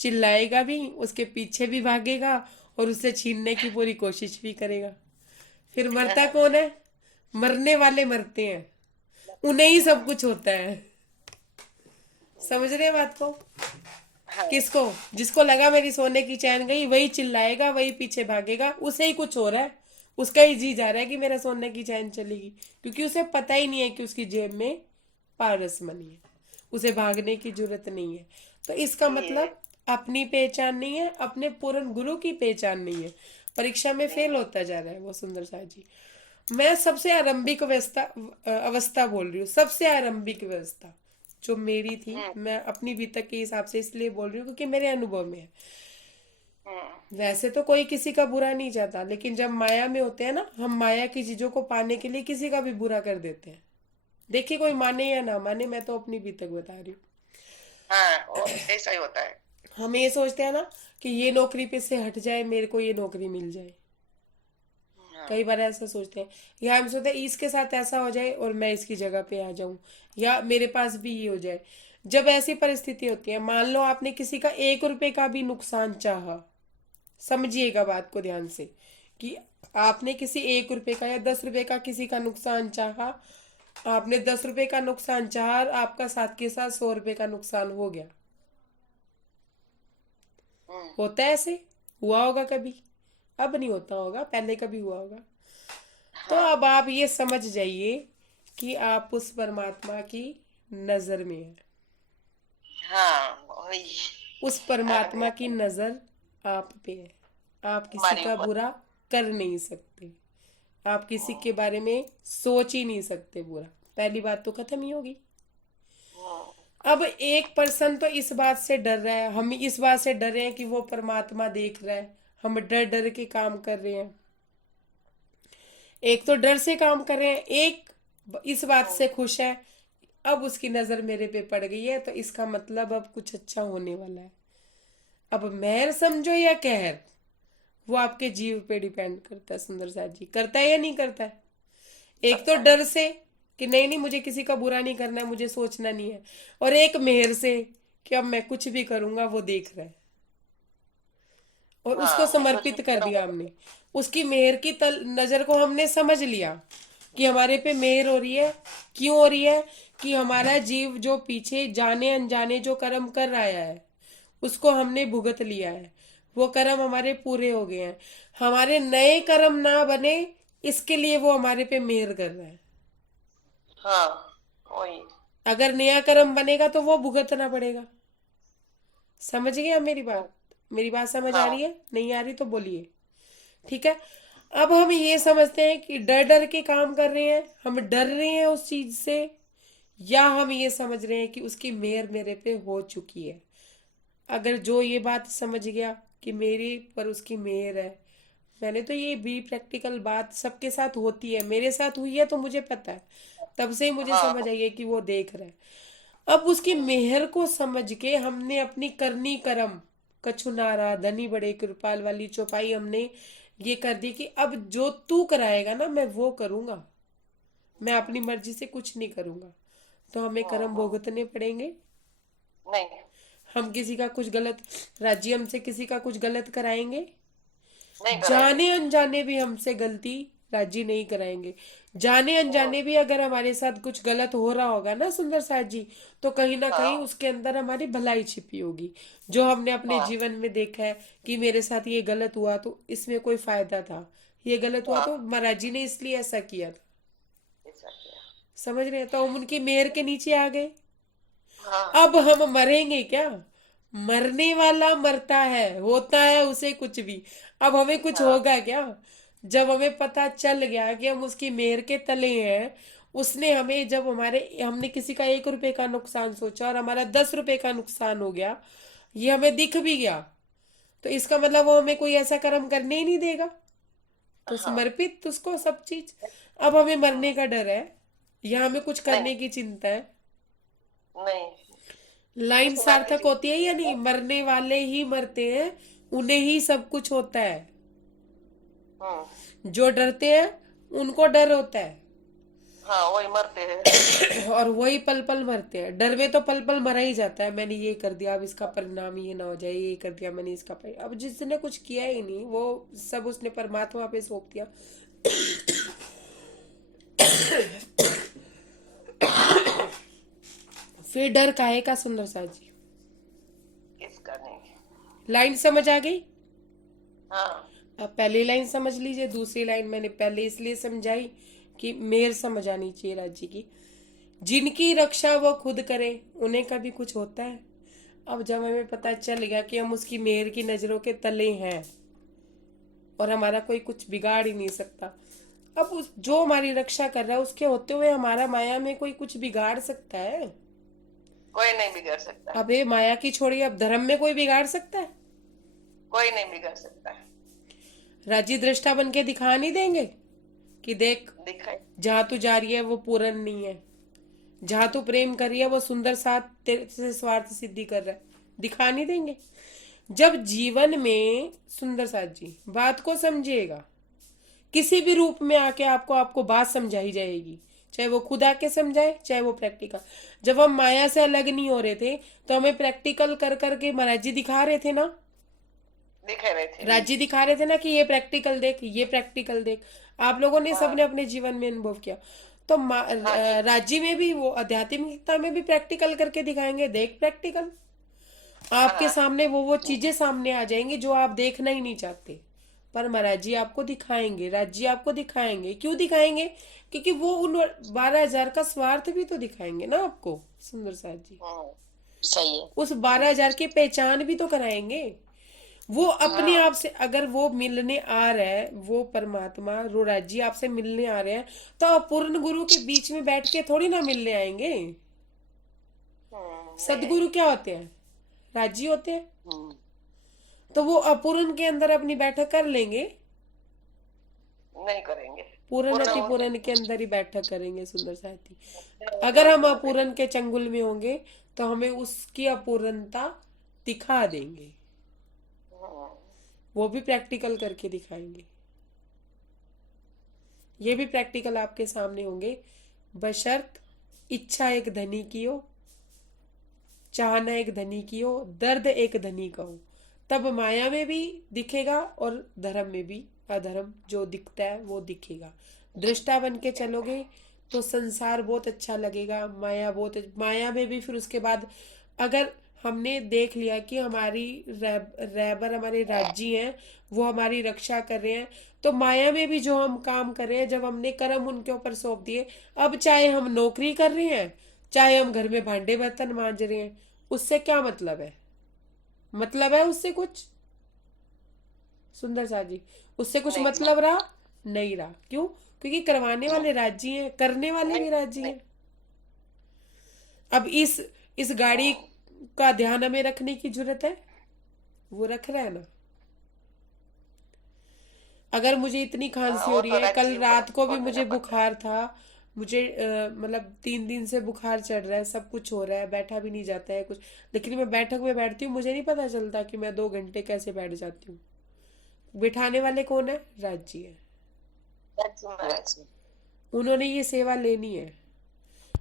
चिल्लाएगा भी, उसके पीछे भी भागेगा, और उससे छीनने की पूरी कोशिश भी करेगा। फिर मरता कौन है? मरने वाले मरते हैं, उन्हें ही सब कुछ होता है। समझ रहे हैं बात को? हाँ, किसको? जिसको लगा मेरी सोने की चैन गई, वही चिल्लाएगा, वही पीछे भागेगा, उसे ही कुछ हो रहा है, उसका ही जी जा रहा है कि मेरा सोने की चैन चलेगी, क्योंकि उसे पता ही नहीं है कि उसकी जेब में पारस मनी है, उसे भागने की जरूरत नहीं है। तो इसका मतलब अपनी पहचान नहीं है, अपने पूर्ण गुरु की पहचान नहीं है, परीक्षा में फेल होता जा रहा है वो। सुंदर साह जी, मैं सबसे आरंभिक अवस्था बोल रही हूँ, सबसे आरंभिक व्यवस्था जो मेरी थी, मैं अपनी बीतक के हिसाब से इसलिए बोल रही हूँ क्योंकि मेरे अनुभव में है। वैसे तो कोई किसी का बुरा नहीं चाहता, लेकिन जब माया में होते हैं ना, हम माया की चीजों को पाने के लिए किसी का भी बुरा कर देते हैं। देखिए कोई माने या ना माने, मैं तो अपनी बीतक बता रही हूँ। हाँ, वो ऐसा ही होता है। हम ये सोचते हैं ना कि ये नौकरी पे से हट जाए, मेरे को ये नौकरी मिल जाए, कई बार ऐसा सोचते हैं। या हम सोचते हैं इसके साथ ऐसा हो जाए और मैं इसकी जगह पे आ जाऊं, या मेरे पास भी ये हो जाए। जब ऐसी परिस्थिति होती है, मान लो आपने किसी का 1 रुपए का भी नुकसान चाहा, समझिएगा बात को ध्यान से, कि आपने किसी 1 रुपए का या 10 रुपए का किसी का नुकसान चाहा, आपने 10 रुपए का नुकसान चाहा और आपका साथ के साथ 100 रुपए का नुकसान हो गया। होता है ऐसे? हुआ होगा कभी? अब नहीं होता होगा, पहले कभी हुआ होगा। तो अब आप ये समझ जाइए कि आप उस परमात्मा की नजर में हैं, हाँ, वही उस परमात्मा की नजर आप पे है। आप किसी हमारे का ऊपर। बुरा कर नहीं सकते, आप किसी के बारे में सोच ही नहीं सकते बुरा, पहली बात तो खत्म ही होगी। अब 1% तो इस बात से डर रहा है, हम इस बात से डर रहे हैं कि वो परमात्मा देख रहा है, हम डर डर के काम कर रहे हैं, एक तो डर से काम कर रहे हैं, एक इस बात से खुश है अब उसकी नजर मेरे पे पड़ गई है तो इसका मतलब अब कुछ अच्छा होने वाला है। अब मेहर समझो या कहर, वो आपके जीव पे डिपेंड करता है सुंदर साथ जी, करता है या नहीं करता है। एक तो डर से कि नहीं नहीं मुझे किसी का बुरा नहीं करना है, मुझे सोचना नहीं है, और एक मेहर से कि अब मैं कुछ भी करूंगा वो देख रहा है, और उसको हाँ मैं कुछ समर्पित भी कर दिया करूंगा। हमने। उसकी मेहर की नजर को हमने समझ लिया कि हमारे पे मेहर हो रही है। क्यों हो रही है? कि हमारा जीव जो पीछे जाने अनजाने जो कर्म कर रहा है उसको हमने भुगत लिया है, वो कर्म हमारे पूरे हो गए हैं। हमारे नए कर्म ना बने इसके लिए वो हमारे पे मेहर कर रहा है। हाँ वही। अगर नया कर्म बनेगा तो वो भुगतना पड़ेगा। समझ गया मेरी बात? मेरी बात समझ आ रही हाँ है? नहीं आ रही तो बोलिए। ठीक है। अब हम ये समझते हैं कि डर डर के काम कर रहे हैं, हम डर रहे हैं उस चीज से, या हम ये समझ रहे हैं कि उसकी मेहर मेरे पे हो चुकी है। अगर जो ये बात समझ गया कि मेरे पर उसकी मेहर है, मैंने तो ये भी प्रैक्टिकल बात सबके साथ होती है, मेरे साथ हुई है तो मुझे पता है, तब से ही मुझे हाँ समझ आई है कि वो देख रहा है। अब उसकी मेहर को समझ के हमने अपनी करनी करम, कछु नारा धनी बड़े कृपाल वाली चौपाई हमने ये कर दी कि अब जो तू कराएगा ना मैं वो करूंगा, मैं अपनी मर्जी से कुछ नहीं करूंगा। तो हमें कर्म हाँ। भुगतने पड़ेंगे। नहीं हम किसी का कुछ गलत, राज्य हमसे किसी का कुछ गलत कराएंगे, नहीं कराएंगे। जाने अनजाने भी हमसे गलती राजी नहीं कराएंगे। जाने अनजाने भी अगर हमारे साथ कुछ गलत हो रहा होगा ना सुंदर साथ जी, तो कहीं ना कहीं हाँ उसके अंदर हमारी भलाई छिपी होगी। जो हमने अपने हाँ जीवन में देखा है कि मेरे साथ ये गलत हुआ तो इसमें कोई फायदा था, ये गलत हुआ तो हाँ महाराज जी ने इसलिए ऐसा किया था। ऐसा किया। समझ रहे हैं? तो हम उनकी मेहर के नीचे आ गए। हाँ अब हम मरेंगे क्या? मरने वाला मरता है, होता है उसे कुछ भी। अब हमें कुछ हाँ होगा क्या? जब हमें पता चल गया कि हम उसकी मेहर के तले हैं, उसने हमें, जब हमारे हमने किसी का 1 रुपए का नुकसान सोचा और हमारा 10 रुपए का नुकसान हो गया, ये हमें दिख भी गया, तो इसका मतलब वो हमें कोई ऐसा कर्म करने ही नहीं देगा। तो हाँ। समर्पित उसको सब चीज। अब हमें मरने हम्म, का डर है या हमें कुछ नहीं करने की चिंता है? नहीं। लाइन उसकी मर्जी सार्थक से होती है या नहीं? मरने वाले ही मरते हैं, उन्हें ही सब कुछ होता है। हम्म। जो डरते हैं उनको डर होता है, हाँ वही मरते हैं। और वही पल पल मरते हैं। डर में तो पल पल मरा ही जाता है, मैंने ये कर दिया अब इसका परिणाम ये ना हो जाए, ये कर दिया मैंने इसका अब जिसने कुछ किया ही नहीं वो सब उसने परमात्मा पे सौंप दिया। फिर डर काहे का सुंदर साथ जी? किसका नहीं। लाइन समझ आ गई? हाँ अब पहली लाइन समझ लीजिए, दूसरी लाइन मैंने पहले इसलिए समझाई कि मेर समझ आनी चाहिए राज्य की। जिनकी रक्षा वो खुद करे उन्हें कभी कुछ होता है। अब जब हमें पता चल गया कि हम उसकी मेहर की नजरों के तले हैं और हमारा कोई कुछ बिगाड़ ही नहीं सकता, अब उस जो हमारी रक्षा कर रहा है उसके होते हुए हमारा माया में कोई कुछ बिगाड़ सकता है? कोई नहीं बिगड़ सकता। अबे माया की छोड़िए, अब धर्म में कोई बिगाड़ सकता है? कोई नहीं बिगड़ सकता। राजी दृष्टा बन के दिखा नहीं देंगे कि देख, दिखाई। जहां तू जा रही है वो पूर्ण नहीं है, जहां तू प्रेम कर रही है वो सुंदर साथ तेरे से स्वार्थ सिद्धि कर रहा है, दिखा नहीं देंगे? जब जीवन में सुंदर साथ जी बात को समझिएगा, किसी भी रूप में आके आपको आपको बात समझाई जाएगी, चाहे वो खुद आके समझाए चाहे वो प्रैक्टिकल। जब हम माया से अलग नहीं हो रहे थे तो हमें प्रैक्टिकल कर करके महाराज जी दिखा रहे थे ना, दिखा रहे थे। राज्य दिखा रहे थे ना कि ये प्रैक्टिकल देख, ये प्रैक्टिकल देख। आप लोगों ने सबने हाँ अपने जीवन में अनुभव किया। तो हाँ जी। राज्य में भी वो आध्यात्मिकता में भी प्रैक्टिकल करके दिखाएंगे, देख प्रैक्टिकल। आपके हाँ सामने वो चीजें सामने आ जाएंगी जो आप देखना ही नहीं चाहते, पर महाराज जी आपको दिखाएंगे, राज्य आपको दिखाएंगे। क्यों दिखाएंगे? क्योंकि वो उन 12,000 का स्वार्थ भी तो दिखाएंगे ना आपको सुंदर साथ जी। सही है। उस 12,000 की पहचान भी तो कराएंगे। वो अपने हाँ आप से, अगर वो मिलने आ रहा है, वो परमात्मा रोराज जी आपसे मिलने आ रहे हैं, तो आप पूर्ण गुरु के बीच में बैठ के थोड़ी ना मिलने आएंगे। नहीं सदगुरु आएंगे। क्या होते हैं? राजी होते हैं। हम्म, तो वो अपूर्ण के अंदर अपनी बैठक कर लेंगे। नहीं करेंगे। पूर्ण पूर्ण अति होंगे। पूर्ण के अंदर ही बैठक करेंगे सुंदर साथी। अगर हम अपूर्ण के चंगुल में होंगे तो हमें उसकी अपूर्णता दिखा देंगे, हम्म, वो भी प्रैक्टिकल करके दिखाएंगे। ये भी प्रैक्टिकल आपके सामने होंगे, बशर्त इच्छा एक धनी की हो, चाहना एक धनी की हो, दर्द एक धनी का हो, तब माया में भी दिखेगा और धर्म में भी अधर्म जो दिखता है वो दिखेगा। दृष्टा बन के चलोगे तो संसार बहुत अच्छा लगेगा, माया में भी फिर उसके बाद अगर हमने देख लिया कि हमारी रैबर हमारे राज्य हैं, वो हमारी रक्षा कर रहे हैं, तो माया में भी जो हम काम कर रहे हैं, जब हमने कर्म उनके ऊपर सौंप दिए, अब चाहे हम नौकरी कर रहे हैं, चाहे हम घर में भांडे बर्तन मांज रहे हैं, उससे क्या मतलब है? मतलब है उससे कुछ? सुंदर सा जी, उससे कुछ मतलब रहा? नहीं रहा। क्यों? क्योंकि करवाने वाले राज्य हैं, करने वाले भी राज्य हैं। अब इस गाड़ी का ध्यान हमें रखने की जरूरत है, वो रख रहा है ना। अगर मुझे इतनी खांसी हो वो रही तो है, कल राज्य रात को भी को मुझे देना पड़ता बुखार था, मुझे मतलब 3 दिन से बुखार चढ़ रहा है, सब कुछ हो रहा है, बैठा भी नहीं जाता है कुछ, लेकिन मैं बैठक में बैठती हूँ, मुझे नहीं पता चलता कि मैं 2 घंटे कैसे बैठ जाती हूँ। बिठाने वाले कौन है? राज्य है। राज्य महाराज। उन्होंने ये सेवा लेनी है।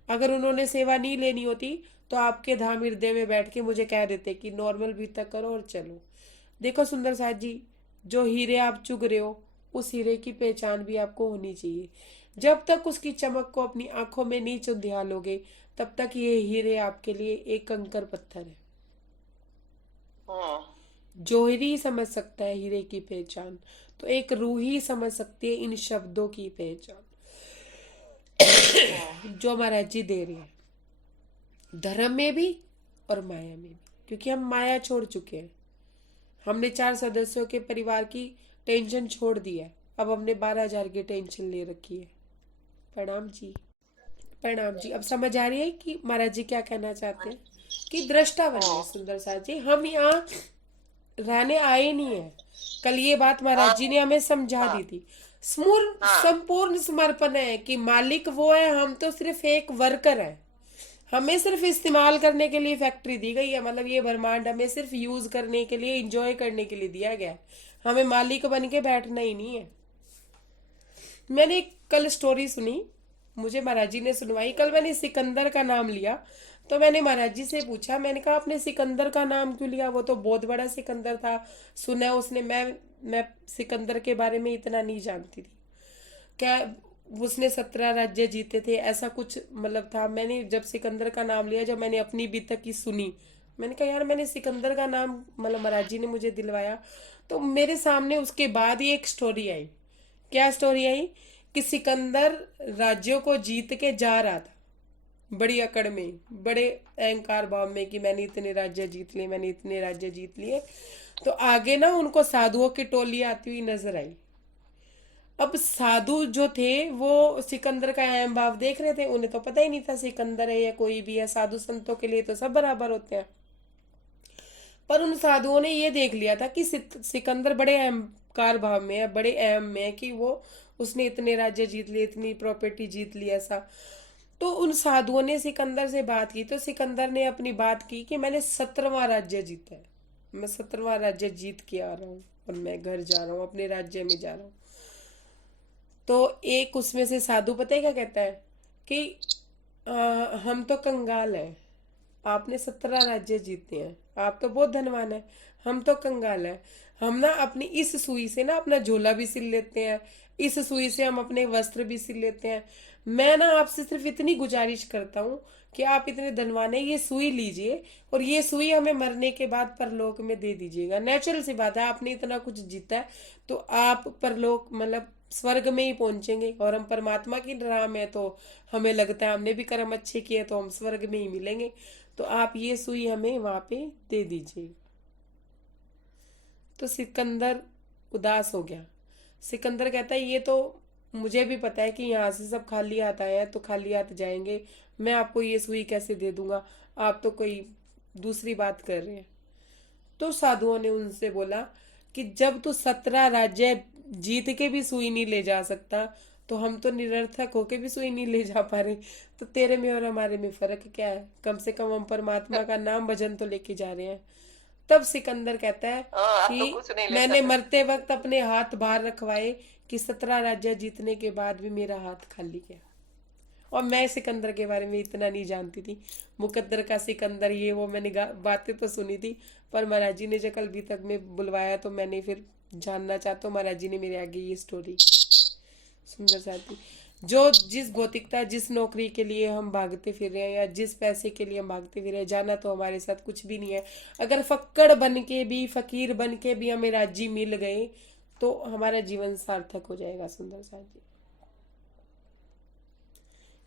अगर उन्होंने सेवा नहीं लेनी होती तो आपके धाम हृदय में बैठ के मुझे कह देते कि नॉर्मल भी तक करो और चलो। देखो सुंदर साथ जी, जो हीरे आप चुग रहे हो, उस हीरे की पहचान भी आपको होनी चाहिए। जब तक उसकी चमक को अपनी आंखों में नहीं चुंधिया लोगे, तब तक ये हीरे आपके लिए एक कंकर पत्थर है। जोहरी ही समझ सकता है हीरे की पहचान, तो एक रूह ही समझ सकती है इन शब्दों की पहचान जो महाराज जी दे रहे हैं, धर्म में भी और माया में भी। क्योंकि हम माया छोड़ चुके हैं, हमने 4 सदस्यों के परिवार की टेंशन छोड़ दी है, अब हमने 12,000 की टेंशन ले रखी है। प्रणाम जी, प्रणाम जी। अब समझ आ रही है कि महाराज जी क्या कहना चाहते हैं कि दृष्टा बनिए सुंदर साथ जी। हम यहाँ रहने आए नहीं है, कल ये बात महाराज जी ने हमें समझा दी थी। संपूर्ण समर्पण है कि मालिक वो है, हम तो सिर्फ एक वर्कर है। हमें सिर्फ इस्तेमाल करने के लिए फैक्ट्री दी गई है, मतलब ये ब्रह्मांड हमें सिर्फ यूज करने के लिए, इंजॉय करने के लिए दिया गया है। हमें मालिक बन के बैठना ही नहीं है। मैंने कल स्टोरी सुनी, मुझे महाराज जी ने सुनवाई। कल मैंने सिकंदर का नाम लिया, तो मैंने महाराज जी से पूछा, मैंने कहा आपने सिकंदर का नाम क्यों लिया? वो तो बहुत बड़ा सिकंदर था, सुना उसने। मैं सिकंदर के बारे में इतना नहीं जानती थी। क्या उसने 17 राज्य जीते थे, ऐसा कुछ मतलब था। मैंने जब सिकंदर का नाम लिया, जब मैंने अपनी बीतक की सुनी, मैंने कहा यार मैंने सिकंदर का नाम मतलब महाराज जी ने मुझे दिलवाया, तो मेरे सामने उसके बाद ही एक स्टोरी आई। क्या स्टोरी आई? कि सिकंदर राज्यों को जीत के जा रहा था, बड़ी अकड़ में, बड़े अहंकार भाव में कि मैंने इतने राज्य जीत लिए, मैंने इतने राज्य जीत लिए। तो आगे ना उनको साधुओं की टोली आती हुई नजर आई। अब साधु जो थे वो सिकंदर का अहम भाव देख रहे थे, उन्हें तो पता ही नहीं था सिकंदर है या कोई भी है। साधु संतों के लिए तो सब बराबर होते हैं, पर उन साधुओं ने ये देख लिया था कि सिकंदर बड़े अहंकार भाव में है, बड़े अहम में है कि वो उसने इतने राज्य जीत लिए, इतनी प्रॉपर्टी जीत ली ऐसा। तो उन साधुओं ने सिकंदर से बात की, तो सिकंदर ने अपनी बात की कि मैंने 17वां राज्य जीता है, मैं 17वां राज्य जीत के आ रहा हूँ और मैं घर जा रहा हूँ, अपने राज्य में जा रहा हूँ। तो एक उसमें से साधु पता है क्या कहता है कि हम तो कंगाल हैं, आपने 17 राज्य जीते हैं, आप तो बहुत धनवान है, हम तो कंगाल हैं। हम ना अपनी इस सुई से ना अपना झोला भी सिल लेते हैं, इस सुई से हम अपने वस्त्र भी सिल लेते हैं। मैं ना आपसे सिर्फ इतनी गुजारिश करता हूँ कि आप इतने धनवान है, ये सुई लीजिए और ये सुई हमें मरने के बाद परलोक में दे दीजिएगा। नेचुरल सी बात है, आपने इतना कुछ जीता है तो आप परलोक मतलब स्वर्ग में ही पहुंचेंगे, और हम परमात्मा की राह में तो हमें लगता है हमने भी कर्म अच्छे किए तो हम स्वर्ग में ही मिलेंगे, तो आप ये सुई हमें वहां पे दे दीजिए। तो सिकंदर उदास हो गया। सिकंदर कहता है ये तो मुझे भी पता है कि यहाँ से सब खाली हाथ आए हैं तो खाली हाथ जाएंगे, मैं आपको ये सुई कैसे दे दूंगा, आप तो कोई दूसरी बात कर रहे हैं। तो साधुओं ने उनसे बोला कि जब तू 17 राज्य जीत के भी सुई नहीं ले जा सकता, तो हम तो निरर्थक होके भी सुई नहीं ले जा पा रहे। तो तेरे में और हमारे में फर्क क्या है? कम से कम हम परमात्मा का नाम भजन तो लेके जा रहे हैं। तब सिकंदर कहता है हाँ, आप तो कि कुछ नहीं ले मैंने सकते। मरते वक्त अपने हाथ बाहर रखवाए कि 17 राज्य जीतने के बाद भी मेरा हाथ खाली गया। और मैं सिकंदर के बारे में इतना नहीं जानती थी, मुकद्दर का सिकंदर ये वो मैंने बातें तो सुनी थी, पर महाराज जी ने जब कल भी तक में बुलवाया तो मैंने फिर जानना चाहता हूँ। महाराज जी ने मेरे आगे ये स्टोरी सुंदर साथी, जो जिस भौतिकता जिस नौकरी के लिए हम भागते फिर रहे हैं या जिस पैसे के लिए हम भागते फिर रहे हैं, जाना तो हमारे साथ कुछ भी नहीं है। अगर फक्कड़ बन के भी फकीर बन के भी हमें राज्य मिल गए तो हमारा जीवन सार्थक हो जाएगा। सुंदर साथी,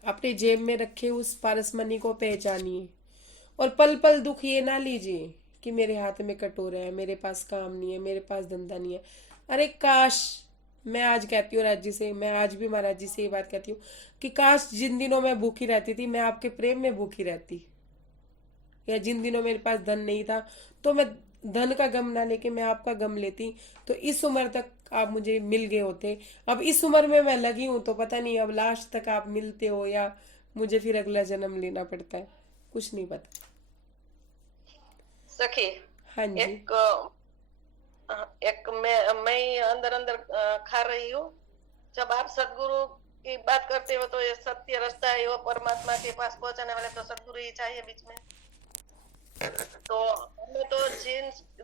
अपने जेब में रखे उस पारसमणि को पहचानिए और पल पल दुख ये ना लीजिए कि मेरे हाथ में कटोरा है, मेरे पास काम नहीं है, मेरे पास धंधा नहीं है। अरे काश, मैं आज कहती हूँ राज्य से, मैं आज भी महाराज जी से ये बात कहती हूँ कि काश जिन दिनों मैं भूखी रहती थी मैं आपके प्रेम में भूखी रहती, या जिन दिनों मेरे पास धन नहीं था तो मैं धन का गम ना लेके मैं आपका गम लेती, तो इस उम्र तक आप मुझे मिल गए होते। अब इस उम्र में मैं लगी हूं तो पता नहीं अब लास्ट तक आप मिलते हो या मुझे फिर अगला जन्म लेना पड़ता है, कुछ नहीं पता। सखी, हाँ जी, एक मैं अंदर अंदर खा रही हूँ। जब आप सदगुरु की बात करते हो तो ये सत्य रास्ता है, वो परमात्मा के पास पहुंचाने वाले तो सदगुरु ही चाहिए बीच में। तो हमने तो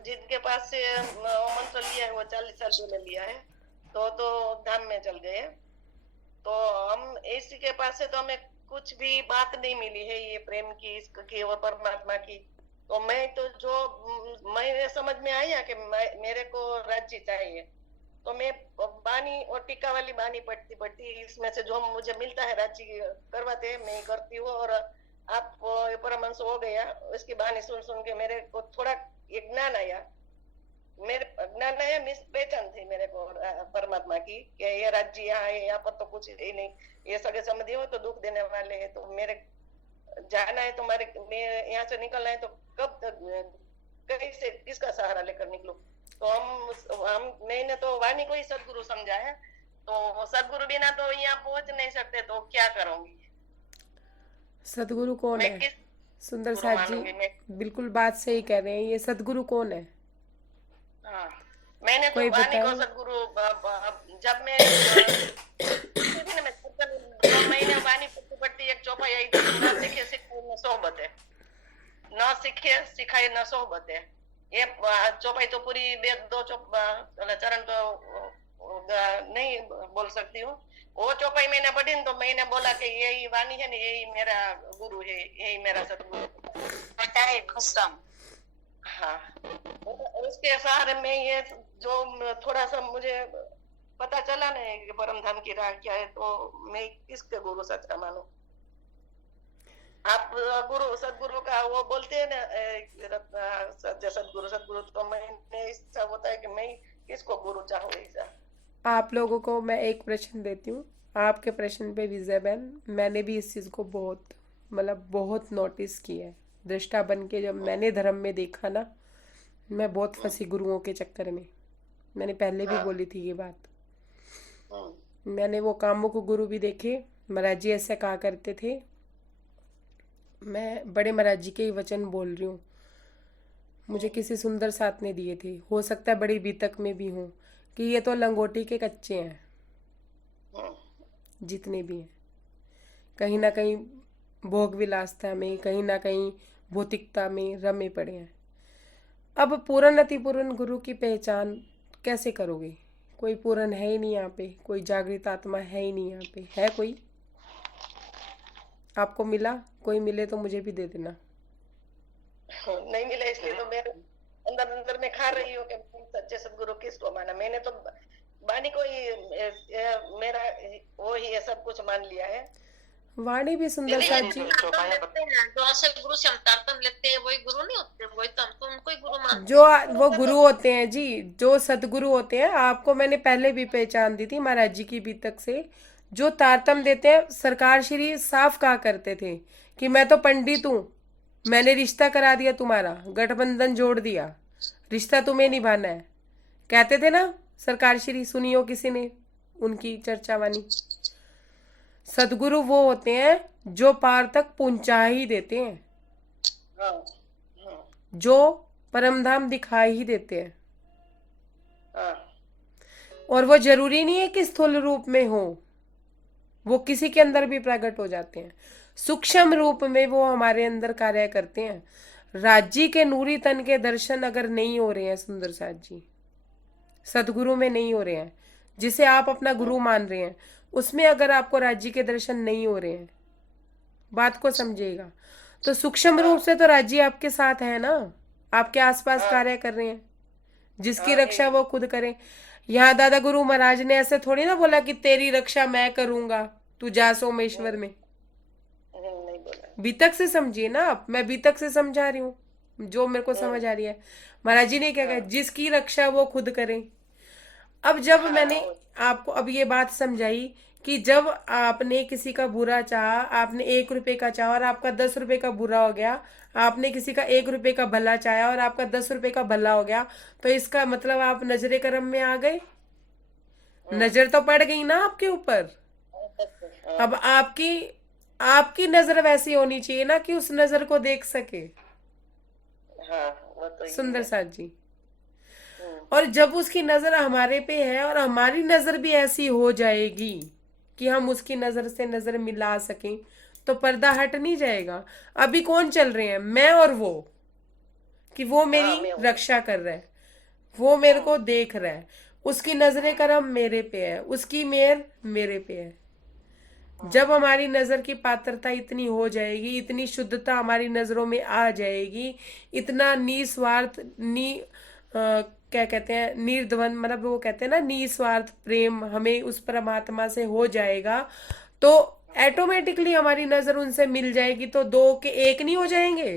जिनके पास से वो मंत्र लिया है वो 40 साल पहले लिया है, तो धाम में चल गए। तो हम इसी के पास से तो हमें कुछ भी बात नहीं मिली है ये प्रेम की, इश्क की और परमात्मा की। तो मैं तो जो मेरे समझ में आया कि मेरे को राज्य चाहिए, तो मैं बानी और टीका वाली बानी पढ़ती इसमें से जो मुझे मिलता है राज्य करवाते हैं मैं करती हूँ। और आप परमहंस हो गया, उसकी बानी सुन सुन के मेरे को थोड़ा एक ज्ञान आया, मिस पहचान थी मेरे को परमात्मा की कि ये राज्य यहाँ है, यहाँ पर तो कुछ ही नहीं, ये सगे समझे हो तो दुख देने वाले हैं, तो मेरे जाना है तुम्हारे, मैं यहाँ से निकलना है तो कब तक कैसे किसका सहारा लेकर निकलूं। तो हम मैंने तो वाणी को ही सदगुरु समझा है, तो सदगुरु बिना तो यहाँ पहुंच नहीं सकते, तो क्या करूंगी सदगुरु कौन मैं, है? किस सुंदर गुरु साथ मानूंगी जी मैं? बिल्कुल बात सही कह रहे हैं, ये सदगुरु कौन है? हाँ, मैंने तो कोई वाणी को बताए? सदगुरु जब मैं 2 महीने वाणी पढ़ती एक चौपाई आई थी, ना सीखे सिखाए न सोहबत है, न सीखे सिखाए न सोहबत है। ये चौपाई तो पूरी 2 चरण तो नहीं बोल सकती हूँ। वो चौपाई मैंने पढ़ी तो मैंने बोला कि यही वाणी है ना, यही मेरा गुरु है, यही मेरा सदगुरु बताए कसम। हाँ, उसके सहारे में ये जो थोड़ा सा मुझे पता चला ना कि परम धाम की राह क्या है, तो मैं किसके गुरु सच्चा मानूं। आप गुरु सदगुरु का वो बोलते हैं ना सदगुरु सदगुरु, तो मैंने ऐसा होता है कि मैं किसको गुरु चाहूँ ऐसा। आप लोगों को मैं एक प्रश्न देती हूँ, आपके प्रश्न पे विजय बहन, मैंने भी इस चीज़ को बहुत नोटिस किया है। दृष्टा बन के जब मैंने धर्म में देखा ना, मैं बहुत फंसी गुरुओं के चक्कर में। मैंने पहले भी बोली थी ये बात। मैंने वो कामुक गुरु भी देखे, महाराज जी ऐसे कहा करते थे। मैं बड़े महाराज जी के ही वचन बोल रही हूँ, मुझे किसी सुंदर साथ ने दिए थे, हो सकता है बड़ी बीतक में भी हूँ, कि ये तो लंगोटी के कच्चे हैं जितने भी हैं, कहीं ना कहीं भोग विलासता में, कहीं ना कहीं भौतिकता में रमे पड़े हैं। अब पूर्ण अति पूर्ण गुरु की पहचान कैसे करोगे? कोई पूर्ण है ही नहीं यहाँ पे, कोई जागृत आत्मा है ही नहीं यहाँ पे। है कोई? आपको मिला? कोई मिले तो मुझे भी दे देना। नहीं मिला, इसलिए तो मैं अंदर अंदर में खा रही हूँ कि सच्चे सदगुरु किसको माना। मैंने तो वाणी को ही मेरा वो ही है, सब कुछ मान लिया है। वाणी भी सुंदर साथ जी, जो ऐसे गुरु से हम तारतम लेते हैं वही गुरु नहीं होते, वही तो हम तो उनको ही गुरु मानते जो वो गुरु होते हैं जी, जो सदगुरु होते हैं, आपको मैंने पहले भी पहचान दी थी महाराज जी की बीतक से। जो तारतम देते हैं, सरकार श्री साफ कहा करते थे कि मैं तो पंडित हूँ, मैंने रिश्ता करा दिया तुम्हारा, गठबंधन जोड़ दिया, रिश्ता तुम्हें निभाना है, कहते थे ना सरकार श्री सुनी हो किसी ने उनकी चर्चा वाणी? सदगुरु वो होते हैं जो पार तक पहुंचा ही देते हैं, हाँ हाँ जो परमधाम दिखा ही देते हैं। हाँ और वो जरूरी नहीं है कि स्थूल रूप में हो, वो किसी के अंदर भी प्रकट हो जाते हैं। सूक्ष्म रूप में वो हमारे अंदर कार्य करते हैं। राज्य के नूरी तन के दर्शन अगर नहीं हो रहे हैं सुंदर साथ जी, सदगुरु में नहीं हो रहे हैं, जिसे आप अपना गुरु मान रहे हैं, उसमें अगर आपको राज्य के दर्शन नहीं हो रहे हैं, बात को समझिएगा, तो सूक्ष्म रूप से तो राज्य आपके साथ है ना, आपके आसपास कार्य कर रहे हैं। जिसकी रक्षा वो खुद करें। यहाँ दादा गुरु महाराज ने ऐसे थोड़ी ना बोला कि तेरी रक्षा मैं करूंगा, तू जा सोमेश्वर में। नहीं बोला। बीतक से समझिए ना आप, मैं बीतक से समझा रही हूँ जो मेरे को समझ आ रही है। महाराज जी ने क्या कहा, जिसकी रक्षा वो खुद करें। अब जब मैंने आपको अब ये बात समझाई कि जब आपने किसी का बुरा चाहा, आपने 1 रुपए का चाहा और आपका 10 रुपए का बुरा हो गया, आपने किसी का 1 रुपए का भला चाहा और आपका 10 रुपए का भला हो गया, तो इसका मतलब आप नजरे करम में आ गए, नजर तो पड़ गई ना आपके ऊपर। अब आपकी नजर वैसी होनी चाहिए ना कि उस नजर को देख सके। हाँ वो तो सुंदर साथ जी। और जब उसकी नजर हमारे पे है और हमारी नजर भी ऐसी हो जाएगी कि हम उसकी नजर से नजर मिला सकें, तो पर्दा हट नहीं जाएगा। अभी कौन चल रहे हैं, मैं और वो, कि वो मेरी रक्षा कर रहा है, वो मेरे को देख रहा है, उसकी नजरें करम मेरे पे है, उसकी मेहर मेरे पे है। जब हमारी नजर की पात्रता इतनी हो जाएगी, इतनी शुद्धता हमारी नजरों में आ जाएगी, इतना निस्वार्थ क्या कहते हैं, निर्द्वंद, मतलब वो कहते हैं ना निस्वार्थ प्रेम हमें उस परमात्मा से हो जाएगा, तो ऑटोमेटिकली हमारी नजर उनसे मिल जाएगी, तो 2 के 1 नहीं हो जाएंगे?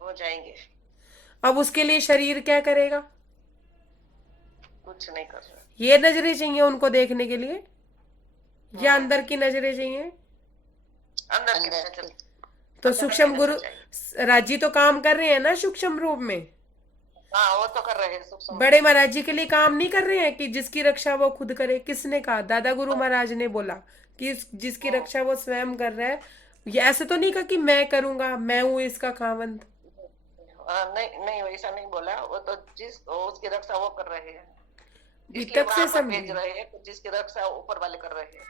हो जाएंगे। अब उसके लिए शरीर क्या करेगा? कुछ नहीं कर रहा। ये नजरें चाहिए उनको देखने के लिए, या अंदर की नजरें चाहिए? अंदर की नजर। तो सूक्ष्म गुरु राजी तो काम कर रहे हैं ना सूक्ष्म रूप में, हाँ वो तो कर रहे हैं सूक्ष्म। बड़े महाराज जी के लिए काम नहीं कर रहे हैं कि जिसकी रक्षा वो खुद करे। किसने कहा? दादा गुरु महाराज ने बोला कि जिसकी रक्षा वो स्वयं कर रहा है। ये ऐसे तो नहीं कहा कि मैं करूंगा, मैं हूं इसका खावंद। नहीं नहीं वैसा नहीं बोला, वो तो उसकी रक्षा वो कर रहे हैं, बीतक से भेज समझिए। रहे हैं, जिसकी रक्षा ऊपर वाले कर रहे हैं।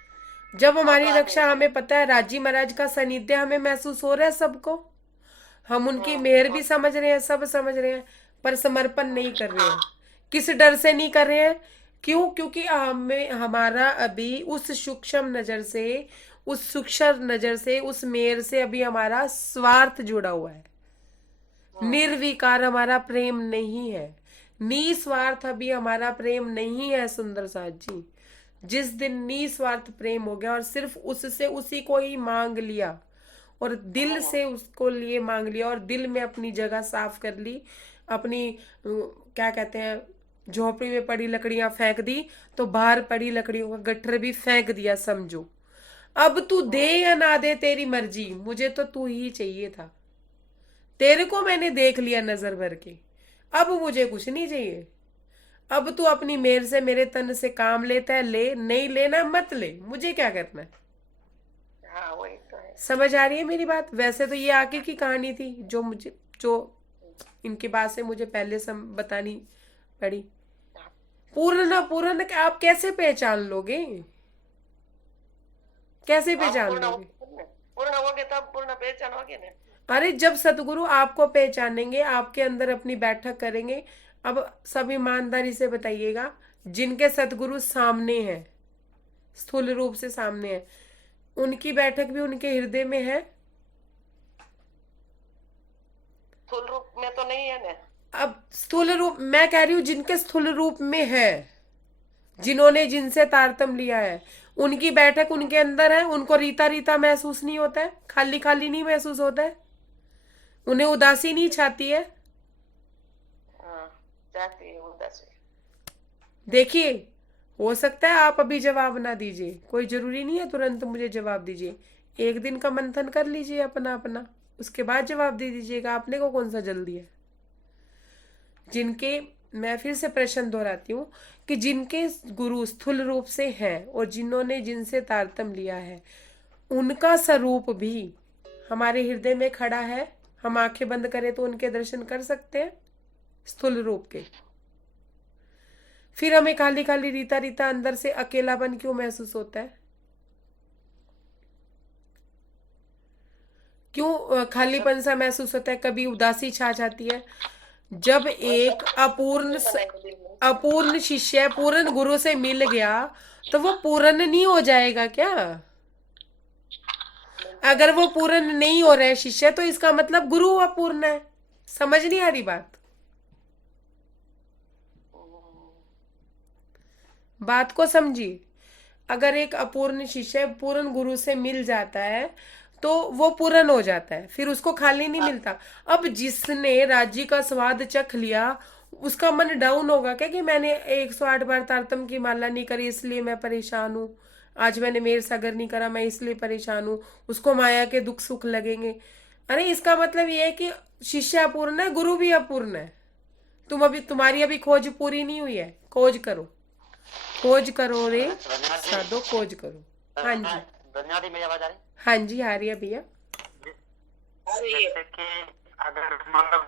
जब हमारी रक्षा हमें पता है, राजी महाराज का सानिध्य हमें महसूस हो रहा है सबको, हम उनकी मेहर भी समझ रहे हैं, सब समझ रहे हैं, पर समर्पण नहीं कर रहे हैं। किस डर से नहीं कर रहे हैं? क्यों? क्योंकि हमें हमारा अभी उस सूक्ष्म नजर से, उस सूक्ष्म नजर से, उस मेहर से अभी हमारा स्वार्थ जुड़ा हुआ है। निर्विकार हमारा प्रेम नहीं है, निस्वार्थ अभी हमारा प्रेम नहीं है। सुंदर साथ जी, जिस दिन निस्वार्थ प्रेम हो गया और सिर्फ उससे उसी को ही मांग लिया और दिल से उसको लिए मांग लिया और दिल में अपनी जगह साफ कर ली, अपनी क्या कहते हैं, झोपड़ी में पड़ी लकड़ियां फेंक दी, तो बाहर पड़ी लकड़ियों का गट्ठर भी फेंक दिया, समझो। अब तू दे या ना दे तेरी मर्जी, मुझे तो तू ही चाहिए था। तेरे को मैंने देख लिया नजर भर के, अब मुझे कुछ नहीं चाहिए। अब तू अपनी मेहर से मेरे तन से काम लेता है, ले, नहीं लेना मत ले, मुझे क्या करना है। हाँ वही तो है। समझ आ रही है मेरी बात? वैसे तो ये आगे की कहानी थी जो इनकी बात से मुझे पहले बतानी पड़ी। पूर्ण आप कैसे पहचान लोगे? कैसे पहचान लोगे? पूर्ण होगे तब पूर्ण पहचान होगी ना। अरे जब सतगुरु आपको पहचानेंगे, आपके अंदर अपनी बैठक करेंगे। अब सब ईमानदारी से बताइएगा, जिनके सतगुरु सामने हैं, स्थूल रूप से सामने है, उनकी बैठक भी उनके हृदय में है? स्थूल रूप में तो नहीं है ना। अब स्थूल रूप मैं कह रही हूँ, जिनके स्थूल रूप में है, जिन्होंने जिनसे तारतम लिया है, उनकी बैठक उनके अंदर है। उनको रीता रीता महसूस नहीं होता है, खाली खाली नहीं महसूस होता है, उन्हें उदासी नहीं छाती है। जाती है उदासी। देखिए, हो सकता है आप अभी जवाब ना दीजिए, कोई जरूरी नहीं है तुरंत मुझे जवाब दीजिए। 1 दिन का मंथन कर लीजिए अपना अपना, उसके बाद जवाब दे दीजिएगा। आपने को कौन सा जल्दी है? जिनके मैं फिर से प्रश्न दोहराती हूँ कि जिनके गुरु स्थूल रूप से हैं और जिन्होंने जिनसे तारतम्य लिया है, उनका स्वरूप भी हमारे हृदय में खड़ा है। हम आंखें बंद करें तो उनके दर्शन कर सकते हैं स्थूल रूप के। फिर हमें खाली खाली रीता रीता अंदर से अकेलापन क्यों महसूस होता है? क्यों खालीपन सा महसूस होता है? कभी उदासी छा जाती है? जब एक अपूर्ण शिष्य पूर्ण गुरु से मिल गया तो वो पूर्ण नहीं हो जाएगा क्या? अगर वो पूर्ण नहीं हो रहा है शिष्य, तो इसका मतलब गुरु अपूर्ण है। समझ नहीं आ रही बात को समझिए। अगर एक अपूर्ण शिष्य पूर्ण गुरु से मिल जाता है तो वो पूर्ण हो जाता है, फिर उसको खाली नहीं मिलता। अब जिसने राज्य का स्वाद चख लिया, उसका मन डाउन होगा क्या कि मैंने 108 बार तारतम की माला नहीं करी इसलिए मैं परेशान हूँ, आज मैंने मेर सागर नहीं करा मैं इसलिए परेशान हूँ, उसको माया के दुख सुख लगेंगे? अरे इसका मतलब ये है कि शिष्य अपूर्ण है, गुरु भी अपूर्ण है। तुम्हारी अभी खोज पूरी नहीं हुई है। खोज करो रे साधो, खोज करो। हाँ जी, रजनी मेरी आवाज आ रही? हाँ जी आ रही है भैया। जैसे कि अगर मतलब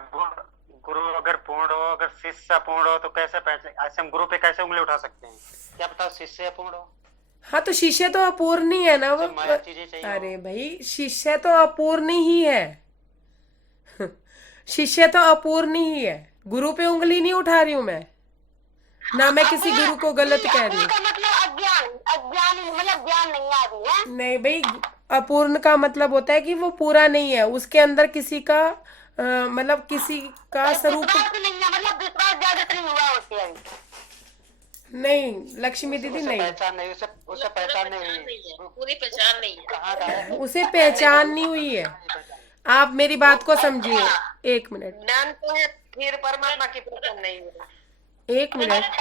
गुरु अगर पूर्ण हो, अगर शिष्य अपूर्ण हो, तो कैसे पहचान, ऐसे हम गुरु पे कैसे उंगली उठा सकते हैं? क्या पता शिष्य अपूर्ण हो? हाँ तो शिष्य तो अपूर्ण ही है ना वो। माया चीजें चाहिए। अरे भाई शिष्य तो अपूर्ण ही है। शिष्य तो अपूर्ण ही है। गुरु पे उंगली नहीं उठा रही हूं मैं, ना मैं किसी गुरु को गलत कह रही हूँ। मतलब अज्ञान मतलब ज्ञान नहीं आ रही है। नहीं भाई, अपूर्ण का मतलब होता है कि वो पूरा नहीं है, उसके अंदर किसी का मतलब किसी का स्वरूप नहीं है, मतलब विश्वास जागृत नहीं हुआ होती है। नहीं लक्ष्मी दीदी उसे नहीं, पहचान नहीं, उसे पहचान नहीं हुई। पूरी पहचान नहीं है। कहाँ का है? उसे पहचान नहीं हुई है। आप मेरी बात को समझिए, एक मिनट, ज्ञान तो है, फिर परमात्मा की पहचान नहीं है। एक मिनट। अच्छा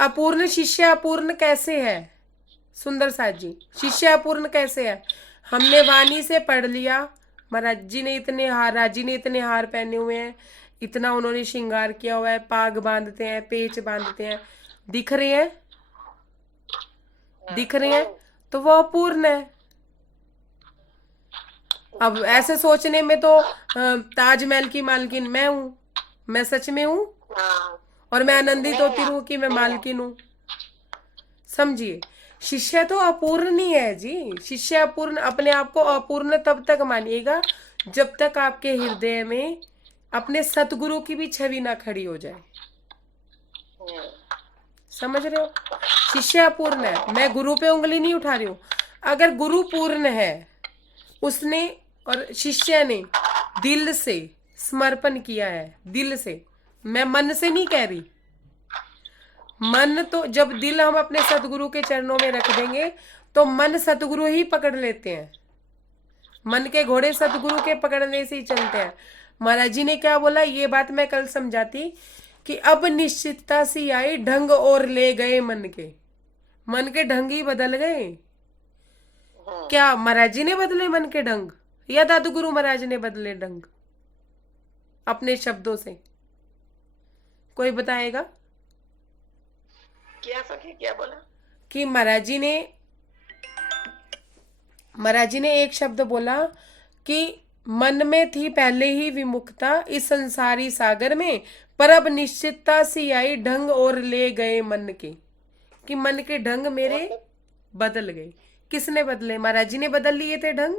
अपूर्ण शिष्य अपूर्ण कैसे है? सुंदर साथ जी, शिष्य अपूर्ण कैसे है? हमने वाणी से पढ़ लिया, महाराज जी ने इतने हार, राजी ने इतने हार पहने हुए हैं, इतना उन्होंने श्रृंगार किया हुआ है, पाग बांधते हैं, पेच बांधते हैं, दिख रहे हैं? दिख रहे हैं तो वो अपूर्ण है। अब ऐसे सोचने में तो ताजमहल की मालकिन मैं हूं, मैं सच में हूं, और मैं आनंदित होती रहूं कि मैं मालकिन हूं। समझिए, शिष्य तो अपूर्ण नहीं है जी। शिष्य अपूर्ण, अपने आप को अपूर्ण तब तक मानिएगा जब तक आपके हृदय में अपने सतगुरु की भी छवि ना खड़ी हो जाए। समझ रहे हो? शिष्य अपूर्ण है, मैं गुरु पे उंगली नहीं उठा रही हूं। अगर गुरु पूर्ण है, उसने और शिष्य ने दिल से समर्पण किया है, दिल से, मैं मन से नहीं कह रही। मन तो जब दिल हम अपने सतगुरु के चरणों में रख देंगे तो मन सतगुरु ही पकड़ लेते हैं। मन के घोड़े सतगुरु के पकड़ने से ही चलते हैं। महाराज जी ने क्या बोला, ये बात मैं कल समझाती कि अब निश्चितता सी आई, ढंग और ले गए मन के ढंग ही बदल गए। क्या महाराज जी ने बदले मन के ढंग, या दादू गुरु महाराज ने बदले ढंग अपने शब्दों से? कोई बताएगा? क्या सखी क्या बोला? कि महाराज जी ने एक शब्द बोला कि मन में थी पहले ही विमुखता इस संसारी सागर में, पर अब निश्चितता सी आई, ढंग और ले गए मन के। कि मन के ढंग मेरे बदल गए। किसने बदले? महाराज जी ने बदल लिए थे ढंग।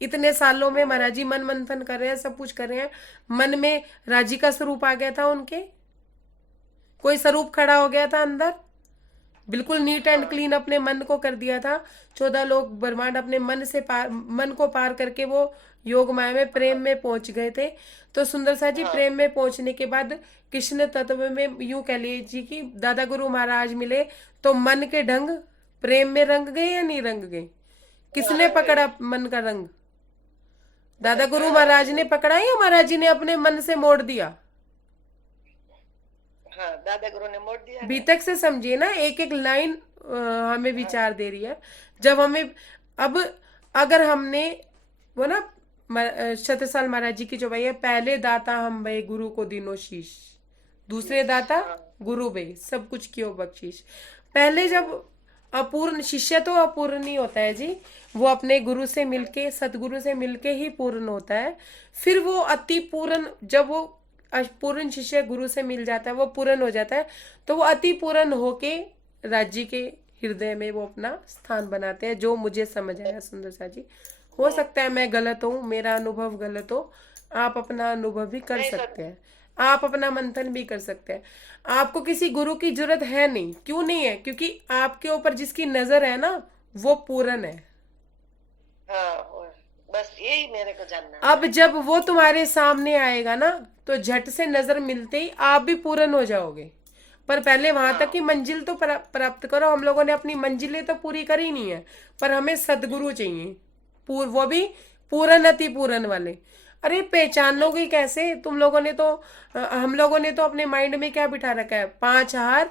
इतने सालों में महाराज जी मन मंथन कर रहे हैं, सब कुछ कर रहे हैं, मन में राजी का स्वरूप आ गया था उनके, कोई स्वरूप खड़ा हो गया था अंदर, बिल्कुल नीट एंड क्लीन अपने मन को कर दिया था। 14 लोग ब्रह्मांड अपने मन को पार करके वो योग माया में प्रेम में पहुंच गए थे। तो सुंदर सा जी, प्रेम में पहुंचने के बाद कृष्ण तत्व में यूं कह लीजिए कि दादा गुरु महाराज मिले तो मन के ढंग प्रेम में रंग गए या नहीं रंग गए? किसने पकड़ा मन का रंग? दादा गुरु महाराज ने पकड़ा या महाराज जी ने अपने मन से मोड़ दिया? हाँ, दादा गुरु ने मोड़ दिया। बीतक से समझिए ना, एक एक लाइन हमें विचार दे रही है। जब हमें अब अगर हमने वो ना छत्रसाल महाराज जी की चौपाई है, पहले दाता हम भय गुरु को दिनो शीश, दूसरे दाता गुरु भय सब कुछ कियो बख्शीश। पहले जब अपूर्ण शिष्य तो अपूर्ण नहीं होता है जी, वो अपने गुरु से मिलके सतगुरु से मिलके ही पूर्ण होता है। फिर वो अति पूर्ण, जब वो पूर्ण शिष्य गुरु से मिल जाता है, वो पूर्ण हो जाता है, तो वो अति पूर्ण होके राज्य के हृदय में वो अपना स्थान बनाते हैं, जो मुझे समझ आया सुंदर सा जी। हो सकता है मैं गलत हूँ, मेरा अनुभव गलत हो, आप अपना अनुभव भी कर नहीं सर। सकते हैं, आप अपना मंथन भी कर सकते हैं। आपको किसी गुरु की जरूरत है नहीं, क्यों नहीं है? क्योंकि आपके ऊपर जिसकी नजर है ना, वो पूर्ण है। हाँ बस यही मेरे को जानना है। अब जब वो तुम्हारे सामने आएगा ना, तो झट से नजर मिलते ही आप भी पूर्ण हो जाओगे। पर पहले वहां तक की मंजिल तो प्राप्त करो। हम लोगों ने अपनी मंजिलें तो पूरी करी नहीं है, पर हमें सदगुरु चाहिए, वो भी पूर्ण अति पूर्ण वाले। अरे पहचानोगे कैसे? तुम लोगों ने तो हम लोगों ने तो अपने माइंड में क्या बिठा रखा है, 5 हार,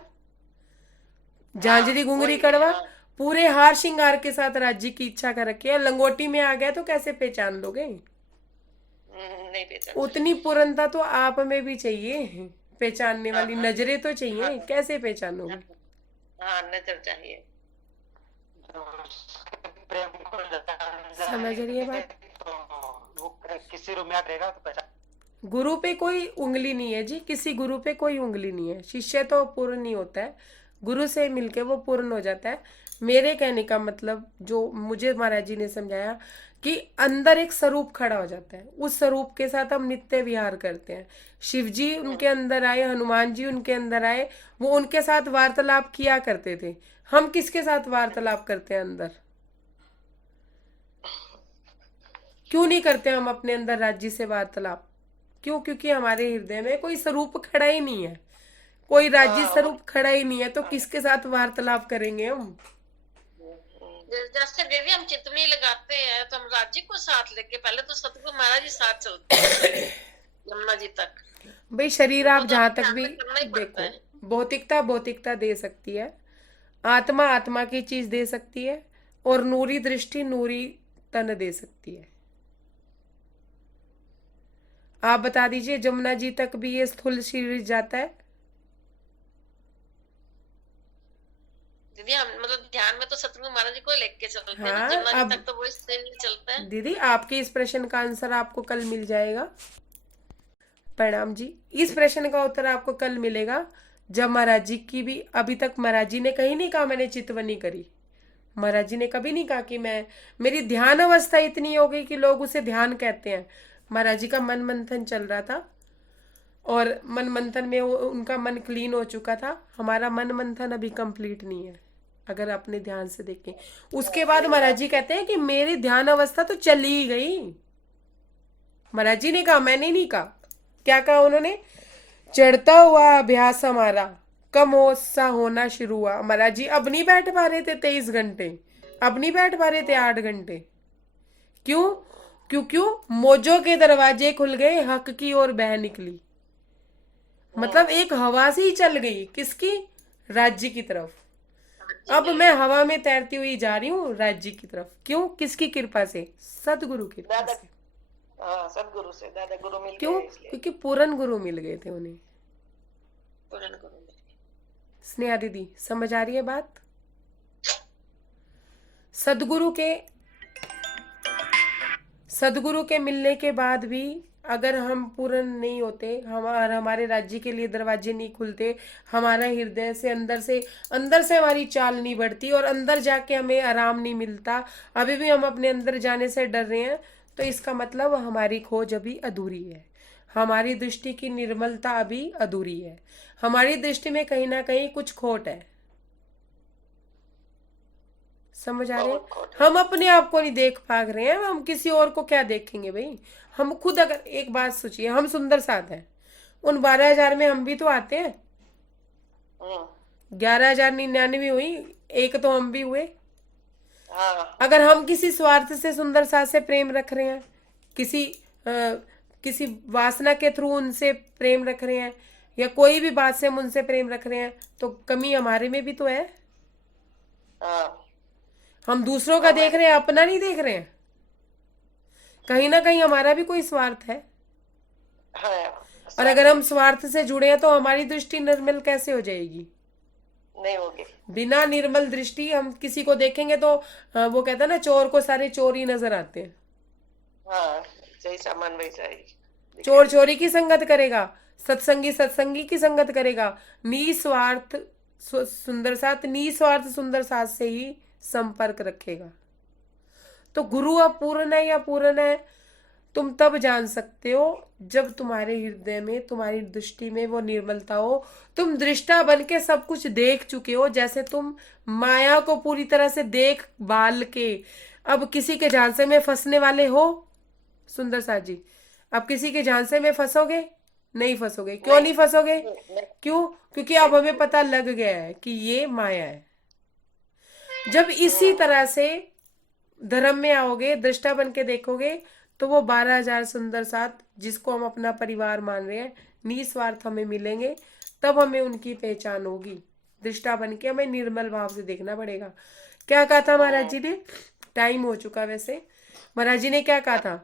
झांझरी घुंघरी कड़वा, पूरे हार श्रृंगार के साथ राज्य की इच्छा कर रखी है। लंगोटी में आ गया तो कैसे पहचान लोगे? नहीं पहचान। उतनी पूर्णता तो आप में भी चाहिए, पहचानने वाली नजरें तो चाहिए, कैसे पहचानोगे? हाँ नजर चाहिए। प्रेम को समझ रही है बात? तो वो किसी रूम में याद रहेगा तो पहचान। गुरु पे कोई उंगली नहीं है जी, किसी गुरु पे कोई उंगली नहीं है। शिष्य तो पूर्ण नहीं होता है, गुरु से मिलके वो पूर्ण हो जाता है। मेरे कहने का मतलब, जो मुझे महाराज जी ने समझाया, कि अंदर एक स्वरूप खड़ा हो जाता है, उस स्वरूप के साथ हम नित्य विहार करते हैं। शिव जी उनके अंदर आए, हनुमान जी उनके अंदर आए, वो उनके साथ वार्तालाप किया करते थे। हम किसके साथ वार्तालाप करते हैं अंदर? क्यों नहीं करते हम अपने अंदर राज्य से वार्तालाप? क्यों? क्योंकि हमारे हृदय में कोई स्वरूप खड़ा ही नहीं है, कोई राज्य स्वरूप खड़ा ही नहीं है, तो किसके साथ वार्तालाप करेंगे हम? जैसे देवी हम चितवनी लगाते हैं तो हम राज्य को साथ लेके, पहले तो सतगुरु महाराज जी साथ चलते हैं यमुना जी तक। भाई शरीर आप तो जहां अपने तक ध्यान भी में करना ही पड़ता है। देखो, भौतिकता भौतिकता दे सकती है, आत्मा आत्मा की चीज दे सकती है, और नूरी दृष्टि नूरी तन दे सकती है। आप बता दीजिए, जमुना जी तक भी ये स्थूल शरीर जाता है? दीदी हम मतलब ध्यान में तो सतगुरु महाराज जी को लेके चलते हैं ना, हाँ, जमुना जी अब तक तो वही शरीर चलता है। दीदी आपके इस प्रश्न का आंसर आपको कल मिल जाएगा। प्रणाम जी। इस प्रश्न का उत्तर आपको कल मिलेगा, जब महाराज जी की भी, अभी तक महाराज जी ने कहीं नहीं कहा मैंने चितवनी करी। महाराज जी ने कभी नहीं कहा कि मेरी ध्यान अवस्था इतनी हो गई कि लोग उसे ध्यान कहते हैं। महाराज जी का मन मंथन चल रहा था, और मन मंथन में उनका मन क्लीन हो चुका था। हमारा मन मंथन अभी कंप्लीट नहीं है, अगर अपने ध्यान से देखें। उसके बाद महाराज जी कहते हैं कि मेरी ध्यान अवस्था तो चली ही गई। महाराज जी ने कहा, मैंने नहीं कहा। क्या कहा उन्होंने? चढ़ता हुआ अभ्यास हमारा कम सा होना शुरू हुआ। महाराज जी अब नहीं बैठ पा रहे थे 23 घंटे, अब नहीं बैठ पा रहे थे 8 घंटे। क्यों? क्यों? मोजों के दरवाजे खुल गए, हक की ओर बह निकली। मतलब एक हवा से ही चल गई, किसकी? राज्य की तरफ। अब मैं हवा में तैरती हुई जा रही हूँ राज्य की तरफ। क्यों? किसकी कृपा से? सतगुरु की कृपा दादा से। हाँ सदगुरु से, दादा गुरु मिल क्यों? गए इसलिए। क्योंकि पूर्ण गुरु मिल गए थे उन्हें। पूर्ण गुरु मिल गए। स्नेहा दीदी समझ आ रही है बात? सदगुरु के मिलने के बाद भी अगर हम पूर्ण नहीं होते, हमारे राज्य के लिए दरवाजे नहीं खुलते, हमारा हृदय से अंदर से हमारी चाल नहीं बढ़ती, और अंदर जाके हमें आराम नहीं मिलता, अभी भी हम अपने अंदर जाने से डर रहे हैं, तो इसका मतलब हमारी खोज अभी अधूरी है, हमारी दृष्टि की निर्मलता अभी अधूरी है, हमारी दृष्टि में कहीं ना कहीं कुछ खोट है। समझ आ रहे हैं? हम अपने आप को नहीं देख पाग रहे हैं, हम किसी और को क्या देखेंगे भाई? हम खुद, अगर एक बात सोचिए, हम सुंदर साथ हैं, उन 12,000 में हम भी तो आते हैं। 11,099 हुई, एक तो हम भी हुए। हाँ अगर हम किसी स्वार्थ से सुंदर साथ से प्रेम रख रहे हैं, किसी वासना के थ्रू उनसे प्रेम रख रहे हैं, या कोई भी बात से हम उनसे प्रेम रख रहे हैं, तो कमी हमारे में भी तो है। हाँ हम दूसरों का देख रहे हैं, अपना नहीं देख रहे हैं। कहीं ना कहीं हमारा भी कोई स्वार्थ है, हाँ, और अगर हम स्वार्थ से जुड़े हैं तो हमारी दृष्टि निर्मल कैसे हो जाएगी? नहीं होगी। बिना निर्मल दृष्टि हम किसी को देखेंगे तो वो कहता है ना, चोर को सारे चोर ही नजर आते हैं। हाँ, जैसा मन वैसा ही। चोर चोरी की संगत करेगा, सत्संगी सत्संगी की संगत करेगा, निस्वार्थ सुंदर साथ, निस्वार्थ सुंदर साथ से ही संपर्क रखेगा। तो गुरु अपूर्ण है या पूर्ण है, तुम तब जान सकते हो जब तुम्हारे हृदय में, तुम्हारी दृष्टि में वो निर्मलता हो। तुम दृष्टा बन के सब कुछ देख चुके हो, जैसे तुम माया को पूरी तरह से देख भाल के अब किसी के झांसे में फंसने वाले हो। सुंदर साथ जी, अब किसी के झांसे में फंसोगे? नहीं फंसोगे। क्यों नहीं फंसोगे? क्यों? क्योंकि अब हमें पता लग गया है कि ये माया है। जब इसी तरह से धर्म में आओगे, दृष्टा बन के देखोगे, तो वो 12,000 सुंदर साथ जिसको हम अपना परिवार मान रहे हैं, निस्वार्थ हमें मिलेंगे। तब हमें उनकी पहचान होगी। दृष्टा बन के हमें निर्मल भाव से देखना पड़ेगा। क्या कहा था महाराज जी ने? टाइम हो चुका वैसे। महाराज जी ने क्या कहा था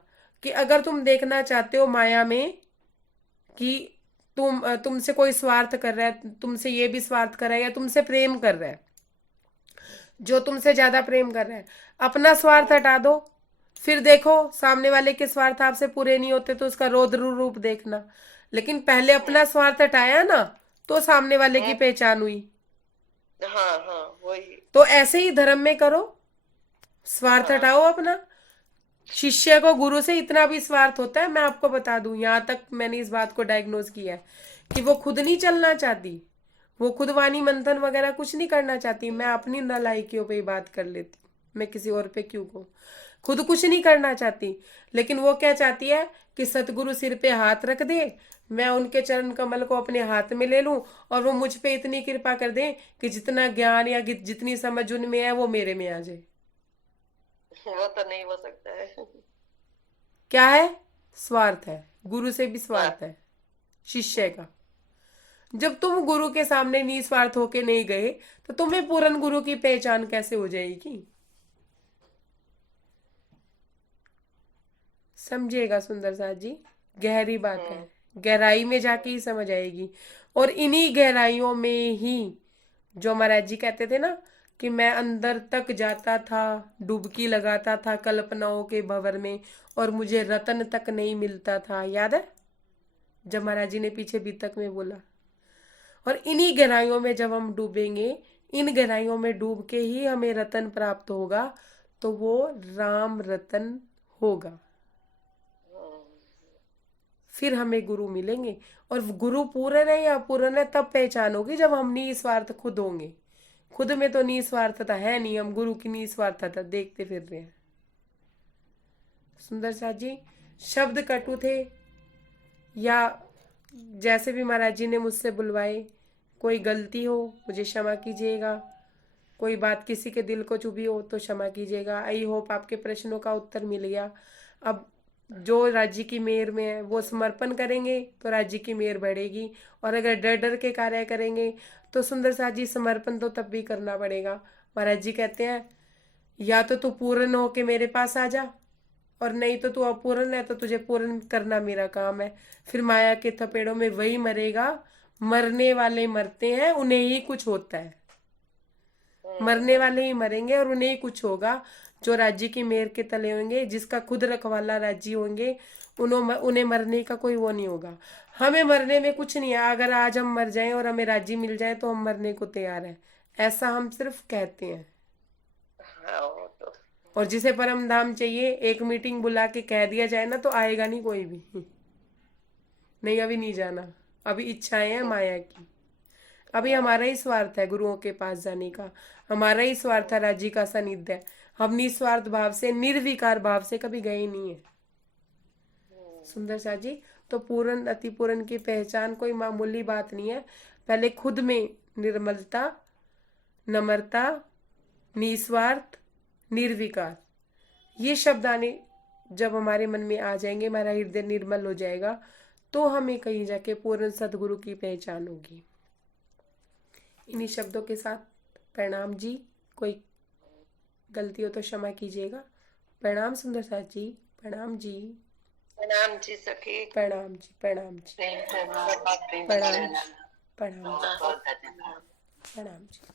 कि अगर तुम देखना चाहते हो माया में कि तुमसे कोई स्वार्थ कर रहा है, तुमसे ये भी स्वार्थ कर रहा है, या तुमसे प्रेम कर रहा है, जो तुमसे ज्यादा प्रेम कर रहा है, अपना स्वार्थ हटा दो, फिर देखो सामने वाले के स्वार्थ आपसे पूरे नहीं होते तो उसका रौद्र रूप देखना। लेकिन पहले अपना स्वार्थ हटाया ना, तो सामने वाले की पहचान हुई। हाँ हाँ, वही। तो ऐसे ही धर्म में करो, स्वार्थ हटाओ अपना। शिष्य को गुरु से इतना भी स्वार्थ होता है, मैं आपको बता दूं, यहाँ तक मैंने इस बात को डायग्नोज किया है कि वो खुद नहीं चलना चाहती, वो खुद वाणी मंथन वगैरह कुछ नहीं करना चाहती। मैं अपनी नालायकियों पे ही बात कर लेती, मैं किसी और पे क्यों कहूँ। खुद कुछ नहीं करना चाहती, लेकिन वो क्या चाहती है कि सतगुरु सिर पे हाथ रख दे, मैं उनके चरण कमल को अपने हाथ में ले लूं, और वो मुझ पे इतनी कृपा कर दे कि जितना ज्ञान या जितनी समझ उनमें है वो मेरे में आ जाए। वो तो नहीं हो सकता है। क्या है? स्वार्थ है। गुरु से भी स्वार्थ है शिष्य का। जब तुम गुरु के सामने निस्वार्थ होके नहीं गए, तो तुम्हें पूर्ण गुरु की पहचान कैसे हो जाएगी? समझिएगा सुंदर साथ जी, गहरी बात है, गहराई में जाके ही समझ आएगी। और इन्हीं गहराइयों में ही जो महाराज जी कहते थे ना कि मैं अंदर तक जाता था, डुबकी लगाता था कल्पनाओं के भंवर में, और मुझे रतन तक नहीं मिलता था। याद है जब महाराज जी ने पीछे बीतक में बोला? और इन्हीं गहराइयों में जब हम डूबेंगे, इन गहराइयों में डूब के ही हमें रतन प्राप्त होगा, तो वो राम रतन होगा। फिर हमें गुरु मिलेंगे, और गुरु पूर्ण है या अपूर्ण है तब पहचान होगी जब हम निस्वार्थ खुद होंगे। खुद में तो निस्वार्थता है नहीं, हम गुरु की निस्वार्थता देखते फिर रहे हैं। सुंदर साथ जी, शब्द कटु थे या जैसे भी महाराज जी ने मुझसे बुलवाए, कोई गलती हो मुझे क्षमा कीजिएगा, कोई बात किसी के दिल को चुभी हो तो क्षमा कीजिएगा। आई होप आपके प्रश्नों का उत्तर मिल गया। अब जो राज्य की मेहर में है वो समर्पण करेंगे तो राज्य की मेहर बढ़ेगी, और अगर डर डर के कार्य करेंगे तो सुंदर साथ जी समर्पण तो तब भी करना पड़ेगा। महाराज जी कहते हैं या तो तू पूर्ण हो के मेरे पास आ जा, और नहीं तो तू अपूर्ण है तो तुझे पूर्ण करना मेरा काम है। फिर माया के थपेड़ों में वही मरेगा। मरने वाले मरते हैं, उन्हें ही कुछ होता है। मरने वाले ही मरेंगे और उन्हें ही कुछ होगा। जो राज्य की मेहर के तले होंगे, जिसका खुद रखवाला राज्य होंगे, उन्हें मरने का कोई वो नहीं होगा। हमें मरने में कुछ नहीं है। अगर आज हम मर जाएं और हमें राज्य मिल जाए तो हम मरने को तैयार हैं, ऐसा हम सिर्फ कहते हैं। हाँ, वो तो। और जिसे परम धाम चाहिए, एक मीटिंग बुला के कह दिया जाए ना तो आएगा नहीं कोई भी। नहीं, अभी नहीं जाना, अभी इच्छाएं हैं माया की। अभी हमारा ही स्वार्थ है गुरुओं के पास जाने का, हमारा ही स्वार्थ है राज्य का सानिध्य। हम निस्वार्थ भाव से, निर्विकार भाव से कभी गए नहीं है। सुंदर सा जी, तो पूर्ण अति पूर्ण की पहचान कोई मामूली बात नहीं है। पहले खुद में निर्मलता, नम्रता, निस्वार्थ, निर्विकार, ये शब्द आने जब हमारे मन में आ जाएंगे, हमारा हृदय निर्मल हो जाएगा, तो हमें कहीं जाके पूर्ण सदगुरु की पहचान होगी। इन्हीं शब्दों के साथ प्रणाम जी, कोई गलती हो तो क्षमा कीजिएगा। प्रणाम सुंदर साथ जी। प्रणाम जी। प्रणाम जी सखी। प्रणाम जी। प्रणाम जी। प्रेम से प्रणाम जी। प्रणाम जी। प्रणाम जी।